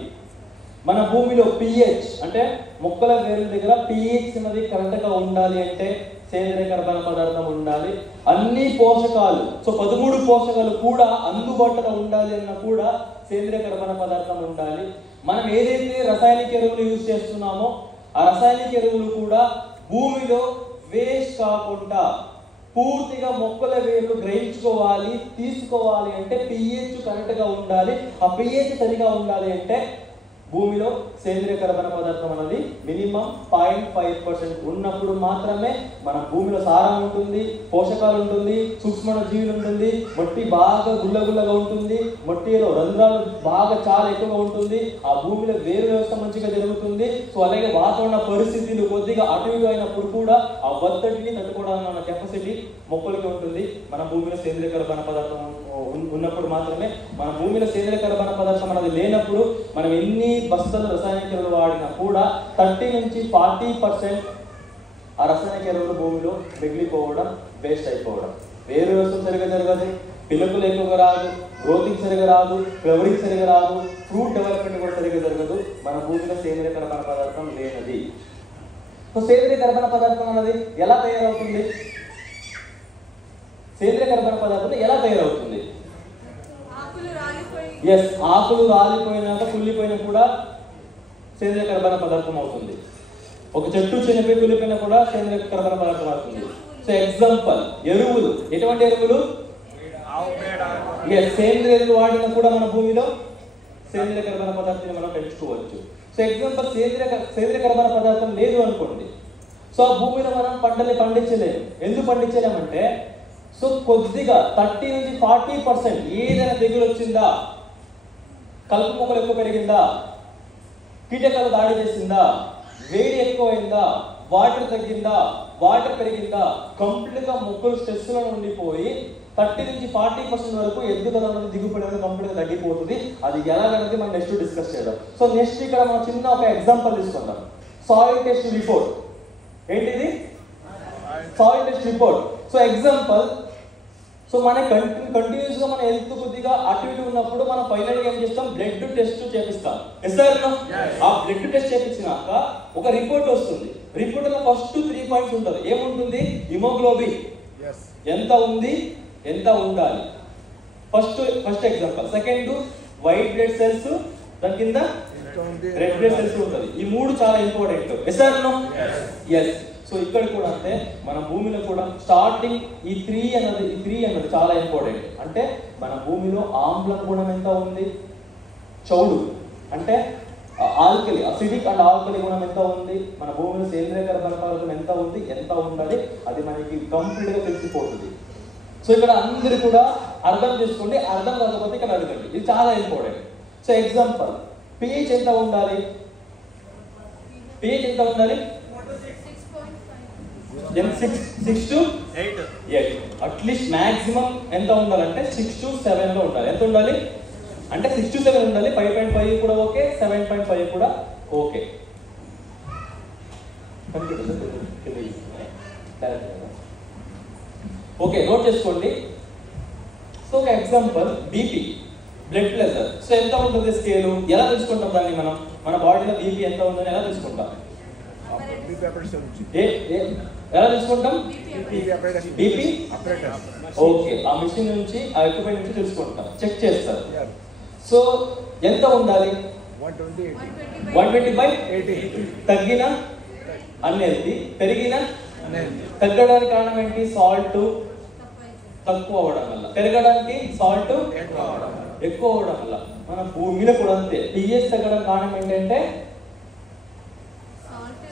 మన భూమిలో pH అంటే మొక్కల వేరుల దగ్గర pH అనేది కరెక్ట్గా ఉండాలి అంటే సేంద్రియ కర్బన పదార్థం ఉండాలి. అన్ని పోషకాలు, సో 13 పోషకాలు కూడా అందుబాటులో ఉండాలి అన్న కూడా సేంద్రియ కర్బన పదార్థం ఉండాలి. మనం ఏదైతే రసాయనిక ఎరువులు యూజ్ చేస్తున్నామో ఆ రసాయనిక ఎరువులు కూడా భూమిలో వేస్ట్ కాకుండా పూర్తిగా మొక్కల వేర్లు గ్రహించుకోవాలి, తీసుకోవాలి అంటే pH కరెక్ట్గా ఉండాలి. ఆ pH సరిగా ఉండాలి అంటే భూమిలో సేంద్రియ కర్బన పదార్థం అనేది మినిమం 0.5% ఉన్నప్పుడు మాత్రమే మన భూమిలో సారం ఉంటుంది, పోషకాలు ఉంటుంది, సూక్ష్మ జీవులు ఉంటుంది, మట్టి బాగా గుల్లగుల్లగా ఉంటుంది, మట్టిలో రంధ్రాలు బాగా చాలా ఎక్కువగా ఉంటుంది, ఆ భూమిలో వేరు వ్యవస్థ మంచిగా జరుగుతుంది. సో అలాగే వాతావరణ పరిస్థితులు కొద్దిగా అటు ఇటు అయినప్పుడు కూడా ఆ ఒత్తిడిని తట్టుకోవడానికి ఉన్న కెపాసిటీ మొక్కలకి ఉంటుంది. మన భూమిలో సేంద్రియ కర్బన పదార్థం ఉన్నప్పుడు మాత్రమే. మన భూమిలో సేంద్రియ కర్బన పదార్థం అనేది లేనప్పుడు మనం ఎన్ని బస్తాలు రసాయనిక ఎరువులు వాడినా కూడా 30 నుంచి 40% ఆ రసాయనిక ఎరువులు భూమిలో మిగిలిపోవడం, వేస్ట్ అయిపోవడం. వేరు వ్యవస్థ సరిగా జరగదు, పిలుపులు ఎక్కువగా రాదు, గ్రోతింగ్ సరిగా రాదు, ఫ్లవరింగ్ సరిగా రాదు, ఫ్రూట్ డెవలప్మెంట్ కూడా సరిగా జరగదు. మన భూమిలో సేంద్రియ కర్బన పదార్థం లేనది. సో సేంద్రియ కర్బన పదార్థం అన్నది ఎలా తయారవుతుంది? సేంద్రియ కర్బన పదార్థం ఎలా తయారవుతుంది? ఎస్, ఆకులు రాలిపోయినాక కుళ్ళిపోయినా కూడా సేంద్రియ కర్బన పదార్థం అవుతుంది. ఒక చెట్టు చనిపోయి కుళ్ళిపోయినా కూడా సేంద్రియ కర్బన పదార్థం అవుతుంది. సో ఎగ్జాంపుల్, ఎరువులు. ఎటువంటి ఎరువులు? సేంద్రియ ఎరువులు వాడినా కూడా మన భూమిలో సేంద్రియ కర్బన పదార్థాన్ని మనం పెంచుకోవచ్చు. సో ఎగ్జాంపుల్, సేంద్రియ కర్బన పదార్థం లేదు అనుకోండి, సో ఆ భూమిలో మనం పంటని పండించలేము. ఎందుకు పండించలేమంటే, సో కొద్దిగా 30 నుంచి 40% ఏదైనా తెగులు వచ్చిందా, కలుపు మొక్కలు ఎక్కువ పెరిగిందా, కీటకాలు దాడి చేసిందా, వేడి ఎక్కువైందా, వాటర్ తగ్గిందా, వాటర్ పెరిగిందా, కంప్లీట్ గా మొక్కలు స్ట్రెస్ లో ఉండిపోయి 30 నుంచి 40% వరకు ఎదుగుదల అనేది, దిగుబడి అనేది కంప్లీట్ గా తగ్గిపోతుంది. అది ఎలాగనేది మనం నెక్స్ట్ డిస్కస్ చేద్దాం. సో నెక్స్ట్ ఇక్కడ మనం చిన్న ఒక ఎగ్జాంపుల్ తీసుకుందాం. Soil test report. ఏంటిది? Soil test report. So example, so మన కంటిన్యూస్ గా మన హెల్త్ కొద్దిగా అటు ఇటు ఉన్నప్పుడు మనం ఫైనల్ గా ఏం చేస్తాం? బ్లడ్ టెస్ట్ చేపిస్తాం. ఆ బ్లడ్ టెస్ట్ చేపించినాక ఒక రిపోర్ట్ వస్తుంది. రిపోర్ట్ లో ఫస్ట్ 3 పాయింట్స్ ఉంటుంది. ఏముంటుంది? హిమోగ్లోబిన్ ఎంత ఉంది, ఎంత ఉండాలి. First example. Second, white blood cells, దాని కింద రెడ్ బ్లడ్ సెల్స్ ఉంటుంది. ఈ 3 చాలా ఇంపార్టెంట్. ఎస్. సో ఇక్కడ కూడా అంటే మన భూమిలో కూడా స్టార్టింగ్ ఈ 3 అన్నది చాలా ఇంపార్టెంట్. అంటే మన భూమిలో ఆమ్ల గుణం ఎంత ఉంది, చౌడు అంటే ఆల్కలి, అసిడిక్ అండ్ ఆల్కలి గుణం ఎంత ఉంది, మన భూమిలో సేంద్రియ కర్బన పదార్థం ఎంత ఉంది, ఎంత ఉండాలి, అది మనకి కంప్లీట్ గా తెలిసిపోతుంది. సో ఇక్కడ అందరూ కూడా అర్థం చేసుకోండి. అర్థం కాకపోతే ఇక్కడ అడగండి. ఇది చాలా ఇంపార్టెంట్. సో ఎగ్జాంపుల్, pH ఎంత ఉండాలి? pH ఎంత ఉండాలి? 6 to 8. అట్లీస్ట్ మాక్సిమం ఎంత ఉండాలంటే 6 to 7 లో ఉండాలి. ఎంత ఉండాలి అంటే 6 to 7 ఉండాలి. 5.5 కూడా ఓకే, 7.5 కూడా ఓకే. ఓకే, నోట్ చేసుకోండి. సో ఒక example, BP, blood pressure. So ఎంత ఉంటుంది స్కేలు? ఎలా తెలుసుకుంటాం దాన్ని? మనం మన బాడీలో బీపీ ఎంత ఉందని ఎలా తెలుసుకుంటాం? ఎలా తెలుసుకుంటాం? బీపీ. ఓకే, ఆ మిషన్ నుంచి, ఆ ఎక్విప్మెంట్ నుంచి తెలుసుకుంటాం, చెక్ చేస్తారు. సో ఎంత ఉండాలి? 120/80. తగ్గిన అన్హెల్తీ, పెరిగిన తగ్గడానికి కారణం ఏంటి? సాల్ట్ తక్కువ అవడం వల్ల. పెరగడానికి సాల్ట్ ఎక్కువ అవడం వల్ల. మన భూమిలో కూడా అంతే. pH తగ్గడానికి కారణం ఏంటంటే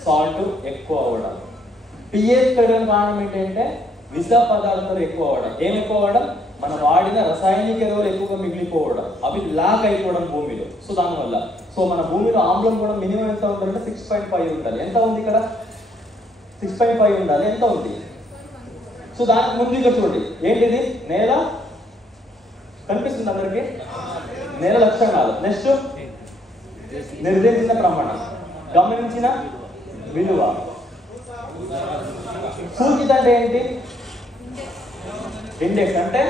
సాల్ట్ ఎక్కువ అవడం. pH పెరగడానికి కారణం ఏంటంటే విష పదార్థాలు ఎక్కువ అవడం. ఏం ఎక్కువ అవడం? మన వాడిన రసాయనిక ఎరువులు ఎక్కువగా మిగిలిపోవడం, అవి లాక్ అయిపోవడం భూమిలో. సో దానివల్ల సో మన భూమిలో ఆమ్లం కూడా మినిమం ఎంత ఉండాలంటే 6.5 ఉండాలి. ఎంత ఉంది ఇక్కడ? 6.5 ఉండాలి. ఎంత ఉంది? సో దానికి ముందు ఇక్కడ చూడండి, ఏంటిది? నేల కనిపిస్తుంది అందరికి? నేల లక్షణాలు. నెక్స్ట్, నిర్దేశించిన ప్రమాణం, గమనించిన విలువ. సూచిత అంటే ఏంటి? ఇండెక్స్ అంటే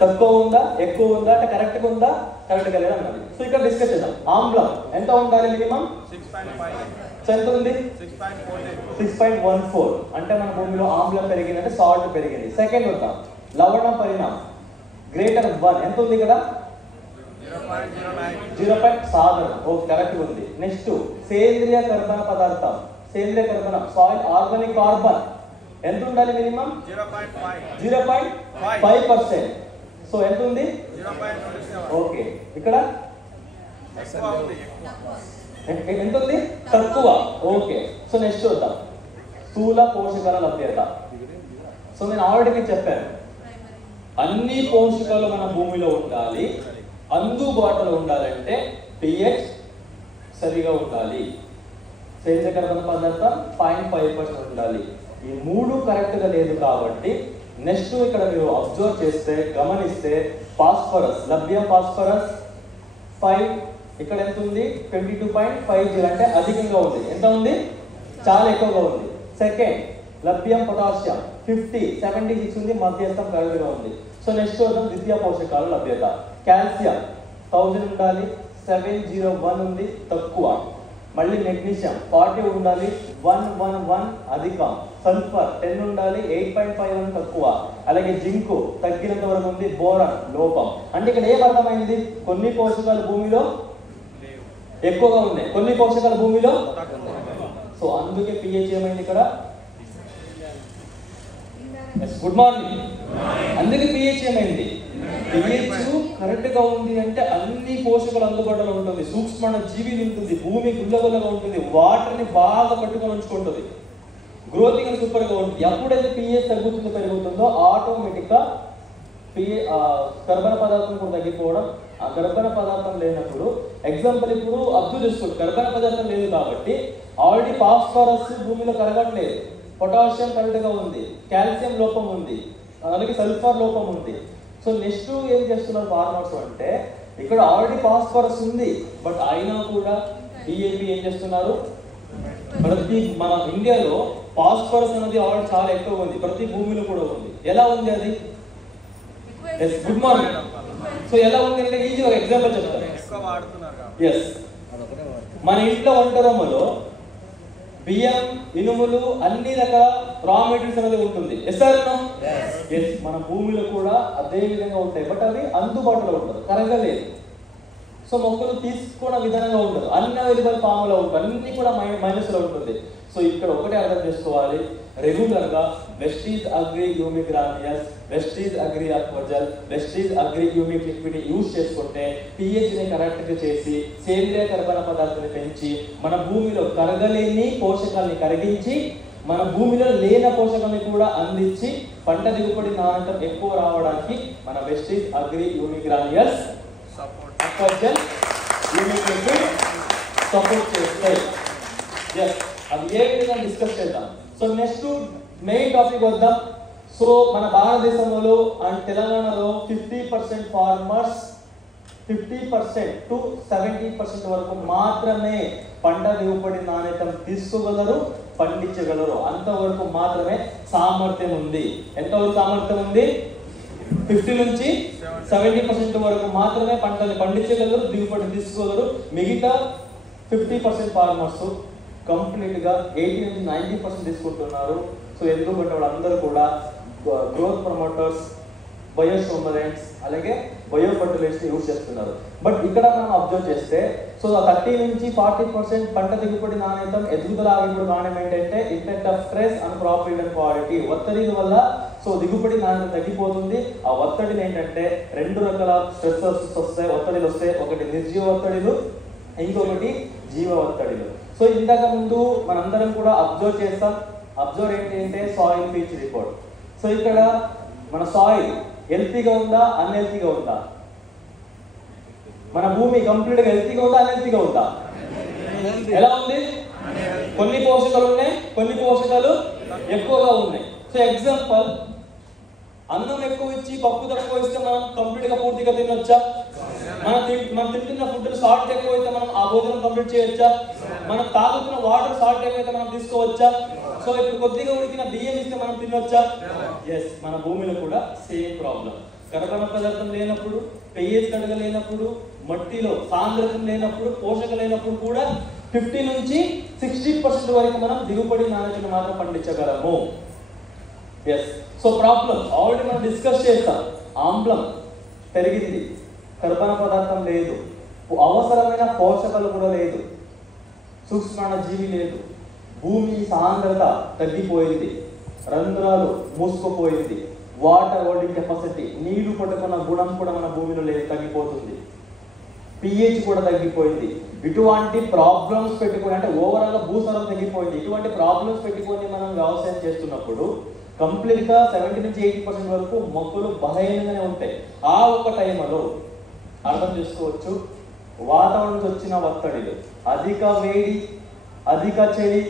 తక్కువ ఉందా, ఎక్కువ ఉందా, అంటే కరెక్ట్గా ఉందా, కరెక్ట్గా లేదా అన్నది. సో ఇక్కడ డిస్కస్ చేద్దాం. ఆమ్లం ఎంత ఉండాలి? మినిమం 6.5. సో ఎంత ఉంది? 6.14. అంటే మన భూమిలో ఆమ్లం పెరిగిందంటే సాల్ట్ పెరిగింది. సెకండ్ వద్దాం, లవణ పరిణామం గ్రేటర్ 1. ఎంత ఉంది ఇక్కడ? 0. సాధారణ. ఓకే, కరెక్ట్ ఉంది. నెక్స్ట్, సేంద్రియ కర్బన పదార్థం, సేంద్రియ కర్బనం, సాయిల్ ఆర్గానిక్ కార్బన్ ఎంత ఉండాలి? మినిమం 0.5%. సో ఎంత ఉంది? ఓకే, ఇక్కడ ఎంత ఉంది? తక్కువ. ఓకే, సో నెక్స్ట్ చూద్దాం, స్థూల పోషకాల లభ్యత. సో నేను ఆల్రెడీ చెప్పాను, అన్ని పోషకాలు మన భూమిలో ఉండాలి, అందుబాటులో ఉండాలంటే pH సరిగా ఉండాలి, సేంద్రియ కర్బన పదార్థం 0.5% ఉండాలి. ఈ 3 కరెక్ట్ గా లేదు కాబట్టి నెక్స్ట్ ఇక్కడ మీరు అబ్జర్వ్ చేస్తే, గమనిస్తే, ఫాస్ఫరస్, లభ్య ఫాస్ఫరస్ 5, ఇక్కడ ఎంత ఉంది? 22.50, అంటే అధికంగా ఉంది. ఎంత ఉంది? చాలా ఎక్కువగా ఉంది. సెకండ్, లభ్యం పొటాషియం 50, 76 ఉంది, మధ్యస్థం కరెక్ట్గా ఉంది. సో నెక్స్ట్ చూద్దాం ద్వితీయ పోషకాలు లభ్యత. కాల్షియం 1000 ఉండాలి, 701 ఉంది తక్కువ. మళ్ళీ మెగ్నీషియం 40 ఉండాలి, 111 అధికం. సల్ఫర్ 10 ఉండాలి, 8.51 తక్కువ. అలాగే జింకు తగ్గినంత వరకు ఉంది, బోరాన్ లోపం. అంటే ఇక్కడ ఏం అర్థమైంది? కొన్ని పోషకాలు భూమిలో ఎక్కువగా ఉన్నాయి, కొన్ని పోషకాలు భూమిలో. సో అందుకే pH ఏమైంది ఇక్కడ? Good morning. అందుకే pH ఏమైంది? pH కరెక్ట్ గా ఉంది అంటే అన్ని పోషకాలు అందుబాటులో ఉంటుంది, సూక్ష్మ జీవి ఉంటుంది, భూమి గుల్లగుల్లగా ఉంటుంది, వాటర్ ని బాగా పట్టుకొని ఉంచుకుంటుంది, గ్రోతింగ్ అని సూపర్ గా ఉంటుంది. ఎప్పుడైతే pH తగ్గుతుందో పెరుగుతుందో ఆటోమేటిక్ గా కర్బన పదార్థం కూడా తగ్గిపోవడం. ఆ కర్బన పదార్థం లేనప్పుడు ఎగ్జాంపుల్ ఇప్పుడు అబ్జర్వ్ చేసుకోండి, కర్బన పదార్థం లేదు కాబట్టి ఆల్రెడీ ఫాస్ఫరస్ భూమిలో కరగట్లేదు, పొటాషియం కరెక్ట్ గా ఉంది, కాల్షియం లోపం ఉంది, అలాగే సల్ఫర్ లోపం ఉంది. సో నెక్స్ట్ ఏం చేస్తున్నారు ఫార్మర్స్ అంటే ఇక్కడ ఆల్రెడీ ఫాస్ఫరస్ ఉంది బట్ అయినా కూడా DAP ఏం చేస్తున్నారు? ప్రతి మన ఇండియాలో ఫాస్ఫరస్ అనేది ఆల్రెడీ చాలా ఎక్కువ ఉంది, ప్రతి భూమిలో కూడా ఉంది. ఎలా ఉంది అది? Good morning. సో ఎలా ఉంది అంటే ఈజీ ఒక ఎగ్జాంపుల్ చెప్తాను. ఎస్, మన ఇంట్లో వంటరమ్మలో బియ్యం, ఇనుములు, అన్ని రకాల రా మెటీరియల్స్ అనేది ఉంటుంది. Yes sir? ఎస్, మన భూమిలో కూడా అదే విధంగా ఉంటాయి బట్ అవి అందుబాటులో ఉండదు, కరగలేదు. సో మొక్కలు తీసుకున్న విధానంగా ఉండదు, అన్ని అవైలబుల్ ఫామ్ లో ఉంటుంది, అన్ని కూడా మైనస్ లో ఉంటుంది. సో ఇక్కడ ఒకటే అర్థం చేసుకోవాలి, రెగ్యులర్ గా Vestige agri humic granules, Vestige agri aquasal, Vestige agri humic liquid use చేసుకుంటే pH ని కరెక్ట్ గా చేసి సేంద్రియ కర్బన పదార్థాన్ని పెంచి మన భూమిలో కరగలేని పోషకాలని కరిగించి మన భూమిలో లేని పోషకాలని కూడా అందించి పంట దిగుబడి నాణ్యత ఎక్కువ రావడానికి మన Vestige agri humic granules, aquasal, humic liquid support చేస్తాయి. ఎస్, అది ఏ విధంగా డిస్కస్ చేద్దాం. సో నెక్స్ట్ మెయిన్ టాపిక్ వద్దాం. సో మన భారతదేశంలో అండ్ తెలంగాణలో 50% ఫార్మర్స్ 50% to 70% వరకు మాత్రమే పంట దిగుబడి నాణ్యత తీసుకోగలరు, పండించగలరు. అంతవరకు మాత్రమే సామర్థ్యం ఉంది. ఎంతవరకు సామర్థ్యం ఉంది? 50 నుంచి 70% వరకు మాత్రమే పంటని పండించగలరు, దిగుబడి తీసుకోగలరు. మిగతా 50% ఫార్మర్స్ కంప్లీట్ గా 80 నుంచి 90% తీసుకుంటున్నారు. సో ఎందుకంటే వాళ్ళందరూ కూడా గ్రోత్ ప్రమోటర్స్, బయోస్టిమ్యులెంట్స్, అలాగే బయో ఫర్టిలైజర్స్ యూజ్ చేస్తున్నారు. బట్ ఇక్కడ మనం అబ్జర్వ్ చేస్తే సో 30 నుంచి 40% పంట దిగుబడి నాణ్యత ఎదుగుదల ఆగిపోవడం కారణం ఏంటంటే impact of stress and crop yield and quality. ఒత్తిడి వల్ల సో దిగుబడి నాణ్యత తగ్గిపోతుంది. ఆ ఒత్తిడిని ఏంటంటే రెండు రకాల స్ట్రెస్సెస్ వస్తాయి, ఒత్తిడిలు వస్తాయి. ఒకటి నిర్జీవ ఒత్తిడిలు, ఇంకొకటి జీవ ఒత్తిడిలు. సో ఇంతక ముందు మనందరం కూడా అబ్జర్వ్ చేస్తాం. అబ్జర్వ్ ఏంటి అంటే సాయిల్ పీచ్ రిపోర్ట్. సో ఇక్కడ మన సాయిల్ హెల్తీగా ఉందా, అన్హెల్తీగా ఉందా? మన భూమి కంప్లీట్ గా హెల్తీగా ఉందా, అన్హెల్తీగా ఉందా? ఎలా ఉంది? కొన్ని పోషకాలు ఉన్నాయి, కొన్ని పోషకాలు ఎక్కువగా ఉన్నాయి. సో ఎగ్జాంపుల్, అన్నం ఎక్కువ ఇచ్చి పప్పు తక్కువ ఇస్తే మనం కంప్లీట్ గా పూర్తిగా తినొచ్చా? మనం తింటున్న ఫుడ్ సాల్ట్ ఎక్కువ అయితే మనం ఆ భోజనం కంప్లీట్ చేయొచ్చా? మనం తాగుతున్న వాటర్ సాల్ట్ ఎక్కువైతే మనం తీసుకోవచ్చా? సో ఇప్పుడు కొద్దిగా ఉడికిన బియ్యం ఇస్తే మనం తినొచ్చా? ఎస్, మన భూమిలో కూడా సేమ్ ప్రాబ్లం. కర్బన పదార్థం లేనప్పుడు, pH కడగ లేనప్పుడు, మట్టిలో సాంద్రతం లేనప్పుడు, పోషక లేనప్పుడు కూడా 50 నుంచి 60% వరకు మనం దిగుబడి నాణ్యతను మాత్రం పండించగలము. ఎస్, సో ప్రాబ్లం ఆల్రెడీ మనం డిస్కస్ చేస్తాం. ఆమ్లం పెరిగింది, కర్బన పదార్థం లేదు, అవసరమైన పోషకాలు కూడా లేదు, సూక్ష్మ జీవి లేదు, భూమి సాంద్రత తగ్గిపోయింది, రంధ్రాలు మూసుకుపోయింది, వాటర్ హోల్డింగ్ కెపాసిటీ, నీళ్లు పట్టుకున్న గుణం కూడా మన భూమిలో లేదు, తగ్గిపోతుంది, pH కూడా తగ్గిపోయింది. ఇటువంటి ప్రాబ్లమ్స్ పెట్టుకొని, అంటే ఓవరాల్ గా భూసారం తగ్గిపోయింది. ఇటువంటి ప్రాబ్లమ్స్ పెట్టుకొని మనం వ్యవసాయం చేస్తున్నప్పుడు కంప్లీట్ గా 70 నుంచి 80% వరకు మొక్కలు బలహీనంగానే ఉంటాయి. ఆ ఒక టైంలో అర్థం చేసుకోవచ్చు, వాతావరణం నుంచి వచ్చిన ఒత్తిడిలు, అధిక వేడి, అధిక చలి,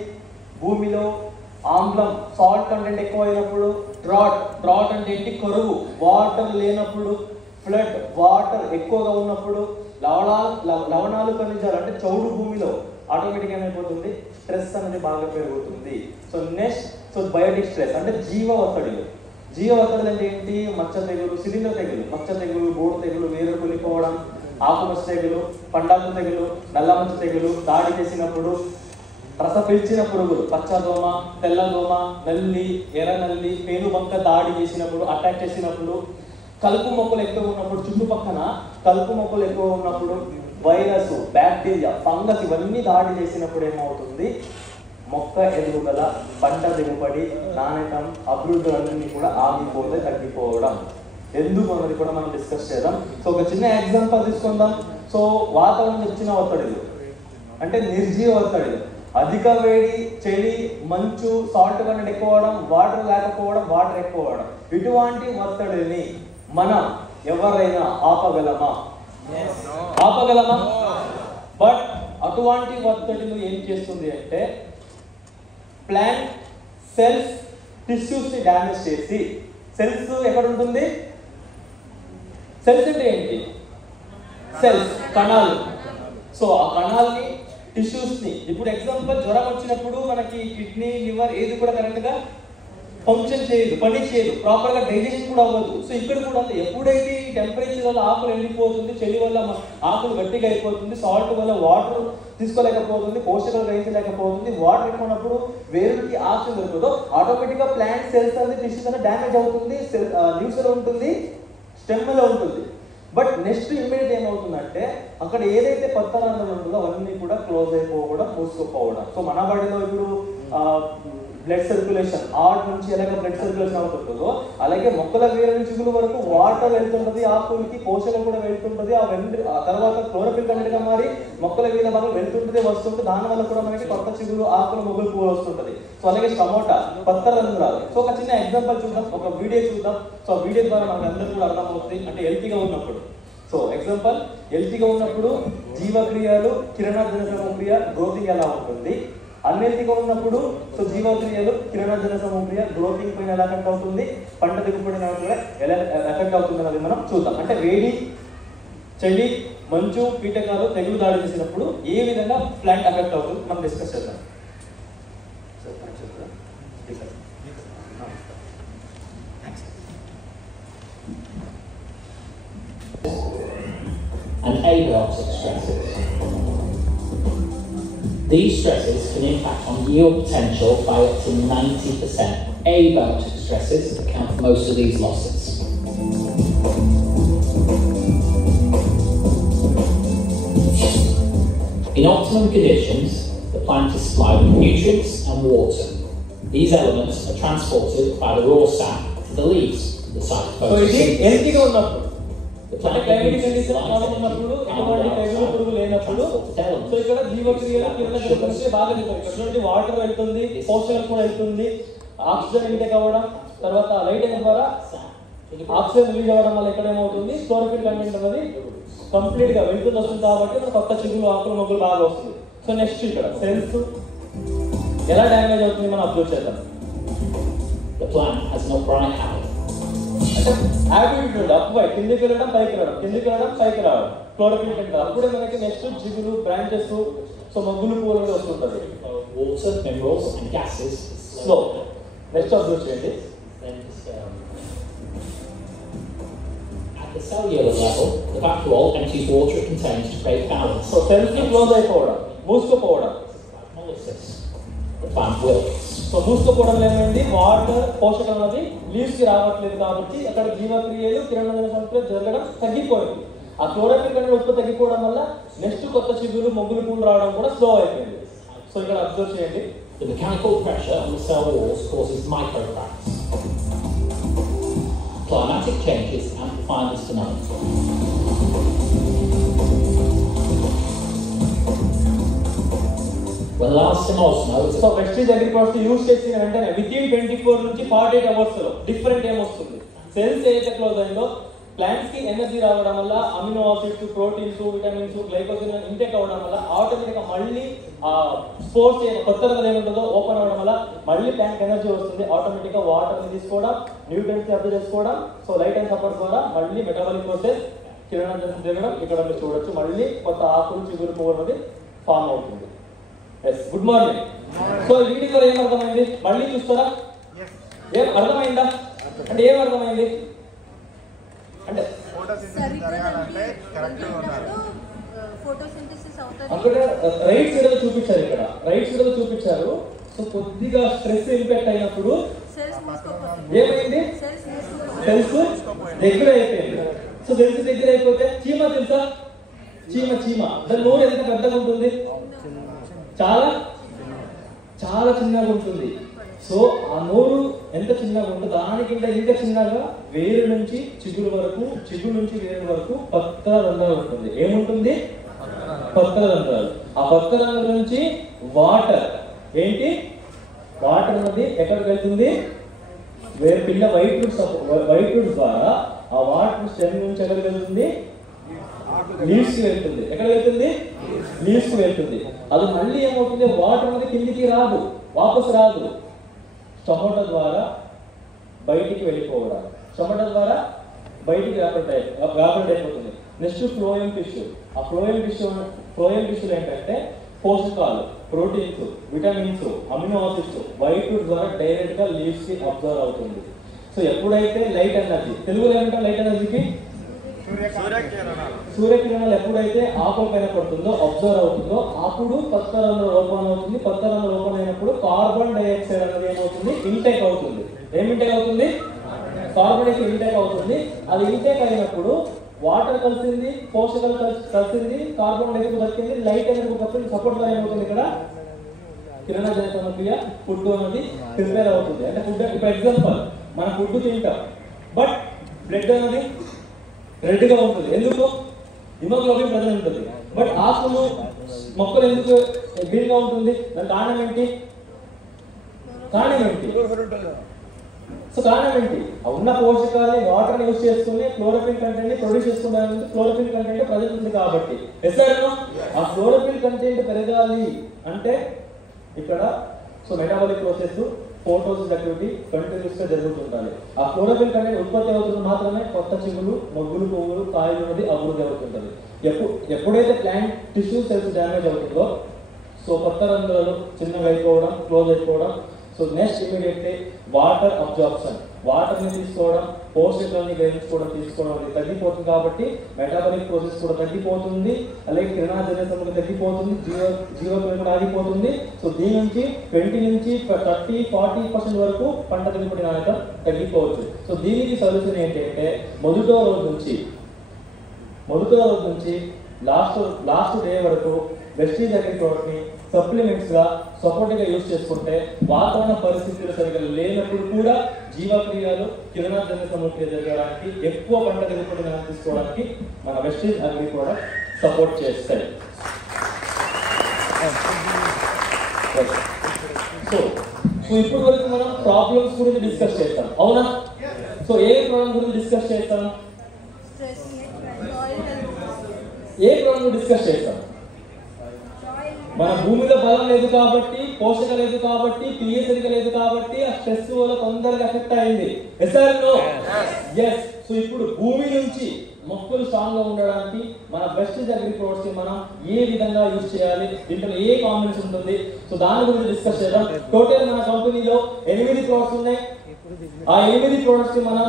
భూమిలో ఆమ్లం సాల్ట్ కంటెంట్ ఎక్కువ అయినప్పుడు, డ్రాట్ అంటే ఏంటి? కరువు, వాటర్ లేనప్పుడు, ఫ్లడ్, వాటర్ ఎక్కువగా ఉన్నప్పుడు, లవణాలు ఖనిజాలు అంటే చౌడు భూమిలో ఆటోమేటిక్ ఏమైపోతుంది? స్ట్రెస్ అనేది బాగా పెరుగుతుంది. So next so biotic stress అంటే జీవ ఒత్తిడిలు. జీవ ఒత్తిడి అంటే ఏంటి? మచ్చ తెగులు, శిలీంధ్ర తెగులు, మచ్చ తెగులు, బోడు తెగులు, వేరు కులిపోవడం, ఆకుమచ్చ తెగులు, పండాకు తెగులు, నల్లమచ్చ తెగులు, దాడి చేసినప్పుడు, రస పీల్చిన పురుగులు, పచ్చదోమ, తెల్లదోమ, నల్లి, ఎర్ర నల్లి, పేనుబంక దాడి చేసినప్పుడు, అటాక్ చేసినప్పుడు, కలుపు మొక్కలు ఎక్కువ ఉన్నప్పుడు, చుట్టుపక్కన కలుపు మొక్కలు ఎక్కువ ఉన్నప్పుడు, వైరస్, బ్యాక్టీరియా, ఫంగస్ ఇవన్నీ దాడి చేసినప్పుడు ఏమవుతుంది? మొక్క ఎదుగుదల, పంట దిగుబడి, నాణ్యతం, అభివృద్ధులన్నీ కూడా ఆగిపోతే తగ్గిపోవడం. ఎందుకు అన్నది కూడా మనం డిస్కస్ చేద్దాం. సో ఒక చిన్న ఎగ్జాంపుల్ తీసుకుందాం. సో వాతావరణం ఇచ్చిన ఒత్తిడిలు అంటే నిర్జీవ ఒత్తిడిలు, అధిక వేడి, చలి, మంచు, సాల్ట్ కంటెంట్ ఎక్కువ అవడం, వాటర్ లేకపోవడం, వాటర్ ఎక్కువ అవడం, ఇటువంటి ఒత్తిడిని మనం ఎవరైనా ఆపగలమా? ఆపగలమా? బట్ అటువంటి ఒత్తిడిలు ఏం చేస్తుంది అంటే ప్లాంట్ సెల్స్, టిష్యూస్ ని డ్యామేజ్ చేసి, సెల్స్ ఎక్కడ ఉంటుంది? సెల్స్ అంటే ఏంటి? సెల్స్ కణాలు. సో ఆ కణాలని, టిష్యూస్ ని, ఇప్పుడు ఎగ్జాంపుల్ జ్వరం వచ్చినప్పుడు మనకి కిడ్నీ, లివర్ ఏది కూడా కరెక్ట్ గా ఫంక్షన్ చేయదు, పని చేయదు, ప్రాపర్ గా డైజెషన్ కూడా అవ్వదు. సో ఇక్కడ కూడా ఎప్పుడైతే ఈ టెంపరేచర్ వల్ల ఆకులు ఎండిపోతుంది, చలి వల్ల ఆకులు గట్టిగా అయిపోతుంది, సాల్ట్ వల్ల వాటర్ తీసుకోలేకపోతుంది, పోషకాలు గ్రహించలేకపోతుంది, వాటర్ ఎక్కువన్నప్పుడు వేరుకి ఆక్సిజన్ దొరకదు, ఆటోమేటిక్ గా ప్లాంట్ సెల్స్ అనేది, టిష్యూస్ అనేది డ్యామేజ్ అవుతుంది, లీవ్స్ లో ఉంటుంది, స్టెమ్ లో ఉంటుంది. బట్ నెక్స్ట్ ఇమ్మీడియట్ ఏమవుతుందంటే అక్కడ ఏదైతే కొత్త రంధ్రాలు ఉంటుందో అవన్నీ కూడా క్లోజ్ అయిపోవడం, మూసుకుపోవడం. సో మన బాడీలో ఇప్పుడు బ్లడ్ సర్క్యులేషన్ హార్ట్ నుంచి ఎలాగ బ్లడ్ సర్క్యులేషన్ అవుతుంటుందో అలాగే మొక్కల వేరు నుంచి చిగురు వరకు వాటర్ వెళ్తుంటది, ఆకులకి పోషకం కూడా వెళ్తుంటది. ఆ తర్వాత క్లోరోఫిల్ కంటెంట్ గా మారి మొక్కల వేల భాగం వెళ్తుంటది, వస్తుంటుంది. దాని వల్ల కూడా మనకి కొత్త చిగురు, ఆకులు, మొగ్గులు, పువ్వులు వస్తుంటది. సో అలాగే టమోటా, కొత్త రంధ్రాలు. సో ఒక చిన్న ఎగ్జాంపుల్ చూద్దాం, ఒక వీడియో చూద్దాం. సో వీడియో ద్వారా మనకు అందరూ కూడా అర్థమవుతుంది. అంటే హెల్తీగా ఉన్నప్పుడు, సో ఎగ్జాంపుల్ హెల్తీగా ఉన్నప్పుడు జీవక్రియలు, కిరణజన సమక్రియ, గ్రోతింగ్ ఎలా ఉంటుంది. అన్హెల్తీగా ఉన్నప్పుడు సో జీవక్రియలు, కిరణజన సమక్రియ, గ్రోతింగ్ పైన ఎలా ఎఫెక్ట్ అవుతుంది, పంట దిగుబడి కూడా ఎలా ఎఫెక్ట్ అవుతుంది అనేది మనం చూద్దాం. అంటే వేడి, చలి, మంచు, కీటకాలు, తెగులు దాడి చేసినప్పుడు ఏ విధంగా ప్లాంట్ ఎఫెక్ట్ అవుతుంది మనం డిస్కస్ చేద్దాం. And abiotic stresses. These stresses can impact on yield potential by up to 90%. Abiotic stresses account for most of these losses. In optimum conditions, the plant is supplied with nutrients and water. These elements are transported by the raw sap to the leaves, the site of photosynthesis. అంటే క్లైమేటిక్ కండిషన్ కాలం ఉన్నప్పుడు ఎటువంటి తెగులు, పురుగు లేనప్పుడు సో ఇక్కడ జీవక్రియలు, కిరణజన సమక్రియ బాగా జరుగుతుంది. వాటర్ వెళ్తుంది, పోషకాలు కూడా వెళ్తుంది, ఆక్సిజన్ ఇంటేక్ అవ్వడం, తర్వాత లైటింగ్ ద్వారా ఆక్సిజన్ రిలీజ్ అవ్వడం వల్ల ఇక్కడ ఏమవుతుంది, క్లోరోఫిల్ కంటెంట్ అనేది కంప్లీట్ గా వెళ్తుంది, వస్తుంది. కాబట్టి మన కొత్త చిగులు, ఆకులు, మొగ్గులు బాగా వస్తుంది. సో నెక్స్ట్ ఇక్కడ సెల్స్ ఎలా డ్యామేజ్ అవుతుంది మనం అబ్జర్వ్ చేద్దాం. The plant has an upright habit. Attitude up by కిందికి వెళ్ళడం, పైకి రావడం, కిందికి వెళ్ళడం, పైకి రావడం, క్లోరోఫిల్ కంటెంట్. అప్పుడే మనకి నెక్స్ట్ జిగులు, బ్రాంచెస్, సో మొగ్గులు, పూలు వస్తుంటది. Water, minerals and gases slow. Next observe చేయండి. At the cellular level, the vacuole empties water it contains to create balance. So cells ని క్లోజ్ అయిపోవడం, మూసుకుపోవడం. Glycolysis. The plant wilts. So మూసుకుపోవడం ఏమైంది, వాటర్, పోషకం అనేది లీవ్స్ కి రావట్లేదు. కాబట్టి అక్కడ జీవక్రియలు, కిరణజన సమక్రియ జరగడం తగ్గిపోయింది. ఆ క్లోరోఫిల్ కంటెంట్ ఉత్పత్తి తగ్గిపోవడం వల్ల నెక్స్ట్ కొత్త చిగులు, మొగ్గులు, పూలు రావడం కూడా స్లో అయిపోయింది. సో ఇక్కడ అబ్జర్వ్ చేయండి. The mechanical pressure on the cell walls causes microcracks. Climatic changes amplify this phenomenon. When last osmosis, so Vestige agriculture use చేసిన వెంటనే వితిన్ 24 నుంచి 48 అవర్స్ లో డిఫరెంట్ ఏమొస్తుంది. సెల్స్ ఏదైతే క్లోజ్ అయిందో ప్లాంట్స్ కి ఎనర్జీ రావడం వల్ల amino acids, proteins, vitamins, glycogen intake అవ్వడం వల్ల ఆటోమేటిక్ గా మళ్ళీ స్పోర్ట్స్ కొత్త ఏముంటుందో ఓపెన్ అవ్వడం వల్ల మళ్ళీ ప్లాంట్ ఎనర్జీ వస్తుంది. ఆటోమేటిక్ గా వాటర్ ని తీసుకోవడం, న్యూట్రియన్స్ అబ్జర్వ్ చేసుకోవడం, సో లైట్ అండ్ సపోర్ట్ ద్వారా మళ్ళీ మెటబాలిక్ ప్రాసెస్, కిరణజన జరగడం ఇక్కడ మీరు చూడొచ్చు. మళ్ళీ కొత్త ఆకులు, చిగురు, పువ్వులు అనేది ఫామ్ అవుతుంది. Good morning. సో ఈ వీడియో ఏమర్థమైంది మళ్ళీ చూస్తారా? ఏం అర్థమైందా? అంటే ఏం అర్థమైంది అంటే అక్కడ రైట్ సైడ్ లో చూపించారు, ఇక్కడ రైట్ సైడ్ లో చూపించారు. సో కొద్దిగా స్ట్రెస్ ఇంపాక్ట్ అయినప్పుడు ఏమైంది? సెల్స్ దగ్గర అయిపోయింది. సో సెల్స్ దగ్గర అయిపోతే చీమ తెలుసా? చీమ దాని నోరు ఎంత పెద్దగా ఉంటుంది? చాలా చాలా చిన్నగా ఉంటుంది. సో ఆ నోరు ఎంత చిన్నగా ఉంటుందో దానికింత ఇంకా చిన్నగా వేరు నుంచి చిగురు వరకు, చిగురు నుంచి వేరు వరకు పత్ర రంధ్రాలు ఉంటుంది. ఏముంటుంది? పత్ర రంధ్రాలు. ఆ పత్ర రంధ్రాల నుంచి వాటర్ ఏంటి? వాటర్ అనేది ఎక్కడికి వెళ్తుంది? వేరే పిల్ల వైట్ రూట్స్ ద్వారా ఆ వాటర్ స్టెమ్ నుంచి ఎక్కడికి వెళ్తుంది? లీవ్స్ కి వెళ్తుంది. ఎక్కడ వెళ్తుంది? లీవ్స్ కి వెళ్తుంది. అది మళ్ళీ ఏమవుతుంది? వాటర్ అనేది కిందికి రాదు, వాపసు రాదు. స్టొమటా ద్వారా బయటికి వెళ్ళిపోవడం, స్టొమటా ద్వారా బయటికి వ్యాపరేట్ అయిపోతుంది. Next phloem tissue. ఆ ఫ్లోయం టిష్యూలో ఏంటంటే పోషకాలు, ప్రోటీన్స్, విటమిన్స్, అమినో ఆసిడ్స్ వైట్ రూట్ ద్వారా డైరెక్ట్ గా లీవ్స్ కి అబ్జర్వ్ అవుతుంది. సో ఎప్పుడైతే లైట్ ఎనర్జీ, తెలుగులో ఏమంటాం లైట్ ఎనర్జీకి? సూర్యకిరణాలు ఎప్పుడైతే ఆకుల పైన పడుతుందో, అబ్జర్వ్ అవుతుందో, అప్పుడు పత్రరంధ్ర ఓపెన్ అవుతుంది. పత్రరంధ్ర ఓపెన్ అయినప్పుడు కార్బన్ డైఆక్సైడ్ అనేది ఏమవుతుంది? ఇంటేక్ అవుతుంది. ఏం ఇంటేక్ అవుతుంది? కార్బన్ డైఆక్సైడ్ ఇంటేక్ అవుతుంది. అది ఇంటేక్ అయినప్పుడు వాటర్ కలిసింది, పోషకాలు కలిసింది, కార్బన్ డైఆక్సైడ్ దక్కింది, లైట్ అనేది దక్కింది. సపోర్ట్ గా ఏమవుతుంది? ఇక్కడ కిరణజన్య సమక్రియ ఫుడ్ అనేది ప్రిపేర్ అవుతుంది. అంటే ఫుడ్, ఇప్పుడు ఎగ్జాంపుల్ మనం ఫుడ్ తింటాం, బట్ బ్లడ్ అనేది రెడ్ గా ఉంటుంది. ఎందుకు? హిమోగ్లోబిన్ ప్రజలు ఉంటుంది. బట్ ఆకులు, మొక్కలు ఎందుకు గ్రీన్ గా ఉంటుంది? దాని కారణం ఏంటి? సో కారణం ఏంటి? ఉన్న పోషకాలని వాటర్ యూజ్ చేసుకుని క్లోరోఫిల్ కంటెంట్ ని ప్రొడ్యూస్ చేసుకుంటారు. క్లోరోఫిల్ కంటెంట్ ప్రజెంట్ ఉంది కాబట్టి ఆ క్లోరోఫిల్ కంటెంట్ పెరగాలి అంటే ఇక్కడ సో మెటాబాలిక్ ప్రాసెస్, ఫోటోసిస్ యాక్టివిటీ కంటిన్యూస్ గా జరుగుతుంటాయి. ఆ క్లోరోఫిల్ కంటెంట్ ఉత్పత్తి అవుతుంది మాత్రమే కొత్త చిగులు, మొగ్గులు, పువ్వులు, కాయలు అనేది అభివృద్ధి అవుతుంటది. ఎప్పుడైతే ప్లాంట్ టిష్యూ సెల్స్ డ్యామేజ్ అవుతుందో, సో కొత్త రంధ్రాలు చిన్నగా అయిపోవడం, క్లోజ్ అయిపోవడం. So next immediately water absorption, water ని తీసుకోవడం, పోషకాలని గ్రహించుకోవడం, తీసుకోవడం అనేది తగ్గిపోతుంది. కాబట్టి మెటాబాలిక్ ప్రాసెస్ కూడా తగ్గిపోతుంది, అలాగే కిరణజన్య సమగ్ర తగ్గిపోతుంది, జీవక్రియ కూడా ఆగిపోతుంది. సో దీని నుంచి 20 నుంచి 30-40% వరకు పంట దిగుబడి నాణ్యత తగ్గిపోవచ్చు. సో దీనికి సొల్యూషన్ ఏంటంటే మొదటి రోజు నుంచి లాస్ట్ డే వరకు వెస్టీజ్ అగ్రి ప్రోడక్ట్ ని సప్లిమెంట్స్ గా సపోర్ట్ గా యూజ్ చేసుకుంటే వాతావరణ పరిస్థితులు సరిగ్గా లేనప్పుడు కూడా జీవక్రియలు, కిరణజన్య సమక్రియ జరగడానికి, ఎక్కువ పంట దిగుబడి తీసుకోవడానికి మన వెస్టీజ్ అగ్రి ప్రోడక్ట్ సపోర్ట్ చేస్తాయి. సో ఇప్పుడు వరకు మనం ప్రాబ్లమ్స్ గురించి డిస్కస్ చేస్తాం, అవునా? సో ఏ ప్రాబ్లం గురించి డిస్కస్ చేస్తాం? డిస్కస్ చేస్తాం. మన భూమిలో బలం లేదు కాబట్టి, పోషక లేదు కాబట్టి, pH సరిగా లేదు కాబట్టి ఆ స్ట్రెస్ వల్ల తొందరగా ఎఫెక్ట్ అయింది. సో ఇప్పుడు భూమి నుంచి మొక్కలు స్ట్రాంగ్ గా ఉండడానికి మన వెస్టీజ్ అగ్రి ప్రొడక్ట్స్ ని మనం ఏ విధంగా యూజ్ చేయాలి, దీంట్లో ఏ కాంబినేషన్ ఉంటుంది, సో దాని గురించి డిస్కస్ చేద్దాం. టోటల్ మన కంపెనీలో 8 ప్రొడక్ట్స్ ఉన్నాయి. ఆ 8 ప్రొడక్ట్స్ ని మనం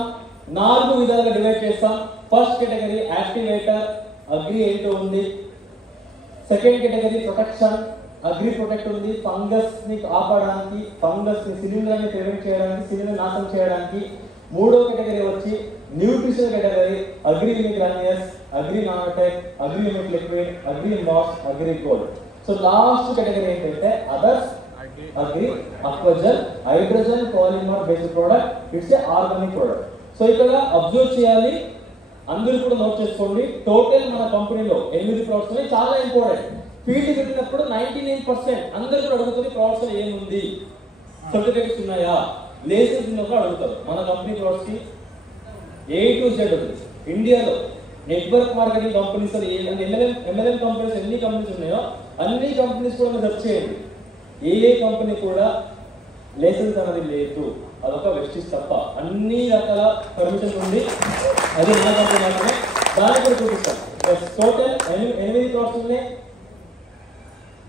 4 విధాలుగా డివైడ్ చేస్తాం. ఫస్ట్ కేటగిరీ యాక్టివేటర్, అగ్రి ఏంటో ఉంది. Second category protection, agri protect ఉంది. ఫంగస్ ని ఆపడానికి, ఫంగస్ ని శిలీంధ్రాన్ని ప్రివెంట్ చేయడానికి, శిలీంధ్రాన్ని నాశనం చేయడానికి. మూడో కేటగిరీ వచ్చి nutrition category, agri unique granules, agri nanotech, agri unique liquid, agri mass, agri gold. So last category ఏంటంటే others, agri aquasal, hydrogen polymer based product, it's a organic product. So ఇక్కడ అబ్జర్వ్ చేయాలి, అందరూ కూడా నోట్ చేసుకోండి. టోటల్ మన కంపెనీలో 8 ప్రొడక్ట్స్ ఉన్నాయి. చాలా ఇంపార్టెంట్. ఫీల్డ్ పెట్టినప్పుడు 99% అందరూ కూడా అడుగుతుంది ప్రొడక్ట్స్ ఏముంది, సర్టిఫికెట్స్ ఉన్నాయా, లైసెన్స్ ఉన్నప్పుడు అడుగుతారు. మన కంపెనీ ప్రొడక్ట్స్ కి A to Z ఉంది. ఇండియాలో network marketing companies MLM companies ఎన్ని కంపెనీస్ ఉన్నాయో అన్ని కంపెనీస్ కూడా సెర్చ్ చేయండి. ఏ కంపెనీ కూడా లైసెన్స్ అనేది లేదు, అదొక వెస్టీజ్ తప్ప. అన్ని రకాల పర్మిషన్ ఉంది, అది మన కంపెనీ మాత్రమే. దాన్ని కూడా చూపిస్తాం. టోటల్ 8 ప్రొడక్ట్స్ ఉన్నాయి.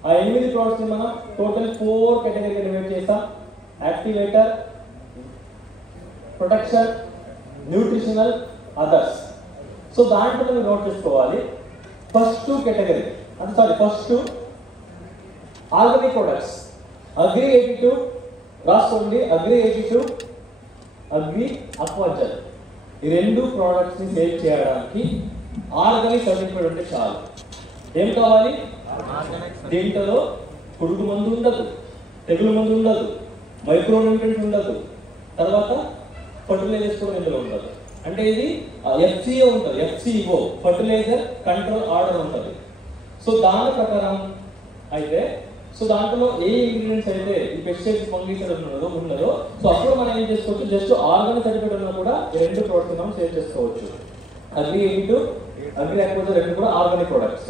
ఆ 8 ప్రొడక్ట్స్ మనం టోటల్ 4 కేటగిరీగా డివైడ్ చేస్తాం. Activator, protection, nutritional, others. So దాంట్లో మీరు నోట్ చేసుకోవాలి. First category first organic products. Agri 82 రాసుకోండి. Agri 82, agri aquasal. ఈ రెండు ప్రోడక్ట్స్ ని సేల్ చేయడానికి ఆర్గానిక్ సర్టిఫికేట్ ఉంటే చాలు. ఏం కావాలి? దీంట్లో పురుగు మందు ఉండదు, తెగులు మందు ఉండదు, మైక్రో న్యూట్రియంట్స్ ఉండదు, తర్వాత ఫర్టిలైజర్స్ కూడా ఇందులో ఉండదు. అంటే ఇది FCO ఉంటుంది, FCO ఫర్టిలైజర్ కంట్రోల్ ఆర్డర్ ఉంటుంది. సో దాని ప్రకారం అయితే సో దాంట్లో ఏ ఇంగ్రీడియంట్స్ అయితే ఈ పెస్టిసైడ్స్ ఫంగిసైడ్స్ ఉన్నదో సో అప్పుడు మనం ఏం చేసుకోవచ్చు, జస్ట్ ఆర్గానిక్ సర్టిఫికేట్ ఉన్నా కూడా ఈ రెండు ప్రొడక్ట్స్ మనం సేల్ చేసుకోవచ్చు. అగ్రి 82, అగ్రి అక్వాజల్ రెండు కూడా ఆర్గానిక్ ప్రొడక్ట్స్.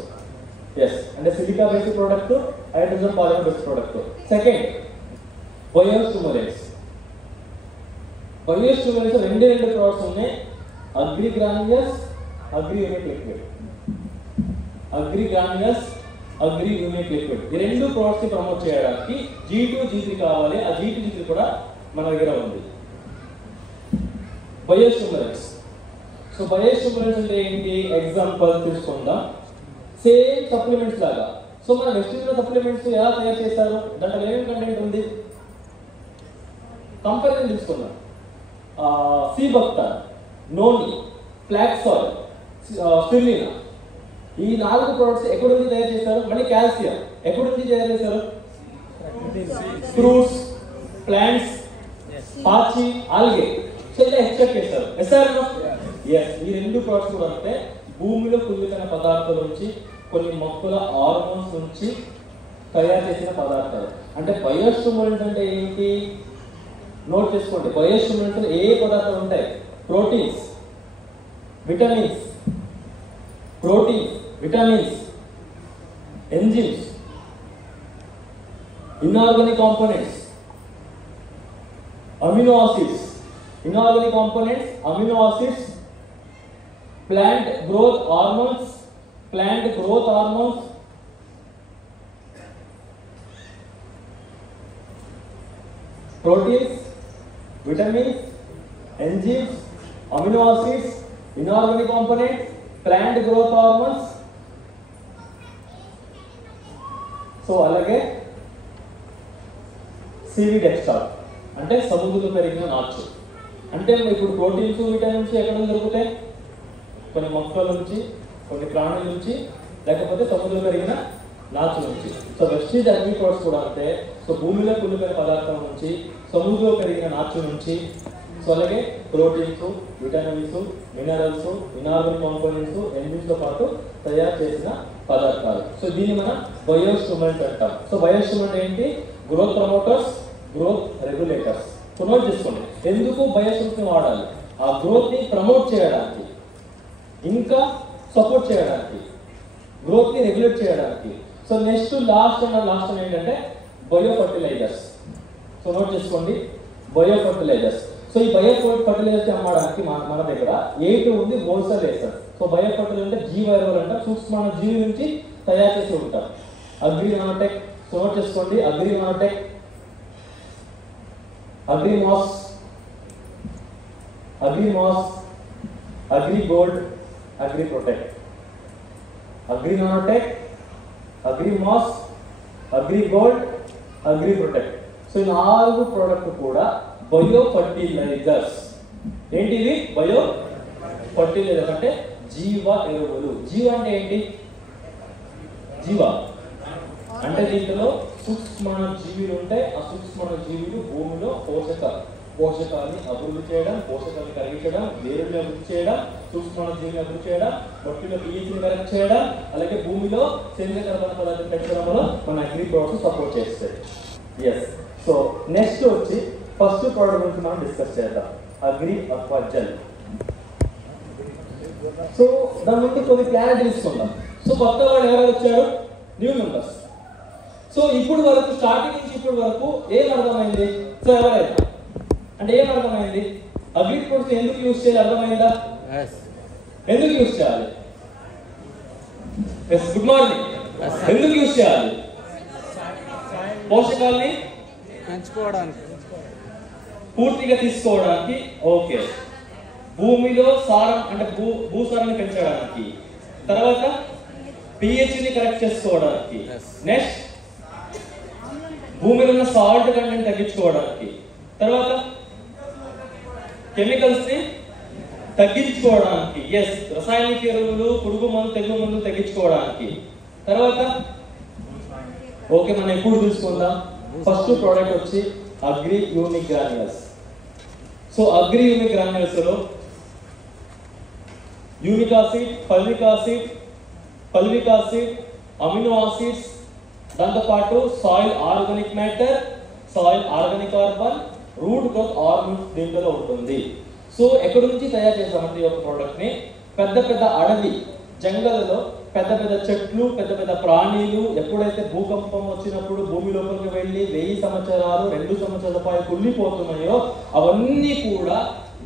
ఎస్, అంటే silica based product, hydrogen polymer based product. Second biostimulants. Biostimulants రెండు ప్రోడక్ట్స్ ఉన్నాయి. Agri granules, agri unit liquid. Agri granules, agri unit liquid. ఈ రెండు ప్రోడక్ట్స్ ని ప్రమోట్ చేయడానికి G2, G3 కావాలి. ఆ G2, G3 కూడా మన దగ్గర ఉంది. బయోస్టిమ్యులెంట్స్. సో బయోస్టిమ్యులెంట్స్ అంటే ఏంటి? ఎగ్జాంపుల్ తీసుకుందాం. సేమ్ సప్లిమెంట్స్ లాగా. సో మన వెజిటబుల్ సప్లిమెంట్స్ ఎలా తయారు చేస్తారు, దాంట్లో ఏమేమి కంటెంట్ ఉంది కంపారిజన్ తీసుకుందాం. సీ బక్టర్, నోని, ఫ్లాక్స్ ఆయిల్, స్పిరులినా, ఈ 4 ప్రొడక్ట్స్ ఎక్కడ నుంచి తయారు చేస్తారు? మళ్ళీ కాల్షియం ఎక్కడ నుంచి తయారు చేస్తారు? ఫ్రూట్స్, ప్లాంట్స్, పాచి, ఆల్గే. సో ఇలా ఎక్స్ట్రాక్ట్ చేస్తారు. ఎస్, ఈ రెండు ప్రొడక్ట్స్ కూడా అంటే భూమిలో కుళ్ళిన పదార్థాల నుంచి, కొన్ని మొక్కల హార్మోన్స్ నుంచి తయారు చేసిన పదార్థాలు. అంటే బయోస్టిమ్యులెంట్ అంటే ఏంటి? నోట్ చేసుకోండి. బయోస్టిమ్యులెంట్స్ ఏ పదార్థాలు ఉంటాయి? Proteins, vitamins, enzymes, inorganic components, amino acids. Inorganic components, amino acids, plant growth hormones, proteins, vitamins, enzymes, amino acids, inorganic components, plant growth hormones. So అలాగే సీవీడ్ ఎక్స్ట్రాక్ట్ అంటే సముద్రంలో పెరిగిన నాచు. అంటే ఇప్పుడు ప్రోటీన్స్, విటమిన్స్ ఎక్కడ దొరుకుతాయి? కొన్ని మొక్కల నుంచి, కొన్ని ప్రాణుల నుంచి, లేకపోతే సముద్రంలో పెరిగిన నాచు నుంచి. సో వెస్టీజ్ అగ్రి ప్రొడక్ట్స్ కూడా అంటే సో భూమిలో కుళ్ళిపోయిన పదార్థాల నుంచి, సముద్రంలో పెరిగిన నాచు నుంచి, సో అలాగే proteins, vitamins, minerals, inorganic components, enzymes తో పాటు తయారు చేసిన పదార్థాలు. సో దీన్ని మనం బయోస్టిమ్యులెంట్ అంటాం. సో బయోస్టిమ్యులెంట్ ఏంటి? Growth promoters, growth regulators. So note చేసుకోండి. ఎందుకు బయోస్టిమ్యులెంట్ వాడాలి? ఆ గ్రోత్ ని ప్రమోట్ చేయడానికి, ఇంకా సపోర్ట్ చేయడానికి, గ్రోత్ ని రెగ్యులేట్ చేయడానికి. సో నెక్స్ట్ లాస్ట్ ఏంటంటే బయో ఫర్టిలైజర్స్. సో నోట్ చేసుకోండి, బయో ఫర్టిలైజర్స్. సో ఈ బయో ఫర్టిలైజర్స్ అమ్మడానికి మన దగ్గర 8 ఉంది మోల్సర్ లేసర్. సో బయో ఫర్టిలైజర్ అంటే జీవఎరువులు అంటే సూక్ష్మ జీవి నుంచి తయారు చేసి ఉంటాం. Agri nanotech. సో నోట్ చేసుకోండి, agri nanotech, agri mass, agri gold, agri protect. Agri nanotech, agri mass, agri gold, agri protect. So ఈ 4 ప్రోడక్ట్ కూడా బయో ఫర్టిలైజర్స్. ఏంటివి? బయో ఫర్టిలైజర్ అంటే జీవ ఎరువులు. జీవ అంటే ఏంటి? జీవ అంటే దీంట్లో సూక్ష్మ జీవులు ఉంటాయి. ఆ సూక్ష్మ జీవులు భూమిలో పోషకాన్ని అభివృద్ధి చేయడం, పోషకాన్ని కరిగించడం, వేరుని అభివృద్ధి చేయడం, సూక్ష్మ జీవిని అభివృద్ధి చేయడం, మట్టిలో pH-ని కరెక్ట్ చేయడం, అలాగే భూమిలో సేంద్రియ కర్బన పదార్థాలు పెంచడంలో మన అగ్రి ప్రొడక్ట్స్ సపోర్ట్ చేస్తాయి. ఎస్. సో నెక్స్ట్ వచ్చి ఫస్ట్ ప్రోడక్ట్ గురించి మనం డిస్కస్ చేద్దాం, అగ్రి అక్వాజల్. సో దాని నుండి కొన్ని క్లారిటీ తీసుకుందాం. సో కొత్త వాళ్ళు ఎవరు వచ్చారు? New members. సో ఇప్పుడు వరకు స్టార్టింగ్ నుంచి ఇప్పుడు వరకు ఏం అర్థమైంది? సో ఎవరైనా అంటే ఏం అర్థమైంది? అగ్రి ప్రొడక్ట్స్ ఎందుకు యూజ్ చేయాలి అర్థమైందా? ఎందుకు యూజ్ చేయాలి? Good morning. ఎందుకు యూజ్ చేయాలి? పోషకాలని పూర్తిగా తీసుకోవడానికి, ఓకే. భూమిలో సారం అంటే భూసారాన్ని పెంచడానికి, తర్వాత pH ని కరెక్ట్ చేసుకోవడానికి, నెక్స్ట్ భూమిలో ఉన్న సాల్ట్ కంటెంట్ తగ్గించుకోవడానికి, తర్వాత కెమికల్స్ ని తగ్గించుకోవడానికి, రసాయనిక ఎరువులు, పురుగు మందు, తెగులు మందు తగ్గించుకోవడానికి, తర్వాత ఓకే మనం ఎప్పుడు తీసుకుందాం. ఫస్ట్ ప్రోడక్ట్ వచ్చి agri unique granules. So agri unique granules లో unique acid, fulvic acid, amino acids, దాంతోపాటు soil organic matter, soil organic carbon, root growth hormones దీంట్లో ఉంటుంది. సో ఎక్కడి నుంచి తయారు చేసామంటే ఈ యొక్క ప్రోడక్ట్ ని పెద్ద పెద్ద అడవి జంగల్లో పెద్ద పెద్ద చెట్లు, పెద్ద పెద్ద ప్రాణులు ఎప్పుడైతే భూకంపం వచ్చినప్పుడు భూమి లోపలికి వెళ్ళి 1000 సంవత్సరాలు 2 సంవత్సరాల పాటు కుళ్ళిపోతున్నాయో అవన్నీ కూడా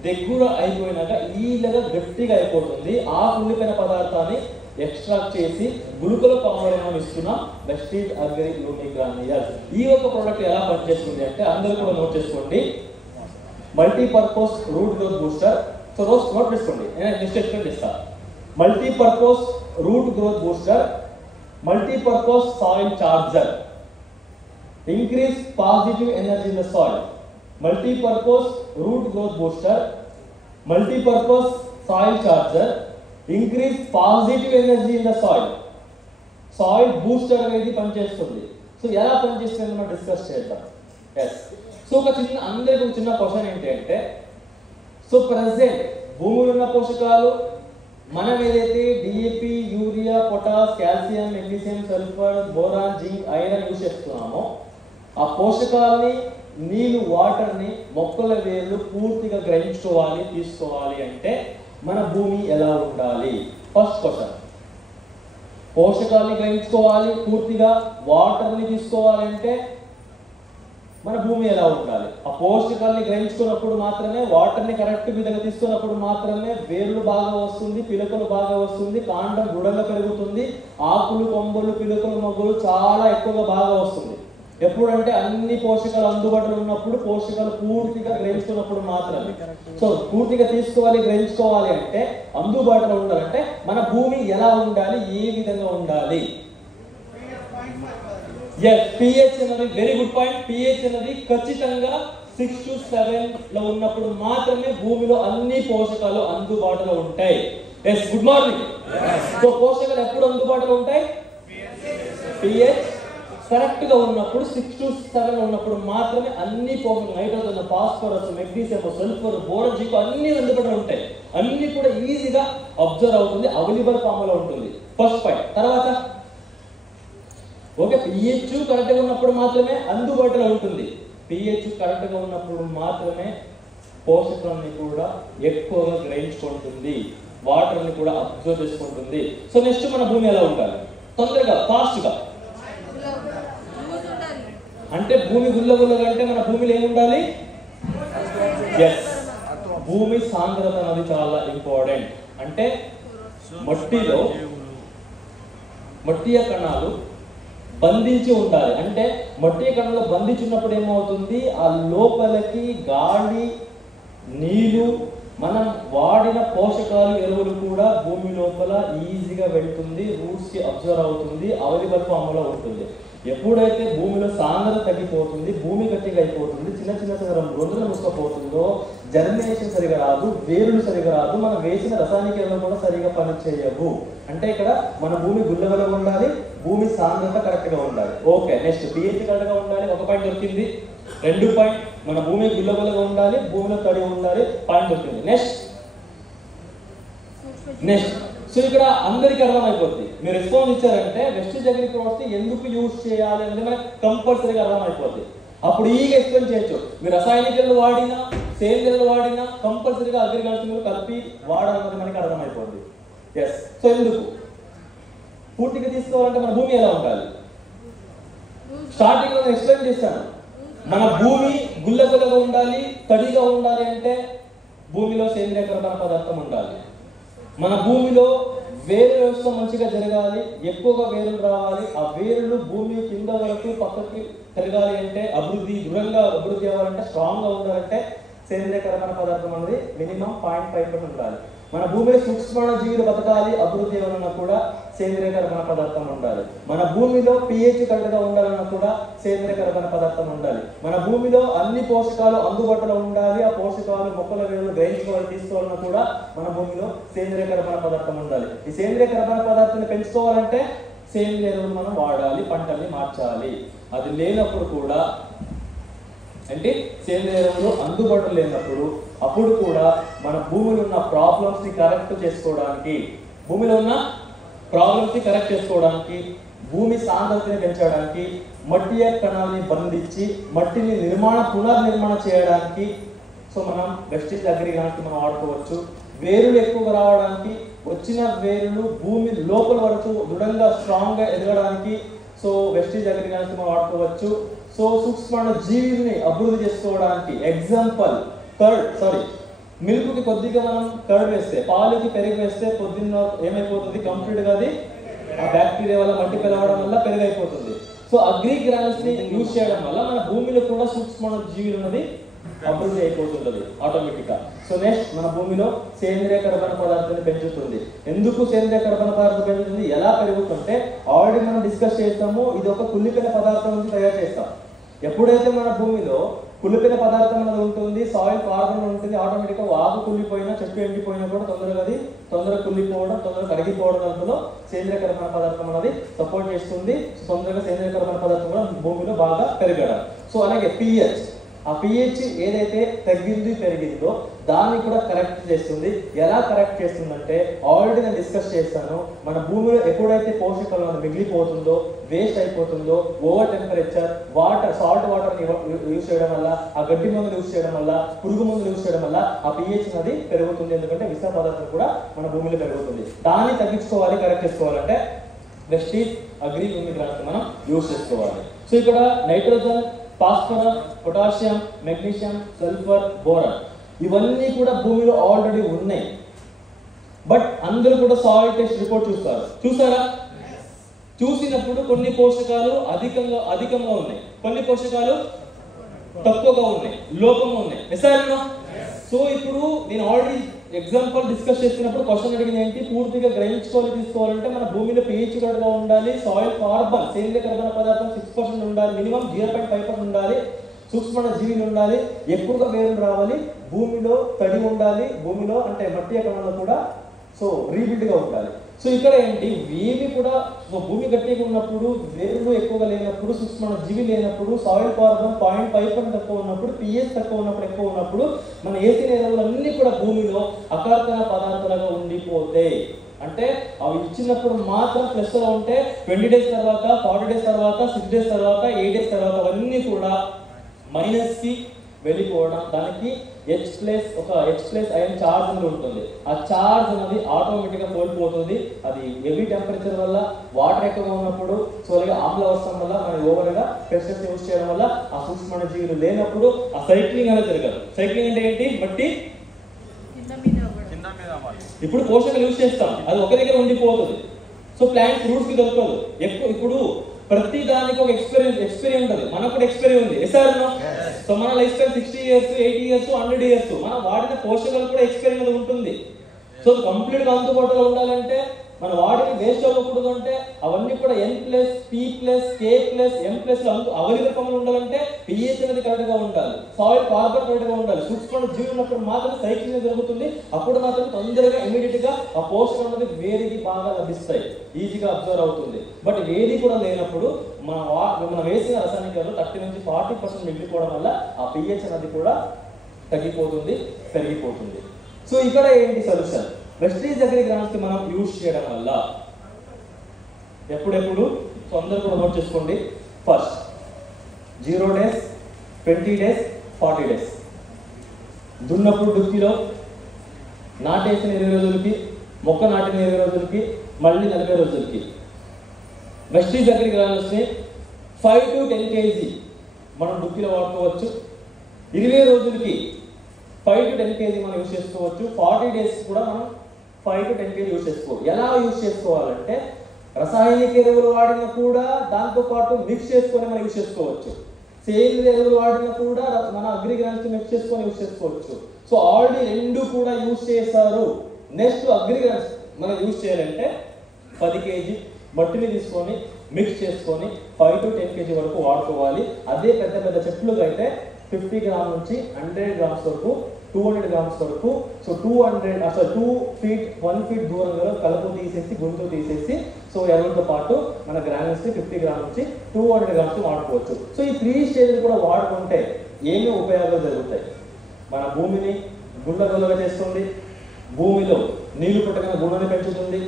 దగ్గర అయిపోయినాక ఈలగా గట్టిగా అయిపోతుంది. ఆ కుళ్ళిపోయిన పదార్థాన్ని ఎక్స్ట్రాక్ట్ చేసి గుళికల ఫామ్లో మనం ఇస్తున్నాం వెస్టీజ్ అగ్రి యూనిక్ గ్రాన్యులస్. ఈ యొక్క ప్రోడక్ట్ ఎలా పనిచేస్తుంది అంటే అందరూ కూడా నోట్ చేసుకోండి. Multipurpose root growth booster. So రోజు నోట్ చేసుకోండి, నేను నెక్స్ట్ ఎక్స్ప్లెయిన్ చేస్తాను. మల్టీపర్పస్ root growth booster, multi-purpose soil charger, increase positive energy in the soil. Multi-purpose root growth booster, multi-purpose soil charger, increase positive energy in the soil. Soil booster అనేది పనిచేస్తుంది. సో ఎలా పనిచేస్తుంది మనం డిస్కస్ చేద్దాం. సో ఒక అందరికీ ఒక చిన్న క్వశ్చన్ ఏంటంటే, సో ప్రెసెంట్ భూమిలో ఉన్న పోషకాలు మనం ఏదైతే DAP, urea, potash, calcium, magnesium, sulphur, boron, zinc, iron use చేస్తున్నామో ఆ పోషకాలని, నీళ్ళు, వాటర్ని మొక్కల వేర్లు పూర్తిగా గ్రహించుకోవాలి, తీసుకోవాలి అంటే మన భూమి ఎలా ఉండాలి? First question. పోషకాలని గ్రహించుకోవాలి, పూర్తిగా వాటర్ని తీసుకోవాలి అంటే మన భూమి ఎలా ఉండాలి? ఆ పోషకాలని గ్రహించుకున్నప్పుడు మాత్రమే, వాటర్ని కరెక్ట్ విధంగా తీసుకున్నప్పుడు మాత్రమే వేర్లు బాగా వస్తుంది, పిలకలు బాగా వస్తుంది, కాండం దృఢంగా పెరుగుతుంది, ఆకులు, కొమ్మలు, పిలకలు, మొగ్గలు చాలా ఎక్కువగా బాగా వస్తుంది. ఎప్పుడంటే అన్ని పోషకాలు అందుబాటులో ఉన్నప్పుడు, పోషకాలు పూర్తిగా గ్రహించుకున్నప్పుడు మాత్రమే. సో పూర్తిగా తీసుకోవాలి, గ్రహించుకోవాలి అంటే, అందుబాటులో ఉండాలంటే మన భూమి ఎలా ఉండాలి, ఏ విధంగా ఉండాలి? pH అనేది వెరీ గుడ్ పాయింట్. pH అనేది ఖచ్చితంగా 6 to 7 లో ఉన్నప్పుడు మాత్రమే భూమిలో అన్ని పోషకాలు అందుబాటులో ఉంటాయి. Good morning. సో పోషకాలు ఎప్పుడు అందుబాటులో ఉంటాయి? pH కరెక్ట్ గా ఉన్నప్పుడు 6 to 7 లో ఉన్నప్పుడు మాత్రమే అన్ని పోషకాలు, nitrogen, phosphorus, magnesium, sulphur, boron, zinc అన్ని అందుబాటులో ఉంటాయి. అన్ని కూడా ఈజీగా అబ్జర్వ్ అవుతుంది, అవైలబుల్ ఫామ్ లో ఉంటుంది. First point. తర్వాత ఓకే, pH కరెక్ట్గా ఉన్నప్పుడు మాత్రమే అందుబాటులో ఉంటుంది. pH కరెక్ట్గా ఉన్నప్పుడు మాత్రమే పోషకాలని కూడా ఎక్కువగా గ్రహించుకుంటుంది, వాటర్ని కూడా అబ్జర్వ్ చేసుకుంటుంది. సో నెక్స్ట్ మన భూమి ఎలా ఉండాలి? తొందరగా, ఫాస్ట్గా. అంటే భూమి గుల్లగుల్లగా అంటే మన భూమిలో ఏముండాలి? భూమి సాంద్రత అనేది చాలా ఇంపార్టెంట్. అంటే మట్టిలో మట్టి కణాలు బంధించి ఉండాలి. అంటే మట్టి కణాలు బంధించినప్పుడు ఏమవుతుంది? ఆ లోపలికి గాలి, నీరు, మనం వాడిన పోషకాలు, ఎరువులు కూడా భూమి లోపల ఈజీగా వెళ్తుంది, రూట్స్ కి అబ్జర్వ్ అవుతుంది, అవైలబుల్ ఫామ్ లో ఉంటుంది. ఎప్పుడైతే భూమిలో సాంద్రత తగ్గిపోతుంది, భూమి గట్టిగా అయిపోతుంది, చిన్న చిన్న రొందులు మూసుకపోతుందో జర్మినేషన్ సరిగా రాదు, వేరులు సరిగా రాదు, మనం వేసిన రసాయనిక ఎరువులు కూడా సరిగా పనిచేయవు. అంటే ఇక్కడ మన భూమి గుల్లగా ఉండాలి, భూమి సాంద్రత కరెక్ట్ గా ఉండాలి. ఓకే, నెక్స్ట్ pH కరెక్ట్ గా ఉండాలి, ఒక పాయింట్ దొరికింది. 2 పాయింట్, మన భూమి గుల్లగుల్లగా ఉండాలి, భూమిలో తడి ఉండాలి, పాయింట్ దొరికింది. నెక్స్ట్ సో ఇక్కడ అందరికీ అర్థమైపోద్ది. మీరు రెస్పాన్స్ ఇచ్చారంటే వెస్టేజ్ అగ్రి ప్రోడక్ట్స్ ఎందుకు యూజ్ చేయాలి అంటే మనకు కంపల్సరీగా అర్థమైపోద్ది. అప్పుడు ఈగా ఎక్స్ప్లెయిన్ చేయొచ్చు. మీరు రసాయనికలు వాడినా, సేంద్రియాలు వాడినా కంపల్సరీగా అగ్రికల్చర్ కలిపి వాడాలన్నది మనకి అర్థమైపోద్ది. సో ఎందుకు పూర్తిగా తీసుకోవాలంటే మన భూమి ఎలా ఉండాలి? స్టార్టింగ్ లో నేను ఎక్స్ప్లెయిన్ చేశాను. మన భూమి గుల్లగుల్లగా ఉండాలి, తడిగా ఉండాలి అంటే భూమిలో సేంద్రియ కర్బన పదార్థం ఉండాలి. మన భూమిలో వేరు వ్యవస్థ మంచిగా జరగాలి, ఎక్కువగా వేరులు రావాలి, ఆ వేరులు భూమి కింద వరకు పక్కకి పెరగాలి అంటే, దృఢంగా అభివృద్ధి అవ్వాలంటే, స్ట్రాంగ్ గా ఉండాలంటే సేంద్రియ కర్బన పదార్థం అనేది మినిమం 0.5% ఉండాలి. మన భూమిలో సూక్ష్మ జీవులు బతకాలి, అభివృద్ధి అవ్వాలన్నా కూడా సేంద్రియ కర్బన పదార్థం ఉండాలి. మన భూమిలో pH కరెక్ట్గా ఉండాలన్నా కూడా సేంద్రియ కర్బన పదార్థం ఉండాలి. మన భూమిలో అన్ని పోషకాలు అందుబాటులో ఉండాలి, ఆ పోషకాలు మొక్కల వేరులు గ్రహించుకోవాలి, తీసుకోవాలన్నా కూడా మన భూమిలో సేంద్రియ కర్బన పదార్థం ఉండాలి. ఈ సేంద్రియ కర్బన పదార్థాన్ని పెంచుకోవాలంటే సేంద్రియ ఎరువులు మనం వాడాలి, పంటల్ని మార్చాలి. అది లేనప్పుడు కూడా అంటే సేంద్రియ ఎరువులు అందుబాటులో లేనప్పుడు అప్పుడు కూడా మన భూమిలో ఉన్న ప్రాబ్లమ్స్ ని కరెక్ట్ చేసుకోవడానికి, భూమి సాంద్రతని పెంచడానికి, మట్టి కణాలని బంధించి మట్టిని పునర్నిర్మాణం చేయడానికి సో మనం వెస్టిజ్ అగ్రిగానికి మనం వాడుకోవచ్చు. వేరులు ఎక్కువగా రావడానికి, వచ్చిన వేరులు భూమి లోపల వరకు దృఢంగా స్ట్రాంగ్ గా ఎదగడానికి సో వెస్టిజ్ అగ్రిగానికి మనం వాడుకోవచ్చు. సో సూక్ష్మ జీవిని అభివృద్ధి చేసుకోవడానికి ఎగ్జాంపుల్ మిల్క్ కి కొద్దిగా మనం కర్డ్ వేస్తే, పాలుకి పెరుగు వేస్తే పొద్దున్న ఏమైపోతుంది, కంప్లీట్ గా అది ఆ బ్యాక్టీరియా వల్ల మల్టిప్లై అవ్వడం వల్ల పెరుగు అయిపోతుంది. సో అగ్రి గ్రానుల్స్ ని యూజ్ చేయడం వల్ల మన భూమిలో కూడా సూక్ష్మ జీవులు ఉన్నది అభివృద్ధి అయిపోతుంటది ఆటోమేటిక్ గా. సో నెక్స్ట్ మన భూమిలో సేంద్రియ కర్బన పదార్థాన్ని పెంచుతుంది. ఎందుకు సేంద్రియ కర్బన పదార్థం పెంచుతుంది, ఎలా పెరుగుతుంటే ఆల్రెడీ మనం డిస్కస్ చేస్తాము, ఇది ఒక కుళ్ళిపోయిన పదార్థం నుంచి తయారు చేస్తాం. ఎప్పుడైతే మన భూమిలో కుళ్ళిపోయిన పదార్థం అనేది ఉంటుంది, సాయిల్ కార్బన్ ఉంటుంది, ఆటోమేటిక్ గా వాగు కుళ్ళిపోయినా చెట్టు ఎండిపోయినా కూడా తొందరగా కుళ్ళిపోవడం, తొందరగా కరిగిపోవడం అందులో సేంద్రియ కర్బన పదార్థం అనేది సపోర్ట్ చేస్తుంది. తొందరగా సేంద్రియ కర్బన పదార్థం కూడా భూమిలో బాగా పెరగడం. సో అలాగే ఆ pH ఏదైతే తగ్గింది పెరిగిందో దాన్ని కూడా కరెక్ట్ చేస్తుంది. ఎలా కరెక్ట్ చేస్తుందంటే ఆల్రెడీ నేను డిస్కస్ చేస్తాను, మన భూమిలో ఎప్పుడైతే పోషకాలు మిగిలిపోతుందో, వేస్ట్ అయిపోతుందో, over temperature, salt water use చేయడం వల్ల, ఆ గడ్డి మందులు యూజ్ చేయడం వల్ల, పురుగు మందులు యూజ్ చేయడం వల్ల ఆ pH అనేది పెరుగుతుంది. ఎందుకంటే విష పదార్థం కూడా మన భూమిలో పెరుగుతుంది. దాన్ని తగ్గించుకోవాలి, కరెక్ట్ చేసుకోవాలంటే వెస్టిజ్ అగ్రి గ్రానుల్స్ మనం యూజ్ చేసుకోవాలి. సో ఇక్కడ nitrogen, phosphorus, potassium, magnesium, sulphur, boron ఇవన్నీ కూడా భూమిలో ఆల్రెడీ ఉన్నాయి. బట్ అందరూ కూడా సాయిల్ టెస్ట్ రిపోర్ట్ చూసారా? చూసినప్పుడు కొన్ని పోషకాలు అధికంగా ఉన్నాయి, కొన్ని పోషకాలు తక్కువగా ఉన్నాయి, లోపంగా ఉన్నాయి. ఎస్ఆర్నో? సో ఇప్పుడు నేను ఆల్రెడీ ఎగ్జాంపుల్ డిస్కస్ చేస్తున్నప్పుడు క్వశ్చన్ అడిగింది ఏంటి, పూర్తిగా తీసుకోవాలంటే మన భూమిలో pH గా ఉండాలి, సాయిల్ కార్బన్ సేంద్రియ కర్బన పదార్థం 6% ఉండాలి, మినిమం 0.5% ఉండాలి, సూక్ష్మ జీవులు ఉండాలి, ఎక్కువగా వేరులు రావాలి, భూమిలో తడి ఉండాలి, భూమిలో అంటే మట్టి కణాలు కూడా సో రీబిల్డ్ గా ఉండాలి. సో ఇక్కడ ఏంటి, వేవి కూడా భూమి గట్టిగా ఉన్నప్పుడు, వేరులు ఎక్కువగా లేనప్పుడు, సూక్ష్మ జీవి లేనప్పుడు, సాయిల్ కార్బన్ 0.5% తక్కువ ఉన్నప్పుడు, pH తక్కువ ఉన్నప్పుడు, ఎక్కువ ఉన్నప్పుడు మన వేసిన ఎరువులన్నీ కూడా భూమిలో అకార్బన పదార్థాలుగా ఉండిపోతాయి. అంటే అవి ఇచ్చినప్పుడు మాత్రం ప్లస్ లో ఉంటే 20 days తర్వాత, 40 days తర్వాత, 6 days తర్వాత, 8 days తర్వాత అవన్నీ కూడా మైనస్ కి వెళ్ళిపోవడం, దానికి H+ అయన్ చార్జ్ అనేది ఉంటుంది. ఆ చార్జ్ అనేది ఆటోమేటిక్ గా కోల్పోతుంది. అది హెవీ టెంపరేచర్ వల్ల, వాటర్ ఎక్కువగా ఉన్నప్పుడు, సో అలాగే ఆమ్ల వర్షం వల్ల, మన ఓవర్ గా పెస్టిసైడ్స్ యూజ్ చేయడం వల్ల ఆ సూక్ష్మ జీవులు లేనప్పుడు ఆ సైక్లింగ్ అనేది జరగదు. సైక్లింగ్ అంటే ఏంటి, మట్టి ఇప్పుడు పోషకాలు యూజ్ చేస్తాం, అది ఒక దగ్గర ఉండిపోతుంది. సో ప్లాంట్ రూట్స్ కి దొరకదు. ఇప్పుడు ప్రతి దానికి ఒక ఎక్స్పైరీ ఉంటుంది. మనకు కూడా ఎక్స్పైరీ ఉంది. ఎస్ఆర్నో? సో మన life style 60 years, 80 years, 100 years. మనం వాడిన పోషకాలు కూడా ఎక్స్పైరీ అనేది ఉంటుంది. సో కంప్లీట్ గా అందుబాటులో ఉండాలంటే, మన వాడిని వేస్ట్ అవ్వకూడదు అంటే అవన్నీ కూడా N+, P+, K+, M+ available form ఉండాలంటే pH అనేది కరెక్ట్ గా ఉండాలి, సాయిల్ కార్బన్ కరెక్ట్ గా ఉండాలి, సూక్ష్మ జీవి ఉన్నప్పుడు మాత్రం సైక్లింగ్ జరుగుతుంది. అప్పుడు మాత్రం తొందరగా ఇమీడియట్ గా ఆ పోషకాలు అనేది వేడికి బాగా లభిస్తాయి, ఈజీగా అబ్జర్వ్ అవుతుంది. బట్ వేడి కూడా లేనప్పుడు మనం వేసిన రసాయనిక 30 నుంచి 40% మిగిలిపోవడం వల్ల ఆ pH అనేది కూడా తగ్గిపోతుంది, పెరిగిపోతుంది. సో ఇక్కడ ఏంటి సొల్యూషన్, వెస్టిజ్ అగ్రి గ్రానుల్స్ మనం యూజ్ చేయడం వల్ల ఎప్పుడెప్పుడు సో అందరూ కూడా నోట్ చేసుకోండి. ఫస్ట్ 0 days, 20 days, 40 days దున్నప్పుడు దుక్కిలో నాటేసిన 20 రోజులకి, మొక్క నాటిన 20 రోజులకి, మళ్ళీ 40 రోజులకి వెస్టిజ్ అగ్రి గ్రానుల్స్ ని 5 to 10 kg మనం దుక్కిలో వాడుకోవచ్చు. 20 రోజులకి 5 to 10 kg మనం యూజ్ చేసుకోవచ్చు. 40 days కూడా మనం 5 to 10 kg యూజ్ చేసుకోవాలి. ఎలా యూజ్ చేసుకోవాలంటే రసాయనిక ఎరువులు వాడినా కూడా దాంతో పాటు మిక్స్ చేసుకొని మనం యూజ్ చేసుకోవచ్చు. సేంద్రియ ఎరువులు వాడినా కూడా మన అగ్రిగ్రామ్స్ మిక్స్ చేసుకొని యూజ్ చేసుకోవచ్చు. సో ఆల్రెడీ రెండు కూడా యూజ్ చేశారు. నెక్స్ట్ అగ్రిగ్రామ్స్ మనం యూజ్ చేయాలంటే 10 kg మట్టిని తీసుకొని మిక్స్ చేసుకొని 5 to 10 kg వరకు వాడుకోవాలి. అదే పెద్ద పెద్ద చెట్లుగా అయితే 50 గ్రామ్ నుంచి 100 గ్రామ్స్ వరకు 200 గ్రామ్స్ వరకు. సో 2 feet 1 feet దూరంలో కలుపు తీసేసి గుంతు తీసేసి సో ఎరువులతో పాటు మన గ్రామ్స్ 50 గ్రామ్ నుంచి 200 గ్రామ్స్ వాడుకోవచ్చు. సో ఈ 3 స్టేజ్లు కూడా వాడుకుంటే ఏమి ఉపయోగాలు జరుగుతాయి? మన భూమిని గుల్లగొల్లగా చేస్తుంది, భూమిలో నీళ్లు పుట్టగిన గుణాన్ని పెంచుతుంది,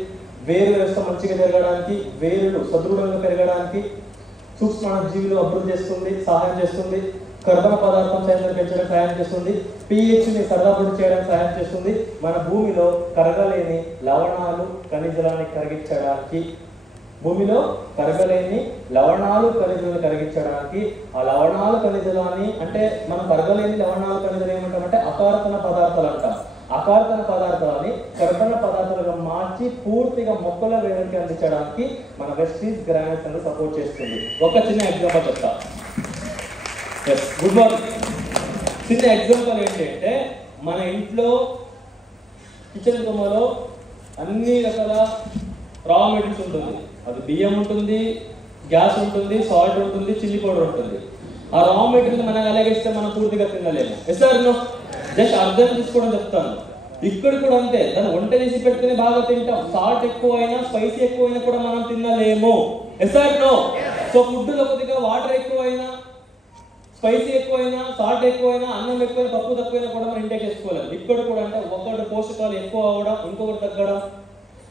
వేరు వ్యవస్థ మంచిగా పెరగడానికి, వేరులు సదృఢంగా పెరగడానికి, సూక్ష్మ జీవులు అభివృద్ధి చేస్తుంది, సహాయం చేస్తుంది, కర్బన పదార్థం శాతాన్ని పెంచడానికి సహాయం చేస్తుంది, pHని సరళపడి చేయడానికి సహాయం చేస్తుంది, మన భూమిలో కరగలేని లవణాలు ఖనిజాలని కరిగించడానికి, భూమిలో కరగలేని లవణాలు ఖనిజాలను కరిగించడానికి, ఆ లవణాలు ఖనిజాలని అంటే మనం కరగలేని లవణాలు ఖనిజాలు ఏమంటామంటే అకార్బన పదార్థాలు అంటాం. అకార్బన పదార్థాలని కర్బన పదార్థాలుగా మార్చి పూర్తిగా మొక్కల వేడికి అందించడానికి మన వెస్టీజ్ గ్రానైట్స్ అనేది సపోర్ట్ చేస్తుంది. ఒక చిన్న ఎగ్జాంపుల్ చెప్తా. Good morning. చిన్న ఎగ్జాంపుల్ ఏంటంటే మన ఇంట్లో కిచెన్ రూమ్లో అన్ని రకాల రా మెటీరియల్స్ ఉంటుంది. అది బియ్యం ఉంటుంది, గ్యాస్ ఉంటుంది, సాల్ట్ ఉంటుంది, చిల్లీ పౌడర్ ఉంటుంది. ఆ రా మెటీరియల్ మనం అలాగేస్తే మనం పూర్తిగా తినలేము. SR no? జస్ట్ అర్థం తీసుకోవడం చెప్తాను. ఇక్కడ కూడా అంతే, దాన్ని వంట చేసి పెట్టుకుని బాగా తింటాం. సాల్ట్ ఎక్కువైనా స్పైసీ ఎక్కువైనా కూడా మనం తినలేము. SR no? సో ఫుడ్లో కొద్దిగా వాటర్ ఎక్కువైనా, స్పైసీ ఎక్కువైనా, సాల్ట్ ఎక్కువైనా, అన్నం ఎక్కువైనా, పప్పు తక్కువైనా కూడా మనం ఇంటేక్ చేసుకోలేము. ఇక్కడ కూడా అంటే ఒకటి పోషకాలు ఎక్కువ అవ్వడం, ఇంకొకటి తగ్గడం,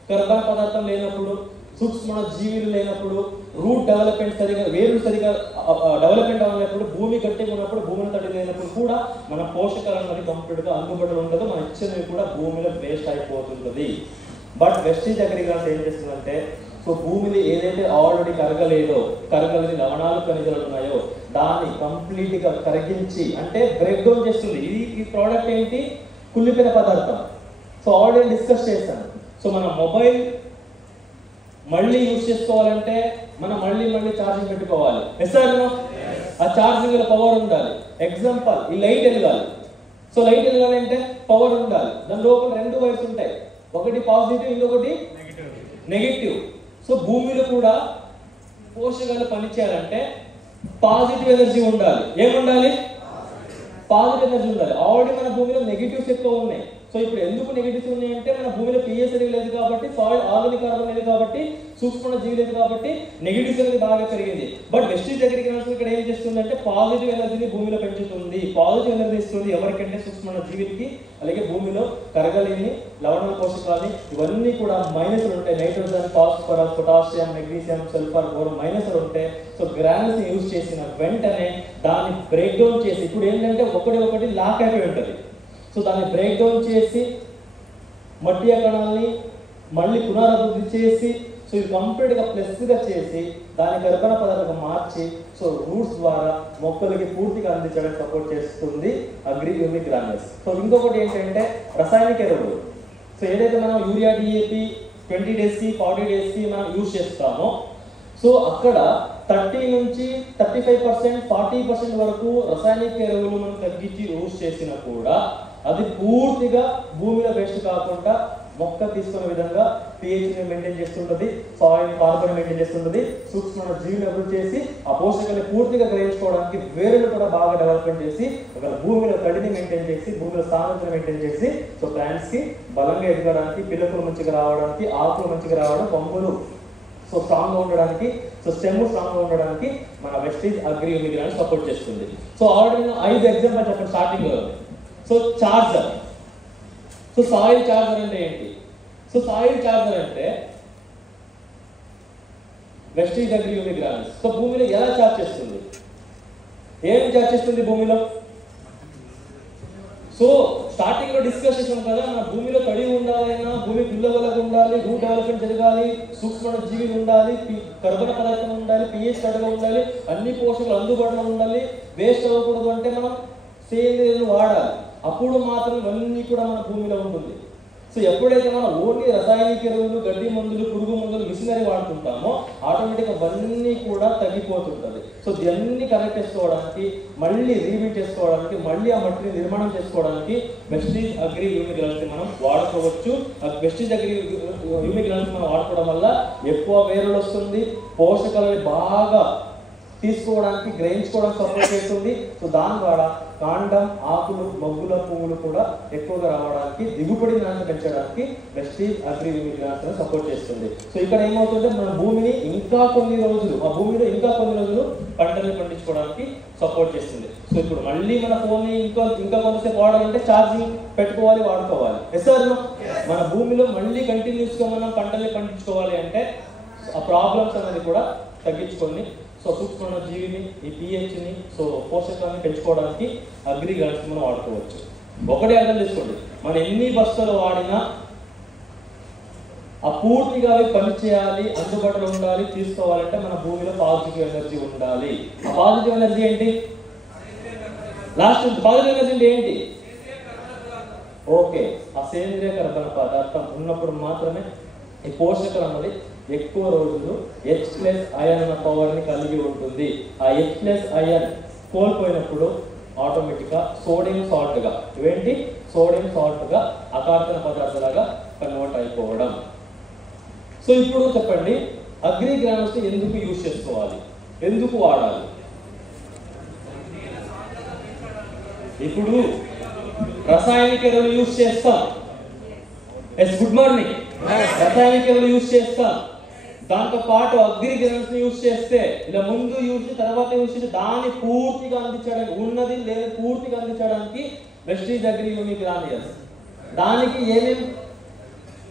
కర్బన పదార్థం లేనప్పుడు, సూక్ష్మ జీవులు లేనప్పుడు, రూట్ డెవలప్మెంట్ సరిగా వేరు సరిగా డెవలప్మెంట్ అవ్వనప్పుడు, భూమి గట్టిగా ఉన్నప్పుడు, భూమిని తడి లేనప్పుడు కూడా మన పోషకాలు అనేది కంప్లీట్గా అందుబాటులో ఉండదు. మన ఇచ్చినవి కూడా భూమిలో వేస్ట్ అయిపోతుంది. బట్ వెస్టీజ్ అగ్రికల్చర్ ఏం చేస్తుందంటే సో భూమిని ఏదైతే ఆల్రెడీ కరగలేని లవణాలు ఖనిజాలు ఉన్నాయో దాన్ని కంప్లీట్గా కరిగించి అంటే బ్రేక్ డౌన్ చేస్తుంది. ఈ ప్రోడక్ట్ ఏంటి? కుళ్ళిపోయిన పదార్థం. సో ఆల్రెడీ డిస్కస్ చేశాను. సో మన మొబైల్ మళ్ళీ యూజ్ చేసుకోవాలంటే మనం మళ్ళీ ఛార్జింగ్ పెట్టుకోవాలి. ఎస్ఆర్నో? ఆ ఛార్జింగ్ లో పవర్ ఉండాలి. ఎగ్జాంపుల్, ఈ లైట్ వెలగాలి. సో లైట్ వెలగాలంటే పవర్ ఉండాలి. దాని లోపల 2 వైర్స్ ఉంటాయి, ఒకటి పాజిటివ్, ఇంకొకటి నెగిటివ్. సో భూమిలో కూడా పోషకాలు పనిచేయాలంటే పాజిటివ్ ఎనర్జీ ఉండాలి. ఏముండాలి? పాజిటివ్ ఎనర్జీ ఉండాలి. ఆల్రెడీ మన భూమిలో నెగిటివ్స్ ఎక్కువ ఉన్నాయి. సో ఇప్పుడు ఎందుకు నెగిటివ్స్ ఉన్నాయంటే మన భూమిలో pH లేదు కాబట్టి, సాయిల్ ఆర్గానిక్ కార్బన్ లేదు కాబట్టి, సూక్ష్మ జీవి లేదు కాబట్టి నెగిటివ్స్ అనేది బాగా పెరిగింది. బట్ వెస్టీజ్ అగ్రికల్చర్ ఇక్కడ ఏం చేస్తుందంటే పాజిటివ్ ఎనర్జీని భూమిలో పెంచుతుంది, పాజిటివ్ ఎనర్జీ ఇస్తుంది. ఎవరికంటే సూక్ష్మ జీవికి, అలాగే భూమిలో కరగలేని లవణ పోషకాలు ఇవన్నీ కూడా మైనస్లు ఉంటాయి. Nitrogen, phosphorus, potassium, magnesium, sulphur, boron మైనస్లు ఉంటాయి. సో గ్రానైట్స్ ని యూజ్ చేసిన వెంటనే దాన్ని బ్రేక్ డౌన్ చేసి, ఇప్పుడు ఏంటంటే ఒకటి లాక్ అయిపోయి ఉంటుంది. సో దాన్ని బ్రేక్ డౌన్ చేసి మట్టి కణాలని మళ్ళీ పునరాభివృద్ధి చేసి సో ఇది కంప్లీట్గా ప్లస్గా చేసి దాని కర్బన పదార్థంగా మార్చి సో రూట్స్ ద్వారా మొక్కలకి పూర్తిగా అందించడానికి సపోర్ట్ చేస్తుంది అగ్రియూనిక్ గ్రానైట్స్. సో ఇంకొకటి ఏంటంటే రసాయనిక ఎరువులు. సో ఏదైతే మనం యూరియా, DAP 20 daysకి 40 daysకి మనం యూజ్ చేస్తామో సో అక్కడ 30 నుంచి 35%, 40% వరకు రసాయనిక ఎరువులు మనం తగ్గించి యూజ్ చేసినా కూడా అది పూర్తిగా భూమిలో వేస్ట్ కాకుండా మొక్క తీసుకునే విధంగా pHని మెయింటైన్ చేస్తుంటుంది, సాయిల్ కార్బన్ మెయింటైన్ చేస్తుంటుంది, సూక్ష్మ జీవులు అభివృద్ధి చేసి ఆ పోషకాన్ని పూర్తిగా గ్రహించుకోవడానికి వేరును కూడా బాగా డెవలప్మెంట్ చేసి ఒక భూమిలో తడిని మెయింటైన్ చేసి, భూమిలో సాంద్రతను మెయింటైన్ చేసి సో ప్లాంట్స్ కి బలంగా ఎదగడానికి, పిల్లకులు మంచిగా రావడానికి, ఆకులు మంచిగా రావడం, కొమ్మలు సో స్ట్రాంగ్ గా ఉండడానికి, సో స్టెమ్ స్ట్రాంగ్ గా ఉండడానికి మన వెస్టీజ్ అగ్రియూనిక్ గ్రానైట్స్ సపోర్ట్ చేస్తుంది. సో ఆల్రెడీ 5 ఎగ్జాంపుల్ చెప్పండి స్టార్టింగ్ లో. So charger. So soil charger అంటే ఏంటి? సో సాయిల్ చార్జర్ అంటే వెస్టీజ్ అగ్రియూనిక్ గ్రానైట్స్ సో భూమిలో ఎలా చార్జ్ చేస్తుంది? ఏం చార్జ్ చేస్తుంది భూమిలో? సో స్టార్టింగ్ లో డిస్కస్ చేసాం కదా, మన భూమిలో తడి ఉండాలైనా, భూమి గుల్లగొల్లగా ఉండాలి, రూట్ డెవలప్మెంట్ జరగాలి, సూక్ష్మ జీవులు ఉండాలి, కర్బన పదార్థం ఉండాలి, pH తడగా ఉండాలి, అన్ని పోషకాలు అందుబాటులో ఉండాలి, వేస్ట్ అవ్వకూడదు అంటే మనం సేంద్రియాలను వాడాలి. అప్పుడు మాత్రం ఇవన్నీ కూడా మన భూమిలో ఉంటుంది. సో ఎప్పుడైతే మనం ఓన్లీ రసాయనిక ఎరువులు, గడ్డి మందులు, పురుగు మందులు, మిషనరీ వాడుతుంటామో ఆటోమేటిక్గా అవన్నీ కూడా తగ్గిపోతుంటుంది. సో ఇవన్నీ కరెక్ట్ చేసుకోవడానికి, మళ్ళీ రీబిల్డ్ చేసుకోవడానికి, మళ్ళీ ఆ మట్టిని నిర్మాణం చేసుకోవడానికి వెస్టీజ్ అగ్రి హ్యూమిక్ గ్రానల్స్ మనం వాడుకోవచ్చు. వెస్టీజ్ అగ్రి హ్యూమిక్ గ్రానల్స్ మనం వాడుకోవడం వల్ల ఎక్కువ వేరులు వస్తుంది, పోషకాలని బాగా తీసుకోవడానికి, గ్రహించుకోవడానికి సపోర్ట్ చేస్తుంది. సో దాని ద్వారా కాండం, ఆకులు, మొగ్గుల, పువ్వులు కూడా ఎక్కువగా రావడానికి, దిగుబడి నాణ్యత పెంచడానికి Vestige agri humic granules support చేస్తుంది. సో ఇక్కడ ఏమవుతుంటే మన భూమిని ఇంకా కొన్ని రోజులు, ఆ భూమిలో ఇంకా కొన్ని రోజులు పంటలు పండించుకోవడానికి సపోర్ట్ చేస్తుంది. సో ఇప్పుడు మళ్ళీ మన ఫోన్ని ఇంకా కొంతసేపు వాడాలంటే ఛార్జింగ్ పెట్టుకోవాలి, వాడుకోవాలి. సార్ మన భూమిలో మళ్ళీ కంటిన్యూస్గా మనం పంటల్ని పండించుకోవాలి అంటే ఆ ప్రాబ్లమ్స్ అనేది కూడా తగ్గించుకొని సో సూక్ష్మ జీవిని, ఈ pHని, సో పోషకాన్ని పెంచుకోవడానికి అగ్రి గ్రానల్స్ మనం వాడుకోవచ్చు. ఒకటే అర్థం చేసుకోండి, మనం ఎన్ని బస్తాలు వాడినా ఆ పూర్తిగా అవి పనిచేయాలి, అందుబాటులో ఉండాలి, తీసుకోవాలంటే మన భూమిలో పాజిటివ్ ఎనర్జీ ఉండాలి. ఆ పాజిటివ్ ఎనర్జీ ఏంటి? లాస్ట్ పాజిటివ్ ఎనర్జీ అంటే ఏంటి? ఓకే, ఆ సేంద్రియ కర్బన పదార్థం ఉన్నప్పుడు మాత్రమే ఈ పోషకాలు అన్నది ఎక్కువ రోజులు H+ అయాన్ అన్న పవర్ని కలిగి ఉంటుంది. ఆ H+ అయాన్ కోల్పోయినప్పుడు ఆటోమేటిక్గా సోడియం సాల్ట్గా, ఇవేంటి సోడియం సాల్ట్గా అకార్బన పదార్థాలుగా కన్వర్ట్ అయిపోవడం. సో ఇప్పుడు చెప్పండి, అగ్రి గ్రానల్స్ ఎందుకు యూజ్ చేసుకోవాలి, ఎందుకు వాడాలి? ఇప్పుడు రసాయనిక ఎరువులు యూజ్ చేస్తాం. Good morning. రసాయనిక ఎరువులు యూజ్ చేస్తాం, దాంతో పాటు అగ్రి గ్రానల్స్ యూజ్ చేస్తే ఇలా ముందు యూజ్ తర్వాత యూజ్ చేసి దాన్ని పూర్తిగా అందించడానికి, ఉన్నది లేదా పూర్తిగా అందించడానికి వెస్టీజ్ అగ్రి హ్యూమిక్ గ్రానల్స్. దానికి ఏమేమి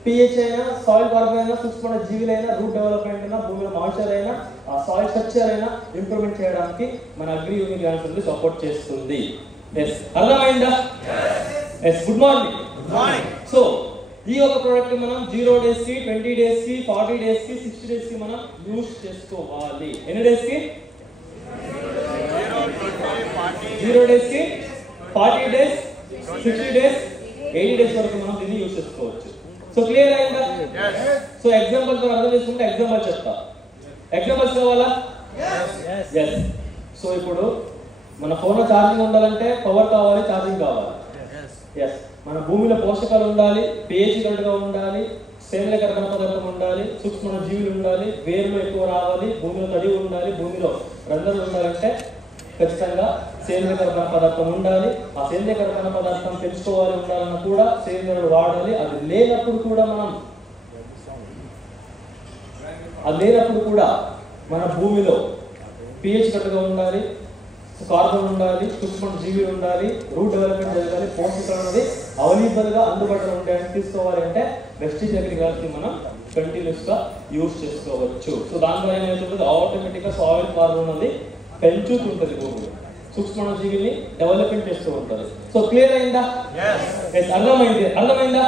pH అయినా, సాయిల్ కార్బన్ అయినా, సూక్ష్మ జీవులైనా, రూట్ డెవలప్మెంట్ అయినా, భూమిలో మాయిశ్చర్ అయినా, ఆ సాయిల్ స్ట్రక్చర్ అయినా ఇంప్రూవ్మెంట్ చేయడానికి మన అగ్రి హ్యూమిక్ గ్రానల్స్ సపోర్ట్ చేస్తుంది. ఎస్, అర్థమైందా? Yes, good morning. సో ఈ ఒక ప్రోడక్ట్ మనం 0 days కి, 20 days కి, 40 days కి, 60 days కి మనం యూజ్ చేసుకోవాలి. ఎన్ని డేస్ కి? 0 days కి, 40 days, 60 days, 80 days వరకు మనం దీన్ని యూజ్ చేసుకోవచ్చు. సో క్లియర్ అయిందా? సో ఎగ్జాంపుల్ తో అర్థం చేసుకుంటే ఎగ్జాంపుల్ చెప్తా. ఎగ్జాంపుల్స్ కావాలా? ఎస్. సో ఇప్పుడు మన ఫోన్లో ఛార్జింగ్ ఉండాలంటే పవర్ కావాలి, ఛార్జింగ్ కావాలి. ఎస్, మన భూమిలో పోషకాలు ఉండాలి, pH కరెక్ట్గా ఉండాలి, సేంద్రియ కర్బన పదార్థం ఉండాలి, సూక్ష్మ జీవులు ఉండాలి, వేర్లు ఎక్కువ రావాలి, భూమిలో తడి ఉండాలి, భూమిలో రంధ్రాలు ఉండాలంటే ఖచ్చితంగా సేంద్రియ కర్బన పదార్థం ఉండాలి. ఆ సేంద్రియ కర్బన పదార్థం పెంచుకోవాలి, ఉండాలన్నా కూడా సేంద్రియాలు వాడాలి. అది లేనప్పుడు కూడా మన భూమిలో pH కరెక్ట్గా ఉండాలి, కార్బన్ ఉండాలి, సూక్ష్మ జీవి ఉండాలి, రూట్ డెవలప్మెంట్ జరగాలి, పోషకాలు అనేది అవైలబుల్గా అందుబాటులో ఉండేది తీసుకోవాలి అంటే వెస్టీజ్ అగ్రి గ్రానల్స్ మనం కంటిన్యూస్గా యూజ్ చేసుకోవచ్చు. సో దానివల్ల ఏమవుతుంది, ఆటోమేటిక్గా సాయిల్ కార్బన్ అనేది పెంచుతుంటుంది, భూమిలో సూక్ష్మ జీవిని డెవలప్మెంట్ చేస్తూ ఉంటుంది. సో క్లియర్ అయిందా? అర్థమైందా?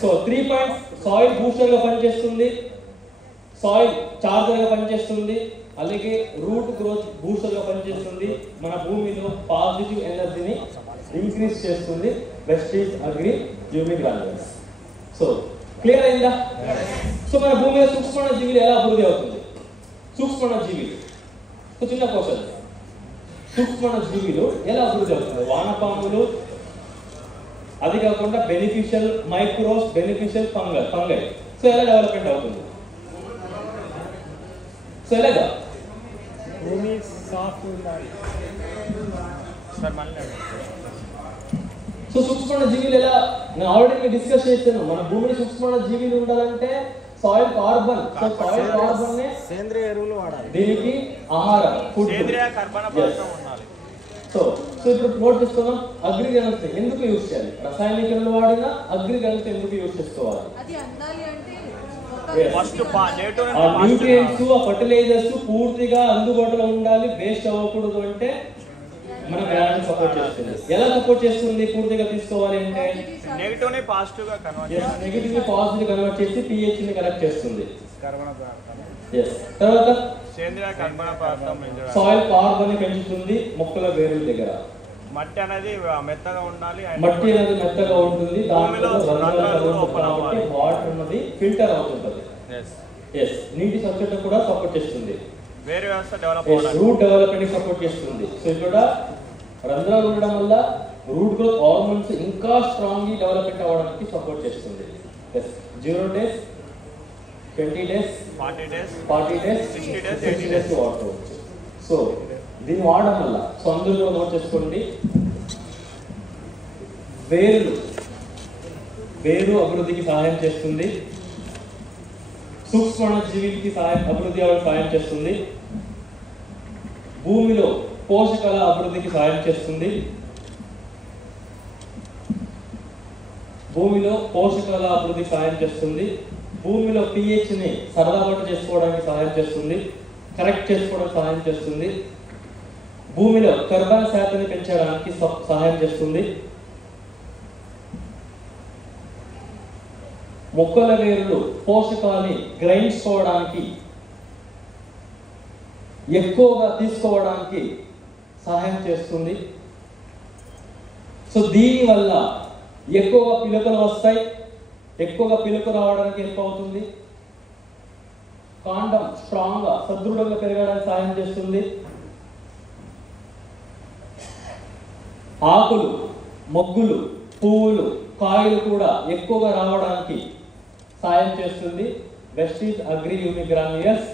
సో 3 పాయింట్స్, సాయిల్ బూస్టర్గా పనిచేస్తుంది, సాయిల్ చార్జర్గా పనిచేస్తుంది, అలాగే రూట్ గ్రోత్ బూస్టర్గా పనిచేస్తుంది, మన భూమిలో పాజిటివ్ ఎనర్జీని ఇంక్రీజ్ చేస్తుంది Vestige agri humic granules. So clear అయిందా? సో మన భూమిలో సూక్ష్మ జీవులు ఎలా అభివృద్ధి అవుతుంది? సూక్ష్మ జీవులు, చిన్న క్వశ్చన్, సూక్ష్మ జీవులు ఎలా అభివృద్ధి అవుతుంది? వానపాములు, అది కాకుండా beneficial micros, beneficial fungi. So ఎలా డెవలప్మెంట్ అవుతుంది? సో ఎలాగా? భూమి సాఫ్ట్ ఉండాలి సార్. మళ్ళీ సో సూక్ష్మ జీవులు ఎలా, నేను ఆల్రెడీ డిస్కస్ చేశాను, మన భూమిలో సూక్ష్మ జీవులు ఉండాలంటే soil carbon, so soil carbon నే సేంద్రియ ఎరువులు వాడాలి, దీనికి ఆహారం, ఫుడ్, సేంద్రియ కర్బన పదార్థం ఉండాలి. సో ఇప్పుడు నోట్ చేసుకుందాం, అగ్రి గ్రానల్స్ ఎందుకు యూజ్ చేయాలి? రసాయనిక ఎరువులు వాడినా అగ్రి గ్రానల్స్ ఎందుకు యూజ్ చేసుకోవాలి? అది అందాలి అంటే ఫస్ట్ ఆ న్యూట్రియంట్స్, ఆ ఫర్టిలైజర్స్ పూర్తిగా అందుబాటులో ఉండాలి, వేస్ట్ అవ్వకూడదు అంటే మన గ్రానల్స్ సపోర్ట్ చేస్తుంది. ఎలా సపోర్ట్ చేస్తుంది? పూర్తిగా తీసుకోవాలి అంటే నెగటివ్ ని పాజిటివ్ గా కన్వర్ట్ చేస్తుంది, నెగటివ్ ని పాజిటివ్ కన్వర్ట్ చేసి pH ని కరెక్ట్ చేస్తుంది. కర్బన పదార్థం. తర్వాత సేంద్రియ కర్బన పదార్థం సాయిల్ కార్బన్ ని పెంచుతుంది మొక్కల వేరుల దగ్గర. మట్టి అనేది మెత్తగా ఉండాలి. మట్టి అనేది మెత్తగా ఉంటుంది, దాంట్లో రంధ్రాలు ఓపెన్ అవ్వాలి. వాటర్ అనేది ఫిల్టర్ అవుతుంటుంది. ఎస్ నీటి స్వచ్ఛత కూడా సపోర్ట్ చేస్తుంది, వేరే వ్యవస్థ డెవలప్ అవ్వడానికి, రూట్ డెవలప్మెంట్ సపోర్ట్ చేస్తుంది. సో ఇక్కడ రంధ్రాలు ఉండడం వల్ల రూట్ గ్రోత్ హార్మోన్స్ ఇంకా స్ట్రాంగ్లీ డెవలప్మెంట్ అవ్వడానికి సపోర్ట్ చేస్తుంది. 0 days, 20 days, 40 days, 60 days, 80 days వాడుకోవచ్చు. సో దీన్ని వాడడం వల్ల, సో అందరూ నోట్ చేసుకోండి, వేరు అభివృద్ధికి సహాయం చేస్తుంది, సూక్ష్మ జీవికి అభివృద్ధి అవ్వడానికి సహాయం చేస్తుంది, భూమిలో పోషకాల అభివృద్ధికి సహాయం చేస్తుంది, భూమిలో pH ని సరదాపాటు చేసుకోవడానికి సహాయం చేస్తుంది, కరెక్ట్ చేసుకోవడానికి సహాయం చేస్తుంది, భూమిలో కార్బన్ శాతాన్ని పెంచడానికి సహాయం చేస్తుంది, మొక్కల వేరులు పోషకాన్ని గ్రహించుకోవడానికి ఎక్కువగా తీసుకోవడానికి సహాయం చేస్తుంది. సో దీనివల్ల ఎక్కువగా పిలకలు వస్తాయి, ఎక్కువగా పిలకలు రావడానికి హెల్ప్ అవుతుంది, కాండం స్ట్రాంగ్గా సదృఢంగా పెరగడానికి సహాయం చేస్తుంది, ఆకులు, మొగ్గులు, పువ్వులు, కాయలు కూడా ఎక్కువగా రావడానికి సహాయం చేస్తుంది. వెస్టీజ్ అగ్రి హ్యూమిక్ గ్రాన్యూల్స్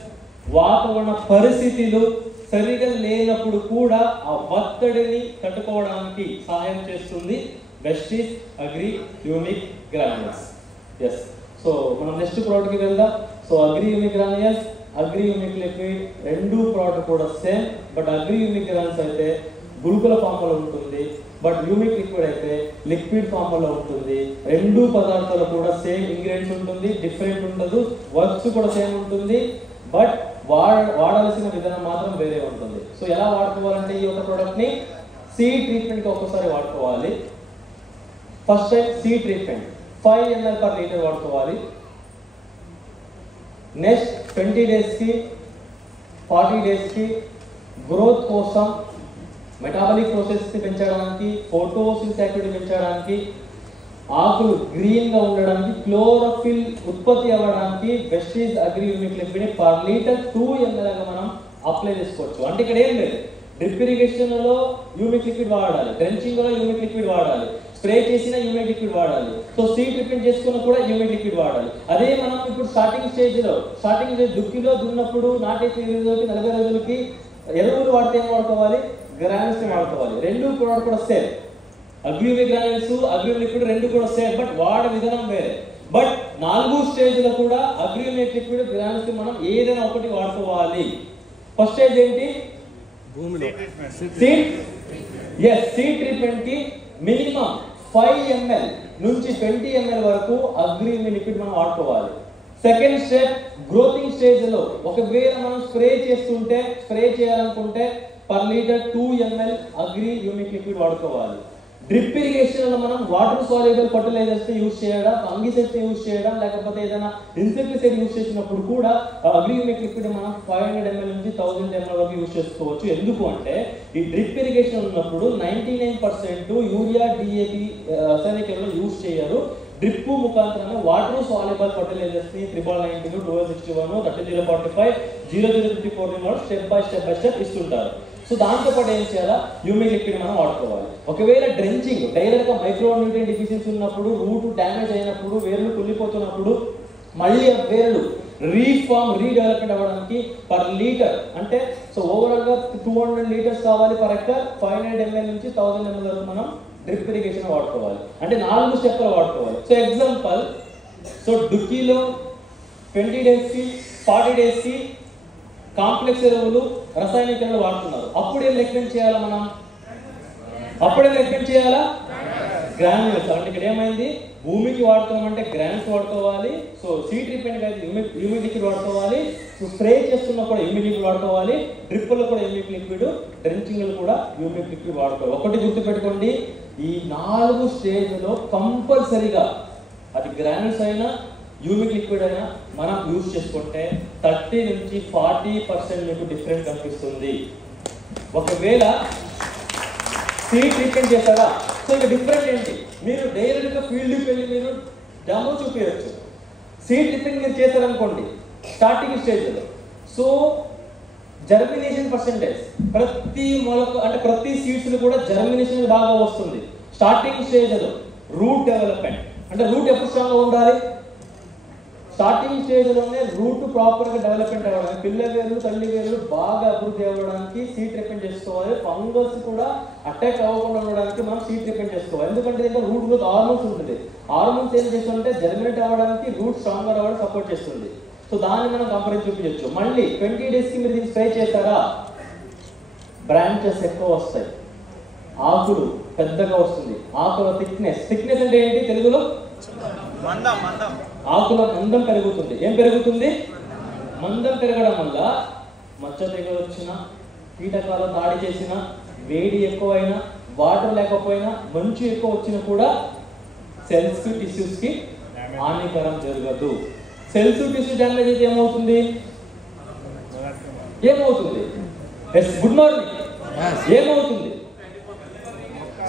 వాతావరణ పరిస్థితులు సరిగా లేనప్పుడు కూడా ఆ ఒత్తిడిని తట్టుకోవడానికి సహాయం చేస్తుంది Vestige agri humic granules. Yes, so మనం నెక్స్ట్ ప్రోడక్ట్కి వెళ్దాం. So agri humic granules, agri humic liquid రెండు ప్రోడక్ట్ కూడా same, but agri humic granules అయితే గుళికల ఫామ్లో ఉంటుంది, బట్ హ్యూమిక్ లిక్విడ్ అయితే లిక్విడ్ ఫామ్లో ఉంటుంది. రెండు పదార్థాలు కూడా సేమ్ ఇంగ్రీడియంట్స్ ఉంటుంది, డిఫరెంట్ ఉండదు, వర్క్స్ కూడా సేమ్ ఉంటుంది, బట్ వాడాల్సిన విధానం మాత్రం వేరే ఉంటుంది. సో ఎలా వాడుకోవాలంటే ఈ యొక్క ప్రోడక్ట్ని సీడ్ ట్రీట్మెంట్కి ఒక్కసారి వాడుకోవాలి. First time seed treatment 5 ml per liter వాడుకోవాలి. నెక్స్ట్ 20 daysకి 40 daysకి గ్రోత్ కోసం, మెటాబాలిక్ ప్రాసెస్ని పెంచడానికి, ఫోటోసిన్థసిస్ యాక్టివిటీ పెంచడానికి, ఆకులు గ్రీన్గా ఉండడానికి, క్లోరోఫిల్ ఉత్పత్తి అవ్వడానికి Vestige agri humic liquid per litre 2 ml మనం అప్లై చేసుకోవచ్చు. అంటే ఇక్కడ ఏం లేదు, డ్రిప్ ఇరిగేషన్లో హ్యూమిక్ లిక్విడ్ వాడాలి, డ్రెంచింగ్లో హ్యూమిక్ లిక్విడ్ వాడాలి, స్ప్రే చేసిన హ్యూమిక్ లిక్విడ్ వాడాలి, సో సీడ్ ట్రీట్మెంట్ చేసుకున్న కూడా హ్యూమిక్ లిక్విడ్ వాడాలి. అదే మనం ఇప్పుడు స్టార్టింగ్ స్టేజ్ దుక్కిలో దున్నప్పుడు నాటేసి 20 రోజులకి 40 రోజులకి ఎరువులు వాడితే ఏం వాడుకోవాలి, గ్రాన్యూల్స్ వాడుకోవాలి. రెండు ప్రోడక్ట్ కూడా same, agri humic granules, agri humic liquid రెండు కూడా సేమ్, బట్ వాడే విధానం వేరే. బట్ 4 స్టేజ్లో కూడా అగ్రి హ్యూమిక్ లిక్విడ్ గ్రాన్యూల్స్ మనం ఏదైనా ఒకటి వాడుకోవాలి. ఫస్ట్ స్టేజ్ ఏంటి, సీడ్ ట్రీట్మెంట్ కి మినిమం 5 ml నుంచి 20 ml వరకు అగ్రి హ్యూమిక్ లిక్విడ్ మనం వాడుకోవాలి. సెకండ్ స్టెప్ గ్రోతింగ్ స్టేజ్ లో ఒకవేళ మనం స్ప్రే చేయాలనుకుంటే per litre 2 ml agri humic liquid వాడుకోవాలి. డ్రిప్ ఇరిగేషన్ లో మనం వాటర్ సాల్యుబుల్ ఫర్టిలైజర్స్ యూజ్ చేయడం, ఫంగిసైడ్స్ యూజ్ చేయడం, లేకపోతే ఏదైనా ఇన్సెక్టిసైడ్ యూజ్ చేసినప్పుడు కూడా అగ్రి హ్యూమిక్ లిక్విడ్ మనం 500 ml నుంచి 1000 ml వరకు యూజ్ చేసుకోవచ్చు. ఎందుకు అంటే ఈ డ్రిప్ ఇరిగేషన్ ఉన్నప్పుడు 99% యూరియా, DAP, రసాయనిక ఎరువులు యూజ్ చేయరు. డ్రిప్ ముఖాంతరంగా వాటర్ సాల్యుబుల్ ఫర్టిలైజర్స్ ని 99, 1261, 3045, 0054 స్టెప్ బై స్టెప్ ఇస్తుంటారు. సో దాంతో పాటు ఏం చేయాలా, హ్యూమిక్ లిక్విడ్ మనం వాడుకోవాలి. ఒకవేళ డ్రెంచింగ్ డైరెక్ట్ గా మైక్రో న్యూట్రియంట్ డిఫిషియన్సీ ఉన్నప్పుడు, రూట్ డ్యామేజ్ అయినప్పుడు, వేర్లు కుళ్ళిపోతున్నప్పుడు మళ్ళీ ఆ వేర్లు రీడెవలప్మెంట్ అవ్వడానికి పర్ లీటర్ అంటే సో ఓవరాల్ గా 200 liters కావాలి పర్ ఎకర్, 500 ml నుంచి 1000 ml వరకు మనం డ్రిప్ ఇరిగేషన్ వాడుకోవాలి. అంటే 4 స్టెప్లు వాడుకోవాలి. సో ఎగ్జాంపుల్, సో డుక్కీలో 20 daysకి 40 daysకి కాంప్లెక్స్ ఎరువులు, రసాయనిక ఎరువులు వాడుతున్నారు. అప్పుడేం రికమెండ్ చేయాలా మనం, గ్రాన్యూల్స్. అంటే ఇక్కడ ఏమైంది, భూమికి వాడుతున్నామంటే గ్రాన్యూల్స్ వాడుకోవాలి. సో సీడ్ ట్రీట్మెంట్ అయితే హ్యూమిక్ లిక్విడ్ వాడుకోవాలి. సో స్ప్రే చేస్తున్నప్పుడు హ్యూమిక్ లిక్విడ్ వాడుకోవాలి, డ్రిప్పుల్లో కూడా హ్యూమిక్ లిక్విడ్, డ్రెంచింగ్లో కూడా హ్యూమిక్ లిక్విడ్ వాడుకోవాలి. ఒకటి గుర్తుపెట్టుకోండి, ఈ 4 స్టేజ్లో కంపల్సరీగా అది గ్రాన్యూల్స్ అయినా హ్యూమిక్ లిక్విడ్ అయినా మనం యూజ్ చేసుకుంటే 30 నుంచి 40% మీకు డిఫరెంట్ కనిపిస్తుంది. ఒకవేళ సీడ్ ట్రీట్మెంట్ చేస్తారా? సో ఇక డిఫరెంట్ ఏంటి, మీరు డైరెక్ట్గా ఫీల్డ్కి వెళ్ళి మీరు డెమో చూపించవచ్చు. సీడ్ ట్రీట్మెంట్ మీరు చేశారనుకోండి స్టార్టింగ్ స్టేజ్లో, సో జర్మినేషన్ పర్సెంటేజ్ ప్రతి మొలకు అంటే ప్రతి సీడ్స్లో కూడా జర్మినేషన్ బాగా వస్తుంది. స్టార్టింగ్ స్టేజ్లో రూట్ డెవలప్మెంట్ అంటే రూట్ ఎప్పుడు స్ట్రాంగ్గా ఉండాలి? స్టార్టింగ్ స్టేజ్లోనే రూట్ ప్రాపర్గా డెవలప్మెంట్ అవ్వడానికి, పిల్ల వేర్లు తల్లి వేర్లు బాగా అభివృద్ధి అవ్వడానికి సీడ్ ట్రీట్మెంట్ చేసుకోవాలి. ఫంగస్ కూడా అటాక్ అవ్వకుండా ఉండడానికి మనం సీడ్ ట్రీట్మెంట్ చేసుకోవాలి. ఎందుకంటే ఇంకా రూట్ గ్రోత్ హార్మోన్స్ ఉంటుంది. హార్మోన్స్ ఏం చేస్తుంటే జర్మినేట్ అవ్వడానికి, రూట్ స్ట్రాంగర్ అవ్వడానికి సపోర్ట్ చేస్తుంది. సో దాన్ని మనం కంపేర్ చూపించవచ్చు. మళ్ళీ 20 డేస్కి మీరు దీన్ని స్ప్రే చేశారా, బ్రాంచెస్ ఎక్కువ వస్తాయి, ఆకులు పెద్దగా వస్తుంది, ఆకుల థిక్నెస్ అంటే ఏంటి తెలుగులో? ఆకుల మందం పెరుగుతుంది. ఏం పెరుగుతుంది? మందం పెరగడం వల్ల మచ్చ తెగులు వచ్చిన, కీటకాలు దాడి చేసిన, వేడి ఎక్కువైనా, వాటర్ లేకపోయినా, మంచు ఎక్కువ వచ్చినా కూడా సెల్స్కి టిష్యూస్కి హానికరం జరగదు. సెల్స్ టిష్యూ డ్యామేజ్ అయితే ఏమవుతుంది? గుడ్ మార్నింగ్, ఏమవుతుంది?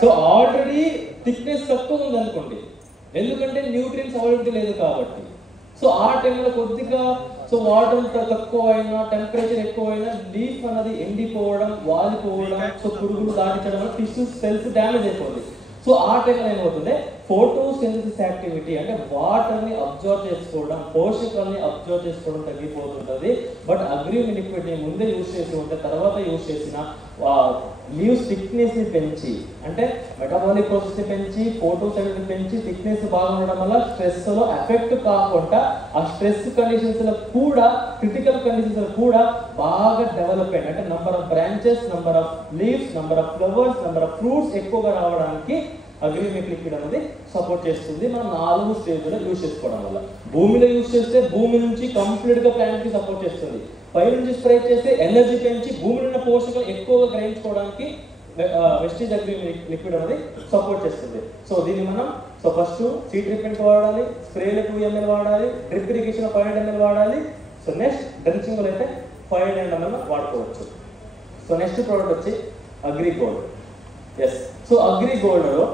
సో ఆల్రెడీ థిక్నెస్ తక్కువ ఉంది అనుకోండి, ఎందుకంటే న్యూట్రియన్స్ అవైలబిలిటీ లేదు కాబట్టి. సో ఆ టైంలో కొద్దిగా సో వాటర్ తక్కువ అయినా, టెంపరేచర్ ఎక్కువైనా లీఫ్ అనేది ఎండిపోవడం, వాలిపోవడం, సో పురుగులు దాటించడం వల్ల టిష్యూస్ సెల్స్ డ్యామేజ్ అయిపోతుంది. సో ఆ టైంలో ఏమవుతుంది? ఫోటోసింథసిస్ యాక్టివిటీ అంటే వాటర్ని అబ్జర్వ్ చేసుకోవడం, పోషకాలని అబ్జర్వ్ చేసుకోవడం తగ్గిపోతుంటుంది. బట్ అగ్రీమ్ లిక్విడ్ని ముందే యూజ్ చేసి ఉంటే తర్వాత యూజ్ చేసిన లీవ్స్ థిక్నెస్ని పెంచి, అంటే మెటబాలిక్ ప్రాసెస్ని పెంచి, ఫోటోసింథసిస్ని పెంచి, థిక్నెస్ బాగా ఉండడం వల్ల స్ట్రెస్లో ఎఫెక్ట్ కాకుండా ఆ స్ట్రెస్ కండిషన్స్లో కూడా, క్రిటికల్ కండిషన్స్లో కూడా బాగా డెవలప్మెంట్ అంటే number of branches, number of leaves, number of flowers, number of fruits ఎక్కువగా రావడానికి అగ్రిమిక్ లిక్విడ్ అనేది సపోర్ట్ చేస్తుంది. మనం 4 స్టేజ్లో యూజ్ చేసుకోవడం వల్ల. భూమిలో యూజ్ చేస్తే భూమి నుంచి కంప్లీట్గా ప్లాంట్కి సపోర్ట్ చేస్తుంది. పై నుంచి స్ప్రే చేస్తే ఎనర్జీ పెంచి భూమిలో ఉన్న పోషకాలు ఎక్కువగా గ్రహించుకోవడానికి వెస్టీజ్ అగ్రిమిక్ లిక్విడ్ అనేది సపోర్ట్ చేస్తుంది. సో దీన్ని మనం ఫస్ట్ సీడ్ ట్రీట్మెంట్ వాడాలి, స్ప్రేలో 2 ml వాడాలి, డ్రిప్ ఇరిగేషన్ 500 ml వాడాలి. సో నెక్స్ట్ డ్రెంచింగ్లో అయితే 500 ml వాడుకోవచ్చు. సో నెక్స్ట్ ప్రోడక్ట్ వచ్చి agri gold. Yes, so agri గోల్డ్లో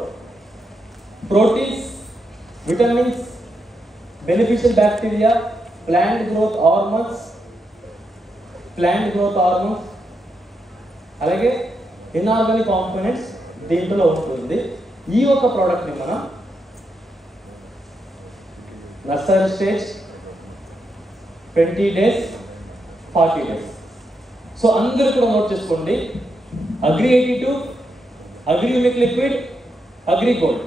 proteins, vitamins, beneficial bacteria, plant growth hormones, అలాగే ఇన్ఆర్గానిక్ కాంపోనెంట్స్ దీంట్లో ఉంటుంది. ఈ ఒక ప్రోడక్ట్ని మనం nursery stage 20 days 40 days. So అందరూ కూడా నోట్ చేసుకోండి. Agri 82, agri humic liquid, agri gold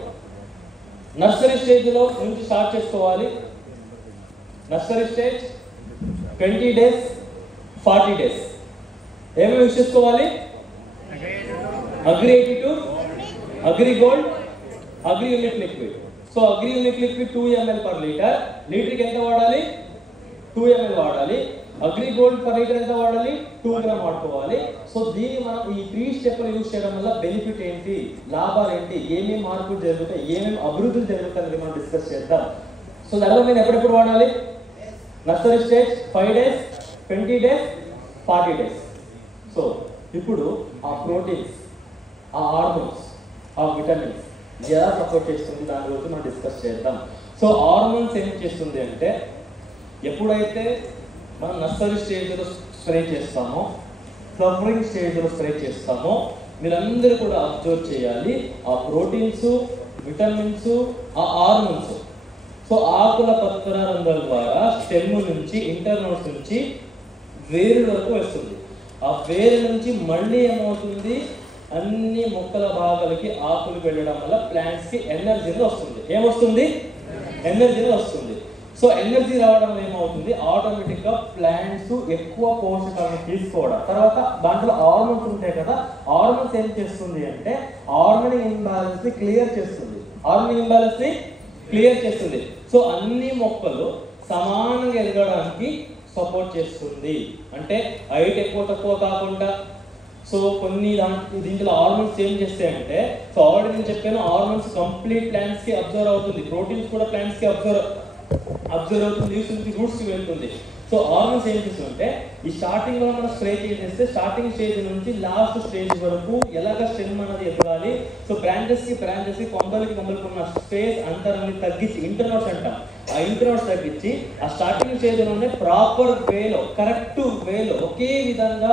nursery స్టేజ్లో నుంచి స్టార్ట్ చేసుకోవాలి. నర్సరీ స్టేజ్ 20 డేస్ 40 డేస్ ఏమేమి యూజ్ చేసుకోవాలి? Agri 82, agri gold, agri humic liquid. So agri humic liquid 2 ml per litre. లీటర్కి ఎంత వాడాలి? 2 ml వాడాలి. అగ్రి గోల్డ్ పర్ లీటర్ ఎంత వాడాలి? 2 గ్రామ్ వాడుకోవాలి. సో దీన్ని మనం ఈ 3 స్టెప్లు యూజ్ చేయడం వల్ల బెనిఫిట్ ఏంటి, లాభాలు ఏంటి, ఏమేమి మార్పులు జరుగుతాయి, ఏమేమి అభివృద్ధులు జరుగుతాయి మనం డిస్కస్ చేద్దాం. సో దానిలో నేను ఎప్పుడెప్పుడు వాడాలి? Nursery stage 5 days, 20 days, 40 days. So ఇప్పుడు ఆ ప్రోటీన్స్, ఆ హార్మోన్స్, ఆ విటమిన్స్ ఎలా సపోర్ట్ చేస్తుంది దాని గురించి మనం డిస్కస్ చేద్దాం. సో హార్మోన్స్ ఏం చేస్తుంది అంటే, ఎప్పుడైతే మనం నర్సరీ స్టేజ్లో స్ప్రే చేస్తామో, ఫ్లవరింగ్ స్టేజ్లో స్ప్రే చేస్తామో, మీరందరూ కూడా అబ్జర్వ్ చేయాలి ఆ ప్రోటీన్స్, విటమిన్స్, ఆ హార్మోన్స్. సో ఆకుల పత్ర రంధ్రాల ద్వారా స్టెమ్ నుంచి, ఇంటర్నోడ్స్ నుంచి వేరు వరకు వస్తుంది. ఆ వేరు నుంచి మళ్ళీ ఏమవుతుంది, అన్ని మొక్కల భాగాలకి ఆకులు వెళ్ళడం వల్ల ప్లాంట్స్కి ఎనర్జీ వస్తుంది. ఏమొస్తుంది? ఎనర్జీ వస్తుంది. సో ఎనర్జీ రావడం ఏమవుతుంది, ఆటోమేటిక్గా ప్లాంట్స్ ఎక్కువ పోషకాలను తీసుకోవడం. తర్వాత దాంట్లో హార్మోన్స్ ఉంటాయి కదా, హార్మోన్స్ ఏం చేస్తుంది అంటే హార్మోనిక్ ఇంబ్యాలెన్స్ ని క్లియర్ చేస్తుంది. సో అన్ని మొక్కలు సమానంగా ఎదగడానికి సపోర్ట్ చేస్తుంది. అంటే హైట్ ఎక్కువ తక్కువ కాకుండా. సో కొన్ని దీంట్లో హార్మోన్స్ ఏం చేస్తాయంటే, సో ఆల్రెడీ నేను చెప్పాను, హార్మోన్స్ కంప్లీట్ ప్లాంట్స్ కి అబ్జర్వ్ అవుతుంది, ప్రోటీన్స్ కూడా ప్లాంట్స్ కి అబ్జర్వ్ అవుతుంది, లీవ్స్ నుంచి రూట్స్ కి వెళ్తుంది. సో సో హార్మోన్స్ ఏం చేస్తుంటే ఈ స్టార్టింగ్ లో మనం స్ప్రే చేసేస్తే స్టార్టింగ్ స్టేజ్ నుంచి లాస్ట్ స్టేజ్ వరకు ఎలాగ స్టెమ్ అనేది ఎదగాలి. సో బ్రాంచెస్ కి కొమ్మలకి ఉన్న స్పేస్ అంతరాన్ని తగ్గించి ఇంటర్నోట్స్ అంటాం. ఆ ఇంటర్నోట్స్ తగ్గించి ఆ స్టార్టింగ్ స్టేజ్ లోనే ప్రాపర్ వేలో కరెక్ట్ వేలో ఒకే విధంగా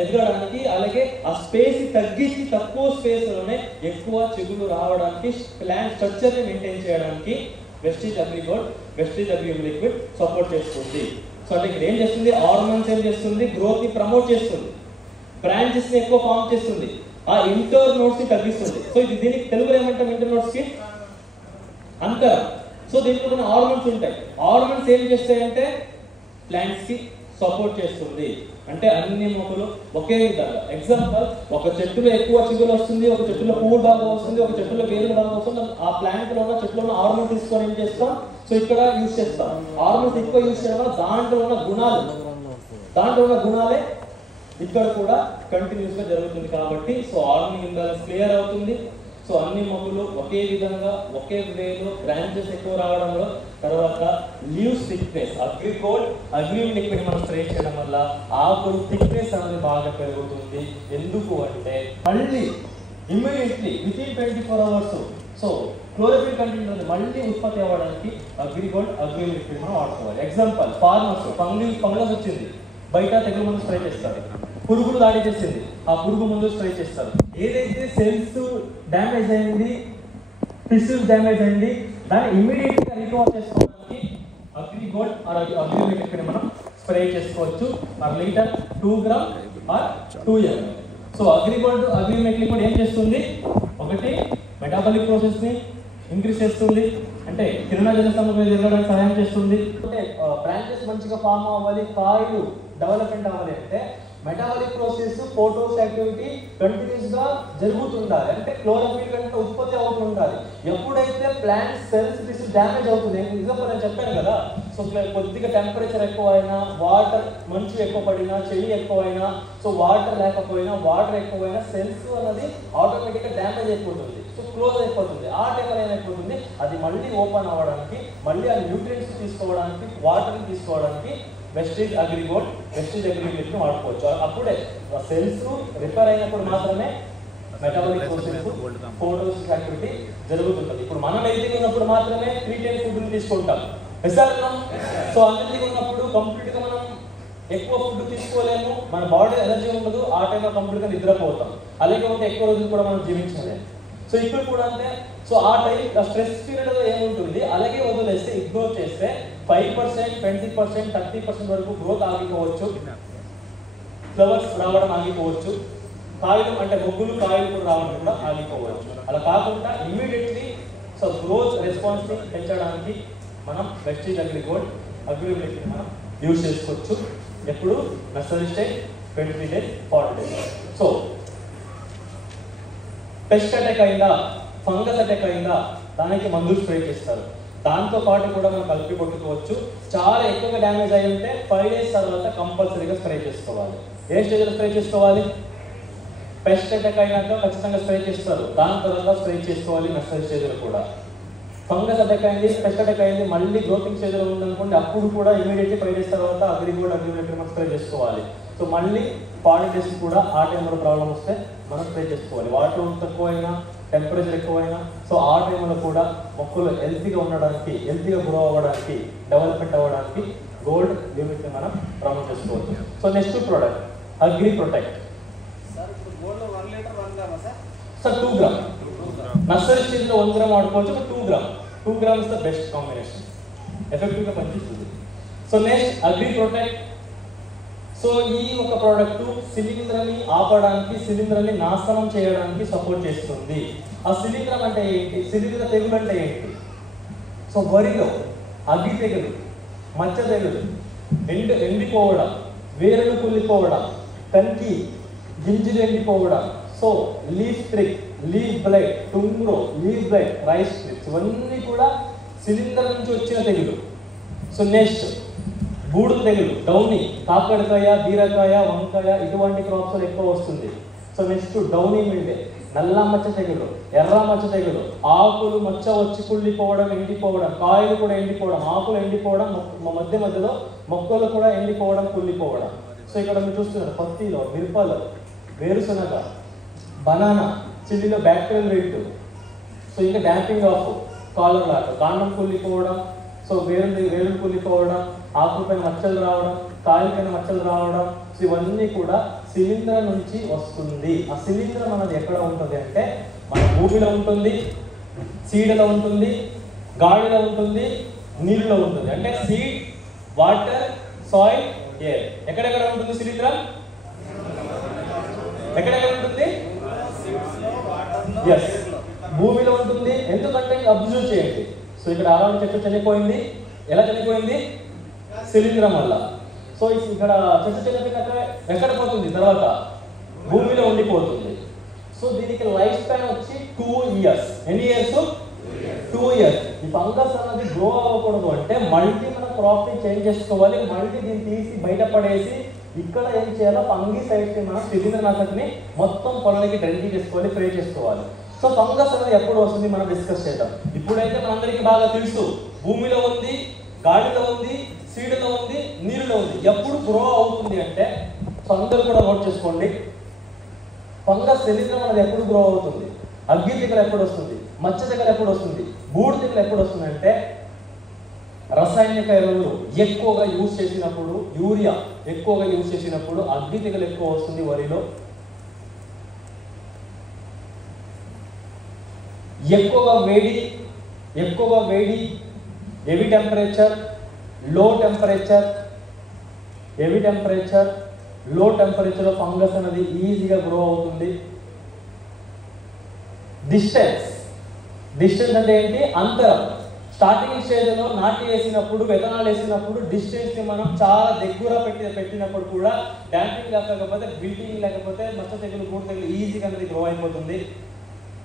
ఎదగడానికి, అలాగే ఆ స్పేస్ తగ్గించి తక్కువ స్పేస్ లోనే ఎక్కువ చిగుళ్ళు రావడానికి, ప్లాంట్ స్ట్రక్చర్ ని మెయింటైన్ చేయడానికి Vestige AgriGold, Vestige AgriGold liquid support చేస్తుంది. సో అంటే ఇక్కడ ఏం చేస్తుంది, హార్మోన్స్ ఏం చేస్తుంది, గ్రోత్ ని ప్రమోట్ చేస్తుంది, బ్రాంచెస్ ని ఎక్కువ ఫామ్ చేస్తుంది, ఆ ఇంటర్ నోట్స్ ని తగ్గిస్తుంది. సో ఇది దీనికి తెలుగులో ఏమంటాం, ఇంటర్ నోట్స్ కి అంతరం. సో దీంట్లో కొన్ని హార్మోన్స్ ఉంటాయి. హార్మోన్స్ ఏం చేస్తాయంటే ప్లాంట్స్ కి సపోర్ట్ చేస్తుంది. అంటే అన్ని మొక్కలు ఒకే విధంగా, ఎగ్జాంపుల్ ఒక చెట్టులో ఎక్కువ చిగురు వస్తుంది, ఒక చెట్టులో పువ్వు బాగా వస్తుంది, ఒక చెట్టులో వేరు బాగా వస్తుంది. ఆ ప్లాంట్ లో ఉన్న చెట్టులో ఉన్న హార్మోన్ తీసుకొని ఏం చేస్తాం, సో ఇక్కడ యూజ్ చేస్తాం. హార్మోన్స్ ఎక్కువ యూజ్ చేయడం వల్ల దాంట్లో ఉన్న గుణాలే ఇక్కడ కూడా కంటిన్యూస్ గా జరుగుతుంది. కాబట్టి సో హార్మోన్ ఇంబ్యాలెన్స్ క్లియర్ అవుతుంది. సో అన్ని మొక్కలు ఒకే విధంగా ఒకే వేలో బ్రాంచెస్ ఎక్కువ రావడంలో, తర్వాత లీవ్స్ థిక్నెస్, అగ్రిగోల్డ్ లిక్విడ్ మనం స్ప్రే చేయడం వల్ల ఆకులు థిక్నెస్ అనేది బాగా పెరుగుతుంది. ఎందుకు అంటే మళ్ళీ immediately with in 24 hours so chlorophyll content అనేది మళ్ళీ ఉత్పత్తి అవ్వడానికి అగ్రిగోల్డ్ లిక్విడ్ మనం వాడుకోవాలి. ఎగ్జాంపుల్ ఫార్మర్స్ ఫంగస్ వచ్చింది, బయట తెగులు మందు స్ప్రే చేస్తారు, పురుగులు దాడి చేసింది, ఆ పురుగు మందు స్ప్రే చేస్తారు. ఏదైతే సెల్స్ డ్యామేజ్ అయింది, టిష్యూస్ డ్యామేజ్ అయింది, దాన్ని ఇమ్మీడియట్ గా రికవర్ చేసుకోవడానికి అగ్రిగోల్డ్ లిక్విడ్ మనం స్ప్రే చేసుకోవచ్చు. Per litre 2 grams or 2 ml. So AgriGold liquid ఏం చేస్తుంది, ఒకటి మెటాబాలిక్ ప్రాసెస్ ని ఇంక్రీజ్ చేస్తుంది, అంటే కిరణజనసంలో జరగడానికి సహాయం చేస్తుంది. అంటే బ్రాంచెస్ మంచిగా ఫామ్ అవ్వాలి, కాయలు డెవలప్మెంట్ అవ్వాలి అంటే metabolic process, photos activity continuous గా జరుగుతుండాలి. అంటే క్లోరోఫిల్ కంటే ఉత్పత్తి అవుతుండాలి. ఎప్పుడైతే ప్లాంట్ సెల్స్ టిష్యూ డ్యామేజ్ అవుతుంది, ఎగ్జాంపుల్ నేను చెప్పాను కదా, సో కొద్దిగా టెంపరేచర్ ఎక్కువైనా, వాటర్ మంచు ఎక్కువ పడినా, చలి ఎక్కువైనా, సో వాటర్ లేకపోయినా, వాటర్ ఎక్కువైనా సెల్స్ అనేది ఆటోమేటిక్ గా డ్యామేజ్ అయిపోతుంది, సో క్లోజ్ అయిపోతుంది. ఆ టైంలో ఏమైపోతుంది, అది మళ్ళీ ఓపెన్ అవ్వడానికి, మళ్ళీ ఆ న్యూట్రియంట్స్ తీసుకోవడానికి, వాటర్ని తీసుకోవడానికి వెస్టీజ్ అగ్రిగోల్డ్ లిక్విడ్ వాడుకోవచ్చు. అప్పుడే సెల్స్ రిపేర్ అయినప్పుడు మాత్రమే మెటాబాలిక్ ప్రాసెస్, ఫోటోస్ యాక్టివిటీ జరుగుతుంది. ఇప్పుడు మనం హెల్తీగా ఉన్నప్పుడు మాత్రమే 3 times ఫుడ్ తీసుకుంటాం. సో అన్హెల్తీగా ఉన్నప్పుడు కంప్లీట్ గా మనం ఎక్కువ ఫుడ్ తీసుకోలేము, మన బాడీ ఎనర్జీ ఉండదు, ఆ టైంలో కంప్లీట్ గా నిద్రపోతాం. అలాగే ఉంటే ఎక్కువ రోజులు కూడా మనం జీవించలేము. సో ఇప్పుడు కూడా అంటే సో ఆ టైం స్ట్రెస్ పీరియడ్ లో ఏముంటుంది, అలాగే వదిలేస్తే ఇగ్నోర్ చేస్తే 5%, 20%, 30% వరకు గ్రోత్ ఆగిపోవచ్చు, ఫ్లవర్స్ రావడం ఆగిపోవచ్చు, కాయలు అంటే మొగ్గులు కాయలు కూడా రావడం కూడా ఆగిపోవచ్చు. అలా కాకుండా ఇమ్మీడియట్లీ సో గ్రోత్ రెస్పాన్స్ ని పెంచడానికి మనం వెస్టీజ్ అగ్రిగోల్డ్ లిక్విడ్ మనం యూజ్ చేసుకోవచ్చు. ఎప్పుడు nursery stage 23 days, 40 days. So pest attack అయిందా, ఫంగస్ అటాక్ అయిందా, దానికి మందులు స్ప్రే చేస్తారు. దాంతో పాటు కూడా మనం కలిపి కొట్టుకోవచ్చు. చాలా ఎక్కువగా డ్యామేజ్ అయి ఉంటే 5 days తర్వాత కంపల్సరీగా స్ప్రే చేసుకోవాలి. ఏ స్టేజ్లో స్ప్రే చేసుకోవాలి, పెస్ట్ అటాక్ అయినాక ఖచ్చితంగా స్ప్రే చేస్తారు, దాని తర్వాత స్ప్రే చేసుకోవాలి నర్సరీ స్టేజ్లో కూడా. ఫంగస్ అటాక్ అయింది, పెస్ట్ అటాక్ అయింది, మళ్ళీ గ్రోతింగ్ స్టేజ్లో ఉందనుకోండి, అప్పుడు కూడా ఇమీడియట్లీ 5 days తర్వాత అగ్రిగోల్డ్ మనం స్ప్రే చేసుకోవాలి. సో మళ్ళీ 40 days కూడా ఆ టైంలో ప్రాబ్లం వస్తే మనం స్ప్రే చేసుకోవాలి. వాటర్ తక్కువైనా, టెంపరేచర్ ఎక్కువైనా, సో ఆ టైంలో కూడా మొక్కలు హెల్తీగా ఉండడానికి, హెల్తీగా గ్రో అవ్వడానికి, డెవలప్మెంట్ అవ్వడానికి గోల్డ్ లిమిట్ని మనం ప్రమోట్ చేసుకోవచ్చు. So next product agri protect. Sir 2 grams nursery స్టేజ్లో 1 gram వాడుకోవచ్చు, 2 grams ద బెస్ట్ కాంబినేషన్, ఎఫెక్టివ్గా పనిచేస్తుంది. So next agri protect. So ఈ ఒక ప్రోడక్ట్ శిలీంధ్రాన్ని ఆపడానికి, శిలీంధ్రాన్ని నాశనం చేయడానికి సపోర్ట్ చేస్తుంది. ఆ శిలీంధ్రం అంటే ఏంటి, శిలీంధ్ర తెగులు అంటే ఏంటి, సో వరిలో అగ్గి తెగులు, మచ్చ తెగులు, ఎండిపోవడం, వేరులు కుళ్ళిపోవడం, కంకి గింజలు ఎండిపోవడం, so leaf streak, leaf blight, tungro, leaf blight, rice streaks, ఇవన్నీ కూడా శిలీంధ్రం నుంచి వచ్చిన తెగులు. సో నెక్స్ట్ బూడిద తెగులు, డౌనీ, కాకరకాయ, బీరకాయ, వంకాయ ఇటువంటి క్రాప్స్ ఎక్కువ వస్తుంది. సో నెక్స్ట్ డౌనీ మిల్డే, నల్ల మచ్చ తెగులు, ఎర్ర మచ్చ తెగులు, ఆకులు మచ్చ వచ్చి కుళ్ళిపోవడం, ఎండిపోవడం, కాయలు కూడా ఎండిపోవడం, ఆకులు ఎండిపోవడం, మధ్యలో మొక్కలు కూడా ఎండిపోవడం, కుళ్ళిపోవడం. సో ఇక్కడ మీరు చూస్తున్నారు పత్తిలో, మిరపలో, వేరుశనగ, బనానా, చిల్లిలో బ్యాక్టీరియల్ రేటు. సో ఇంకా డాంపింగ్ ఆఫ్ కాలర్ లాగా, కాండం కుళ్ళిపోవడం, సో వేరులు కుళ్ళిపోవడం, ఆకులపైన మచ్చలు రావడం, కాయలపైన మచ్చలు రావడం. సో ఇవన్నీ కూడా శిలీంధ్రం నుంచి వస్తుంది. ఆ శిలీంధ్రం అనేది ఎక్కడ ఉంటుంది అంటే మన భూమిలో ఉంటుంది, సీడ్లో ఉంటుంది, గాడిలో ఉంటుంది, నీళ్ళలో ఉంటుంది. అంటే సీడ్, వాటర్, సాయిల్, ఎయిర్. ఎక్కడెక్కడ ఉంటుంది శిలీంధ్రం? ఎక్కడెక్కడ ఉంటుంది? ఎస్, భూమిలో ఉంటుంది. ఎందుకంటే అబ్జర్వ్ చేయండి. సో ఇక్కడ ఆరాడు చెట్టు చనిపోయింది. ఎలా చనిపోయింది? శిలీంధ్రం వల్ల. సో ఇక్కడ చెట్టు చనిపోయినాక ఎక్కడ పోతుంది? తర్వాత భూమిలో ఉండిపోతుంది. సో దీనికి లైఫ్ స్పాన్ వచ్చి 2 years. ఎన్ని ఇయర్స్? 2 years. ఈ ఫంగస్ అనేది గ్రో అవ్వకూడదు అంటే మల్టీ మన క్రాప్ ని చేంజ్ చేసుకోవాలి. మల్టీ దీన్ని తీసి బయటపడేసి ఇక్కడ ఏం చేయాలో ఫంగిసైడ్స్ ని మనం శిలీంద్రనాశకుని మొత్తం పొలానికి డ్రెంచింగ్ చేసుకోవాలి, స్ప్రే చేసుకోవాలి. సో ఫంగస్ అనేది ఎప్పుడు వస్తుంది మనం డిస్కస్ చేద్దాం. ఇప్పుడైతే మనందరికీ బాగా తెలుసు, భూమిలో ఉంది, గాలిలో ఉంది, సీడ్లో ఉంది, నీరులో ఉంది. ఎప్పుడు గ్రో అవుతుంది అంటే, సో అందరూ కూడా నోట్ చేసుకోండి, ఫంగస్ శిలీంధ్రం అనేది ఎప్పుడు గ్రో అవుతుంది? అగ్గి తెగులు ఎప్పుడు వస్తుంది? మచ్చ తెగులు ఎప్పుడు వస్తుంది? బూడిద తెగులు ఎప్పుడు వస్తుంది అంటే రసాయనిక ఎరువులు ఎక్కువగా యూజ్ చేసినప్పుడు, యూరియా ఎక్కువగా యూజ్ చేసినప్పుడు అగ్గి తెగులు ఎక్కువ వస్తుంది వరిలో. ఎక్కువగా వేడి, హెవీ టెంపరేచర్, లో టెంపరేచర్ ఫంగస్ అనేది ఈజీగా గ్రో అవుతుంది. డిస్టెన్స్ అంటే ఏంటి? అంతరం. స్టార్టింగ్ స్టేజ్లో నాటి వేసినప్పుడు, విత్తనాలు వేసినప్పుడు డిస్టెన్స్ ని మనం చాలా దగ్గర పెట్టినప్పుడు కూడా డాంపింగ్ లేకపోతే, బిల్టింగ్ లేకపోతే మచ్చ తెగులు, గూడు తెగులు ఈజీగా అనేది గ్రో అయిపోతుంది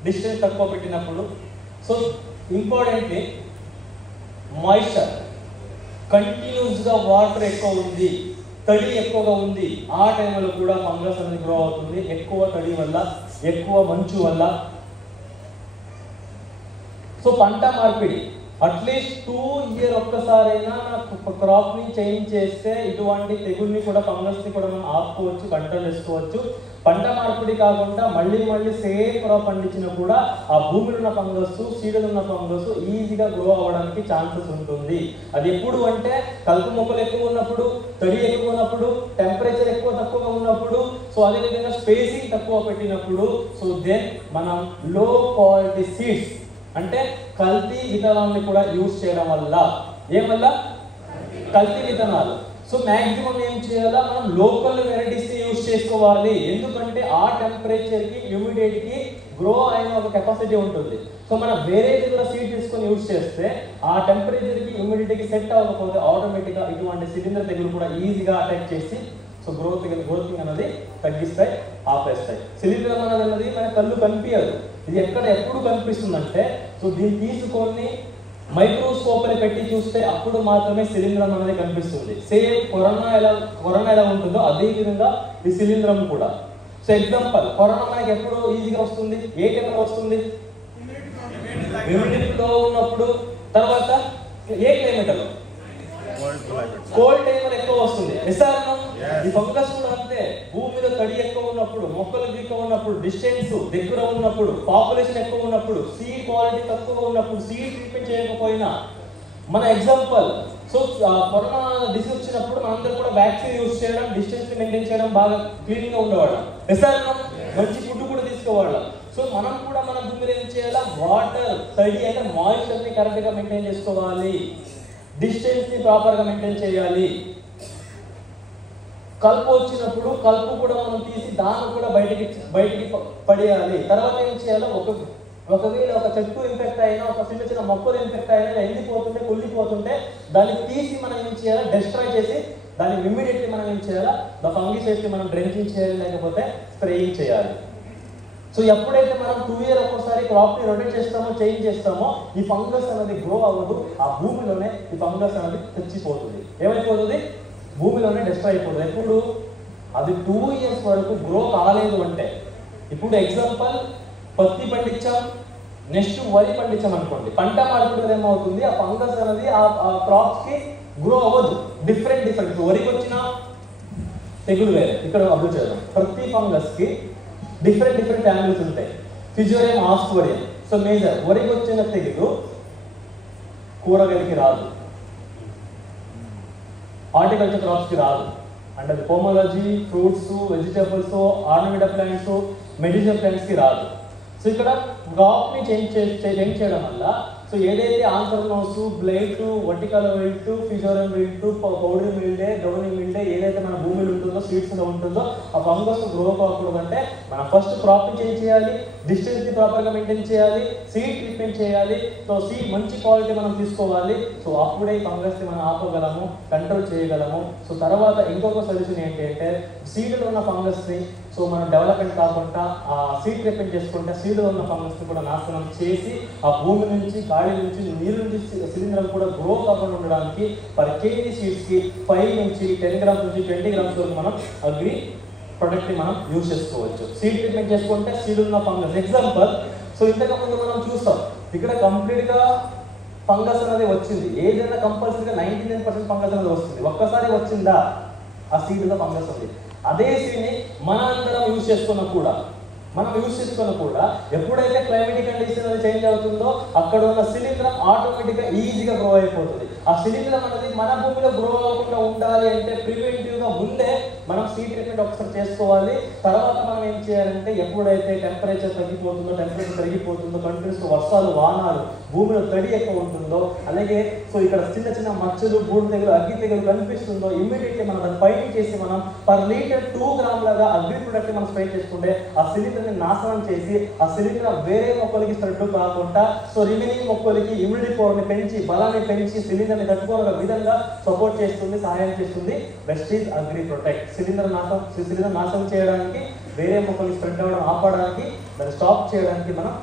డిస్టెన్స్ తక్కువ పెట్టినప్పుడు. సో ఇంపార్టెంట్లీ మాయిశ్చర్, కంటిన్యూస్గా వాటర్ ఎక్కువ ఉంది, తడి ఎక్కువగా ఉంది, ఆ టైంలో కూడా ఫంగస్ అనేది గ్రో అవుతుంది. ఎక్కువ తడి వల్ల, ఎక్కువ మంచు వల్ల. సో పంట మార్పిడి అట్లీస్ట్ 2 years ఒక్కసారైనా క్రాప్ ని చేంజ్ చేస్తే ఇటువంటి తెగుల్ని కూడా, ఫంగస్ ని కూడా మనం ఆపుకోవచ్చు, కంట్రోల్ చేసుకోవచ్చు. పంట మార్పిడి కాకుండా మళ్ళీ సేమ్ క్రాప్ పండించినా కూడా ఆ భూమిలో ఉన్న ఫంగస్, సీడలో ఉన్న ఫంగస్ ఈజీగా గ్రో అవ్వడానికి ఛాన్సెస్ ఉంటుంది. అది ఎప్పుడు అంటే కలుపు మొక్కలు ఎక్కువ ఉన్నప్పుడు, తడి ఎక్కువ ఉన్నప్పుడు, టెంపరేచర్ తక్కువగా ఉన్నప్పుడు, సో అదేవిధంగా స్పేసింగ్ తక్కువ పెట్టినప్పుడు. సో దెన్ మనం లో క్వాలిటీ సీడ్స్ అంటే కల్తీ విత్తనాలని కూడా యూజ్ చేయడం వల్ల, ఏమల్ల కల్తీ విత్తనాలు. సో మ్యాక్సిమం ఏం చేయాలా, మనం లోకల్ వెరైటీస్ యూజ్ చేసుకోవాలి. ఎందుకంటే ఆ టెంపరేచర్కి, హ్యూమిడిటీకి గ్రో అయిన ఒక కెపాసిటీ ఉంటుంది. సో మనం వేరే దగ్గర సీడ్ తీసుకొని యూజ్ చేస్తే ఆ టెంపరేచర్కి, హ్యూమిడిటీకి సెట్ అవ్వకపోతే ఆటోమేటిక్గా ఇటువంటి శిలీంధ్ర తెగులు కూడా ఈజీగా అటాక్ చేసి సో గ్రోతింగ్ అనేది తగ్గిస్తాయి, ఆపేస్తాయి. శిలీంధ్రం అనేది మన కళ్ళు కనిపించదు. ఇది ఎప్పుడు కనిపిస్తుందంటే, సో దీన్ని తీసుకొని మైక్రోస్కోప్ అని పెట్టి చూస్తే అప్పుడు మాత్రమే శిలీంధ్రం అనేది కనిపిస్తుంది. సేమ్ కరోనా ఎలా ఉంటుందో అదే విధంగా ఈ శిలీంధ్రం కూడా. సో ఎగ్జాంపుల్, కరోనా మనకి ఎప్పుడు ఈజీగా వస్తుంది? ఏ టైంలో వస్తుంది? హ్యూమిడిటీలో ఉన్నప్పుడు. తర్వాత ఏ క్లైమేట్లో? కోల్డ్ టైంలో ఎక్కువ వస్తుంది. ఈ ఫంగస్ కూడా అంతే. భూమిలో తడి ఎక్కువ ఉన్నప్పుడు, మొక్కలు ఎక్కువ ఉన్నప్పుడు, డిస్టెన్స్ దగ్గర ఉన్నప్పుడు, పాపులేషన్ ఎక్కువ ఉన్నప్పుడు, సీడ్ క్వాలిటీ తక్కువ ఉన్నప్పుడు, సీడ్ ట్రీట్మెంట్ చేయకపోయినా. మన ఎగ్జాంపుల్, సో కరోనా డిసీజ్ వచ్చినప్పుడు మనందరూ కూడా వ్యాక్సిన్ యూజ్ చేయడం, డిస్టెన్స్ మెయింటైన్ చేయడం, బాగా క్లీన్ గా ఉండేవాళ్ళం. మంచి ఫుడ్ కూడా తీసుకోవాళ్ళం. సో మనం కూడా మన భూమిలో ఏం చేయాలా, వాటర్, తడి అంటే మాయిశ్చర్ ని కరెక్ట్ గా మెయింటైన్ చేసుకోవాలి, డిస్టెన్స్ ని ప్రాపర్ గా మెయింటైన్ చేయాలి. కలుపు వచ్చినప్పుడు కలుపు కూడా మనం తీసి దాన్ని కూడా బయటికి పడేయాలి. తర్వాత ఏం చేయాలో, ఒకవేళ ఒక చెట్టు ఇన్ఫెక్ట్ అయినా, ఒక చిన్న మొక్కలు ఇన్ఫెక్ట్ అయినా, ఎండిపోతుంటే, కుళ్ళిపోతుంటే దాన్ని తీసి మనం ఏం చేయాలి, డిస్ట్రాయ్ చేసి దాన్ని ఇమ్మీడియట్లీ మనం ఏం చేయాలా, ఫంగిసైడ్స్ మనం డ్రెంచింగ్ చేయాలి, లేకపోతే స్ప్రేయింగ్ చేయాలి. సో ఎప్పుడైతే మనం 2 years ఒక్కసారి క్రాప్ ని రొటేట్ చేస్తామో, చేంజ్ చేస్తామో, ఈ ఫంగస్ అనేది గ్రో అవ్వదు. ఆ భూమిలోనే ఈ ఫంగస్ అనేది తెచ్చిపోతుంది. ఏమైపోతుంది? భూమిలోనే డిస్ట్రాయ్ అయిపోతుంది. ఎప్పుడు అది 2 years వరకు గ్రో కాలేదు అంటే. ఇప్పుడు ఎగ్జాంపుల్, పత్తి పండించాం, నెక్స్ట్ వరి పండించాం అనుకోండి, పంట మార్పిడి ఏమవుతుంది, ఆ ఫంగస్ అనేది ఆ క్రాప్స్ కి గ్రో అవ్వదు. డిఫరెంట్ వరికి వచ్చిన తెగులు వేరే. ఇక్కడ అబ్జర్వ్ చేద్దాం, ప్రతి ఫంగస్ కి డిఫరెంట్ ఫ్యామిలీస్ ఉంటాయి. ఫిజోరియం, ఆస్పోరియం. సో మేజర్ వరికి వచ్చిన తెగులు కూరగాయలకి రాదు, హార్టికల్చర్ క్రాప్స్ కి రాదు. అంటే అది pomology, fruits, vegetables, ornamental plants, medicinal plants కి రాదు. సో ఇక్కడ క్రాప్ ని చేంజ్ చేయడం వల్ల సో ఏదైతే anthracnose, blight, vertical wilt, fusarium wilt, powdery mildew, downy mildew ఏదైతే మన భూమిలో ఉంటుందో, సీడ్స్ లో ఉంటుందో ఆ ఫంగస్ గ్రో కాకూడదంటే మనం ఫస్ట్ క్రాప్ ని చేంజ్ చేయాలి, డిస్టెన్స్ ని ప్రాపర్ గా మెయింటైన్ చేయాలి, సీడ్ ట్రీట్మెంట్ చేయాలి. సో సీడ్ మంచి క్వాలిటీ మనం తీసుకోవాలి. సో అప్పుడే ఈ ఫంగస్ ని మనం ఆపగలము, కంట్రోల్ చేయగలము. సో తర్వాత ఇంకొక సొల్యూషన్ ఏంటి అంటే సీడ్లో ఉన్న ఫంగస్ ని సో మనం డెవలప్మెంట్ కాకుండా ఆ సీడ్ ట్రీట్మెంట్ చేసుకుంటే సీడ్లో ఉన్న ఫంగస్ ని కూడా నాశనం చేసి ఆ భూమి నుంచి, గాలి నుంచి, నీరు నుంచి శిలీంధ్రం కూడా గ్రో కాకుండా ఉండడానికి పర్ కేజీ సీడ్స్ కి 5 నుంచి 10 గ్రామ్స్ నుంచి 20 గ్రామ్స్ వరకు మనం అగ్రి ప్రొడక్ట్ ని మనం యూజ్ చేసుకోవచ్చు. సీడ్ ట్రీట్మెంట్ చేసుకుంటే సీడ్ ఉన్న ఫంగస్ ఎగ్జాంపుల్. సో ఇంతకు ముందు మనం చూస్తాం ఇక్కడ కంప్లీట్ గా ఫంగస్ అనేది వచ్చింది. ఏదైనా కంపల్సరీగా 99% ఫంగస్ అనేది వస్తుంది. ఒక్కసారి వచ్చిందా ఆ సీడ్ లో ఫంగస్ ఉంది. అదే సీడ్ని మనందరం యూజ్ చేసుకున్నా కూడా ఎప్పుడైతే క్లైమేటిక్ కండిషన్ అనేది చేంజ్ అవుతుందో అక్కడ ఉన్న శిలీంధ్రం ఆటోమేటిక్గా ఈజీగా గ్రో అయిపోతుంది. ఆ శిలీంధ్రం అనేది మన భూమిలో గ్రో అవ్వకుండా ఉండాలి అంటే ప్రివెంటివ్గా ముందే మనం సీడ్ ట్రీట్మెంట్ ఒకసారి చేసుకోవాలి. తర్వాత మనం ఏం చేయాలంటే ఎప్పుడైతే టెంపరేచర్ పెరిగిపోతుందో కంటిన్యూస్ వర్షాలు, వానాలు, భూమిలో తడి ఎక్కువ ఉంటుందో, అలాగే సో ఇక్కడ చిన్న మచ్చలు, బూడిద తెగులు, అగ్గి తెగులు కనిపిస్తుందో ఇమ్మీడియట్లీ మనం దాన్ని ఫైటింగ్ చేసి మనం పర్ లీటర్ 2 గ్రామ్ లాగా అగ్రి ప్రొడక్ట్ మనం స్ప్రే చేసుకుంటే ఆ శిలీంధ్రాన్ని నాశనం చేసి ఆ శిలీంధ్రం వేరే మొక్కలకి స్ప్రెడ్ కాకుండా సో రిమైనింగ్ మొక్కలకి ఇమ్యూనిటీ పవర్ని పెంచి, బలాన్ని పెంచి, శిలీంధ్రాన్ని తట్టుకోగల విధంగా సపోర్ట్ చేస్తుంది, సహాయం చేస్తుంది. Vestige agri protect. శిలీంధ్రం నాశనం చేయడానికి, వేరే మొక్కలు స్ప్రెడ్ అవ్వడం ఆపడానికి, దాన్ని స్టాప్ చేయడానికి మనం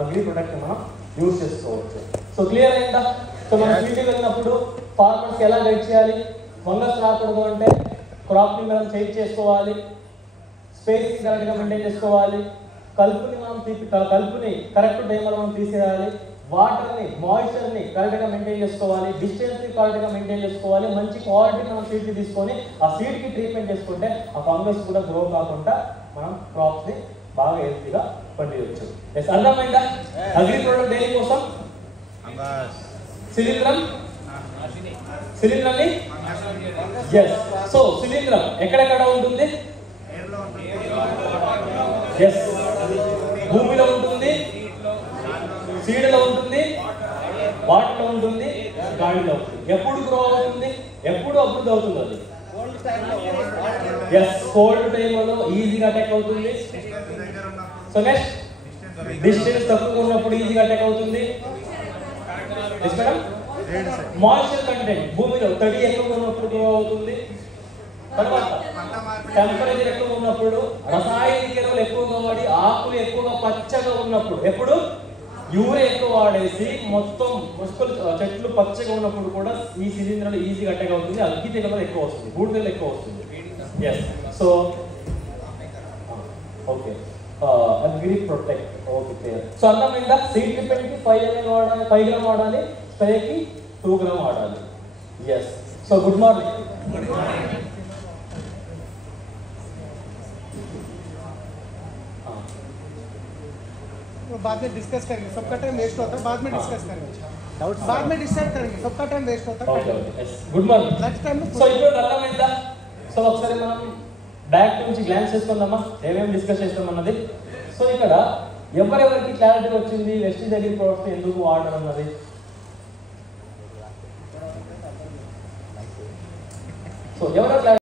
అగ్రి ప్రొటెక్ట్ మనం యూజ్ చేసుకోవచ్చు. సో క్లియర్ అయిందా? సో మనం ఫీల్డ్కి వెళ్ళినప్పుడు ఫార్మర్స్కి ఎలా గైడ్ చేయాలి? ఫంగస్ రాకూడదు అంటే క్రాప్ని మనం చేంజ్ చేసుకోవాలి, స్పేసింగ్ కరెక్ట్గా మెయింటైన్ చేసుకోవాలి, కలుపుని కరెక్ట్ టైంలో మనం తీసేయాలి, వాటర్ని, మాయిశ్చర్ని కరెక్ట్గా మెయింటైన్ చేసుకోవాలి, డిస్టెన్స్ని కరెక్ట్గా మెయింటైన్ చేసుకోవాలి, మంచి క్వాలిటీ మనం సీడ్కి తీసుకొని ఆ సీడ్కి ట్రీట్మెంట్ చేసుకుంటే ఆ ఫంగస్ కూడా గ్రో కాకుండా మనం క్రాప్స్ని బాగా హెల్తీగా పండించవచ్చు. ఎస్, అర్థమైందా? అగ్రి ప్రొడక్ట్ దేని కోసం? శిలీంధ్రాన్ని ఎస్. సో శిలీంధ్రం ఎక్కడెక్కడ ఉంటుంది? ఎస్, భూమిలో ఉంటుంది, సీడ్లో ఉంటుంది, వాటర్లో ఉంటుంది, గాలిలో ఉంటుంది. ఎప్పుడు గ్రో అవుతుంది? ఎప్పుడు అభివృద్ధి అవుతుంది అది? ఎస్, కోల్డ్ టైంలో ఈజీగా అటాక్ అవుతుంది. సో నెక్స్ట్ డిస్టెన్స్ తక్కువ ఉన్నప్పుడు ఈజీగా అటాక్ అవుతుంది. మాయిశ్చర్ కంటెంట్, భూమిలో తడి ఎక్కువ ఉన్నప్పుడు గ్రో అవుతుంది. తర్వాత టెంపరేచర్ ఎక్కువ ఉన్నప్పుడు, రసాయనిక ఎరువులు ఎక్కువగా వాడి ఆకులు ఎక్కువగా పచ్చగా ఉన్నప్పుడు, ఎప్పుడు యూరియా ఎక్కువ వాడేసి మొత్తం మొక్కలు చెట్లు పచ్చగా ఉన్నప్పుడు కూడా ఈ శిలీంధ్రాలు ఈజీగా అటాక్ అవుతుంది. అగ్గి తెగులు ఎక్కువ వస్తుంది, బూడిదలు ఎక్కువ వస్తుంది. Yes, so okay, agri protect. Okay, clear. So అర్థమైందా? సీడ్ ట్రీట్మెంట్కి 5 గ్రామ్ వాడాలి, స్ప్రేకి 2 గ్రామ్ వాడాలి. ఎస్. So good morning. बाद में डिस्कस करेंगे, सबका टाइम वेस्ट होता है, बाद में डिस्कस करेंगे, बाद में डिसाइड करेंगे, सबका टाइम वेस्ट होता है. Good morning. Next time so ఇప్పుడు అర్థమైందా? సో ఒకసారి మనం బ్యాక్ నుంచి గ్లాన్స్ చేసుకుందామా ఏమేమి డిస్కస్ చేస్తామన్నది. సో ఇక్కడ ఎవరెవరికి క్లారిటీ వచ్చింది వెస్టీజ్ అగ్రి ప్రొడక్ట్స్ ఎందుకు వాడడం అన్నది? సో ఎవరో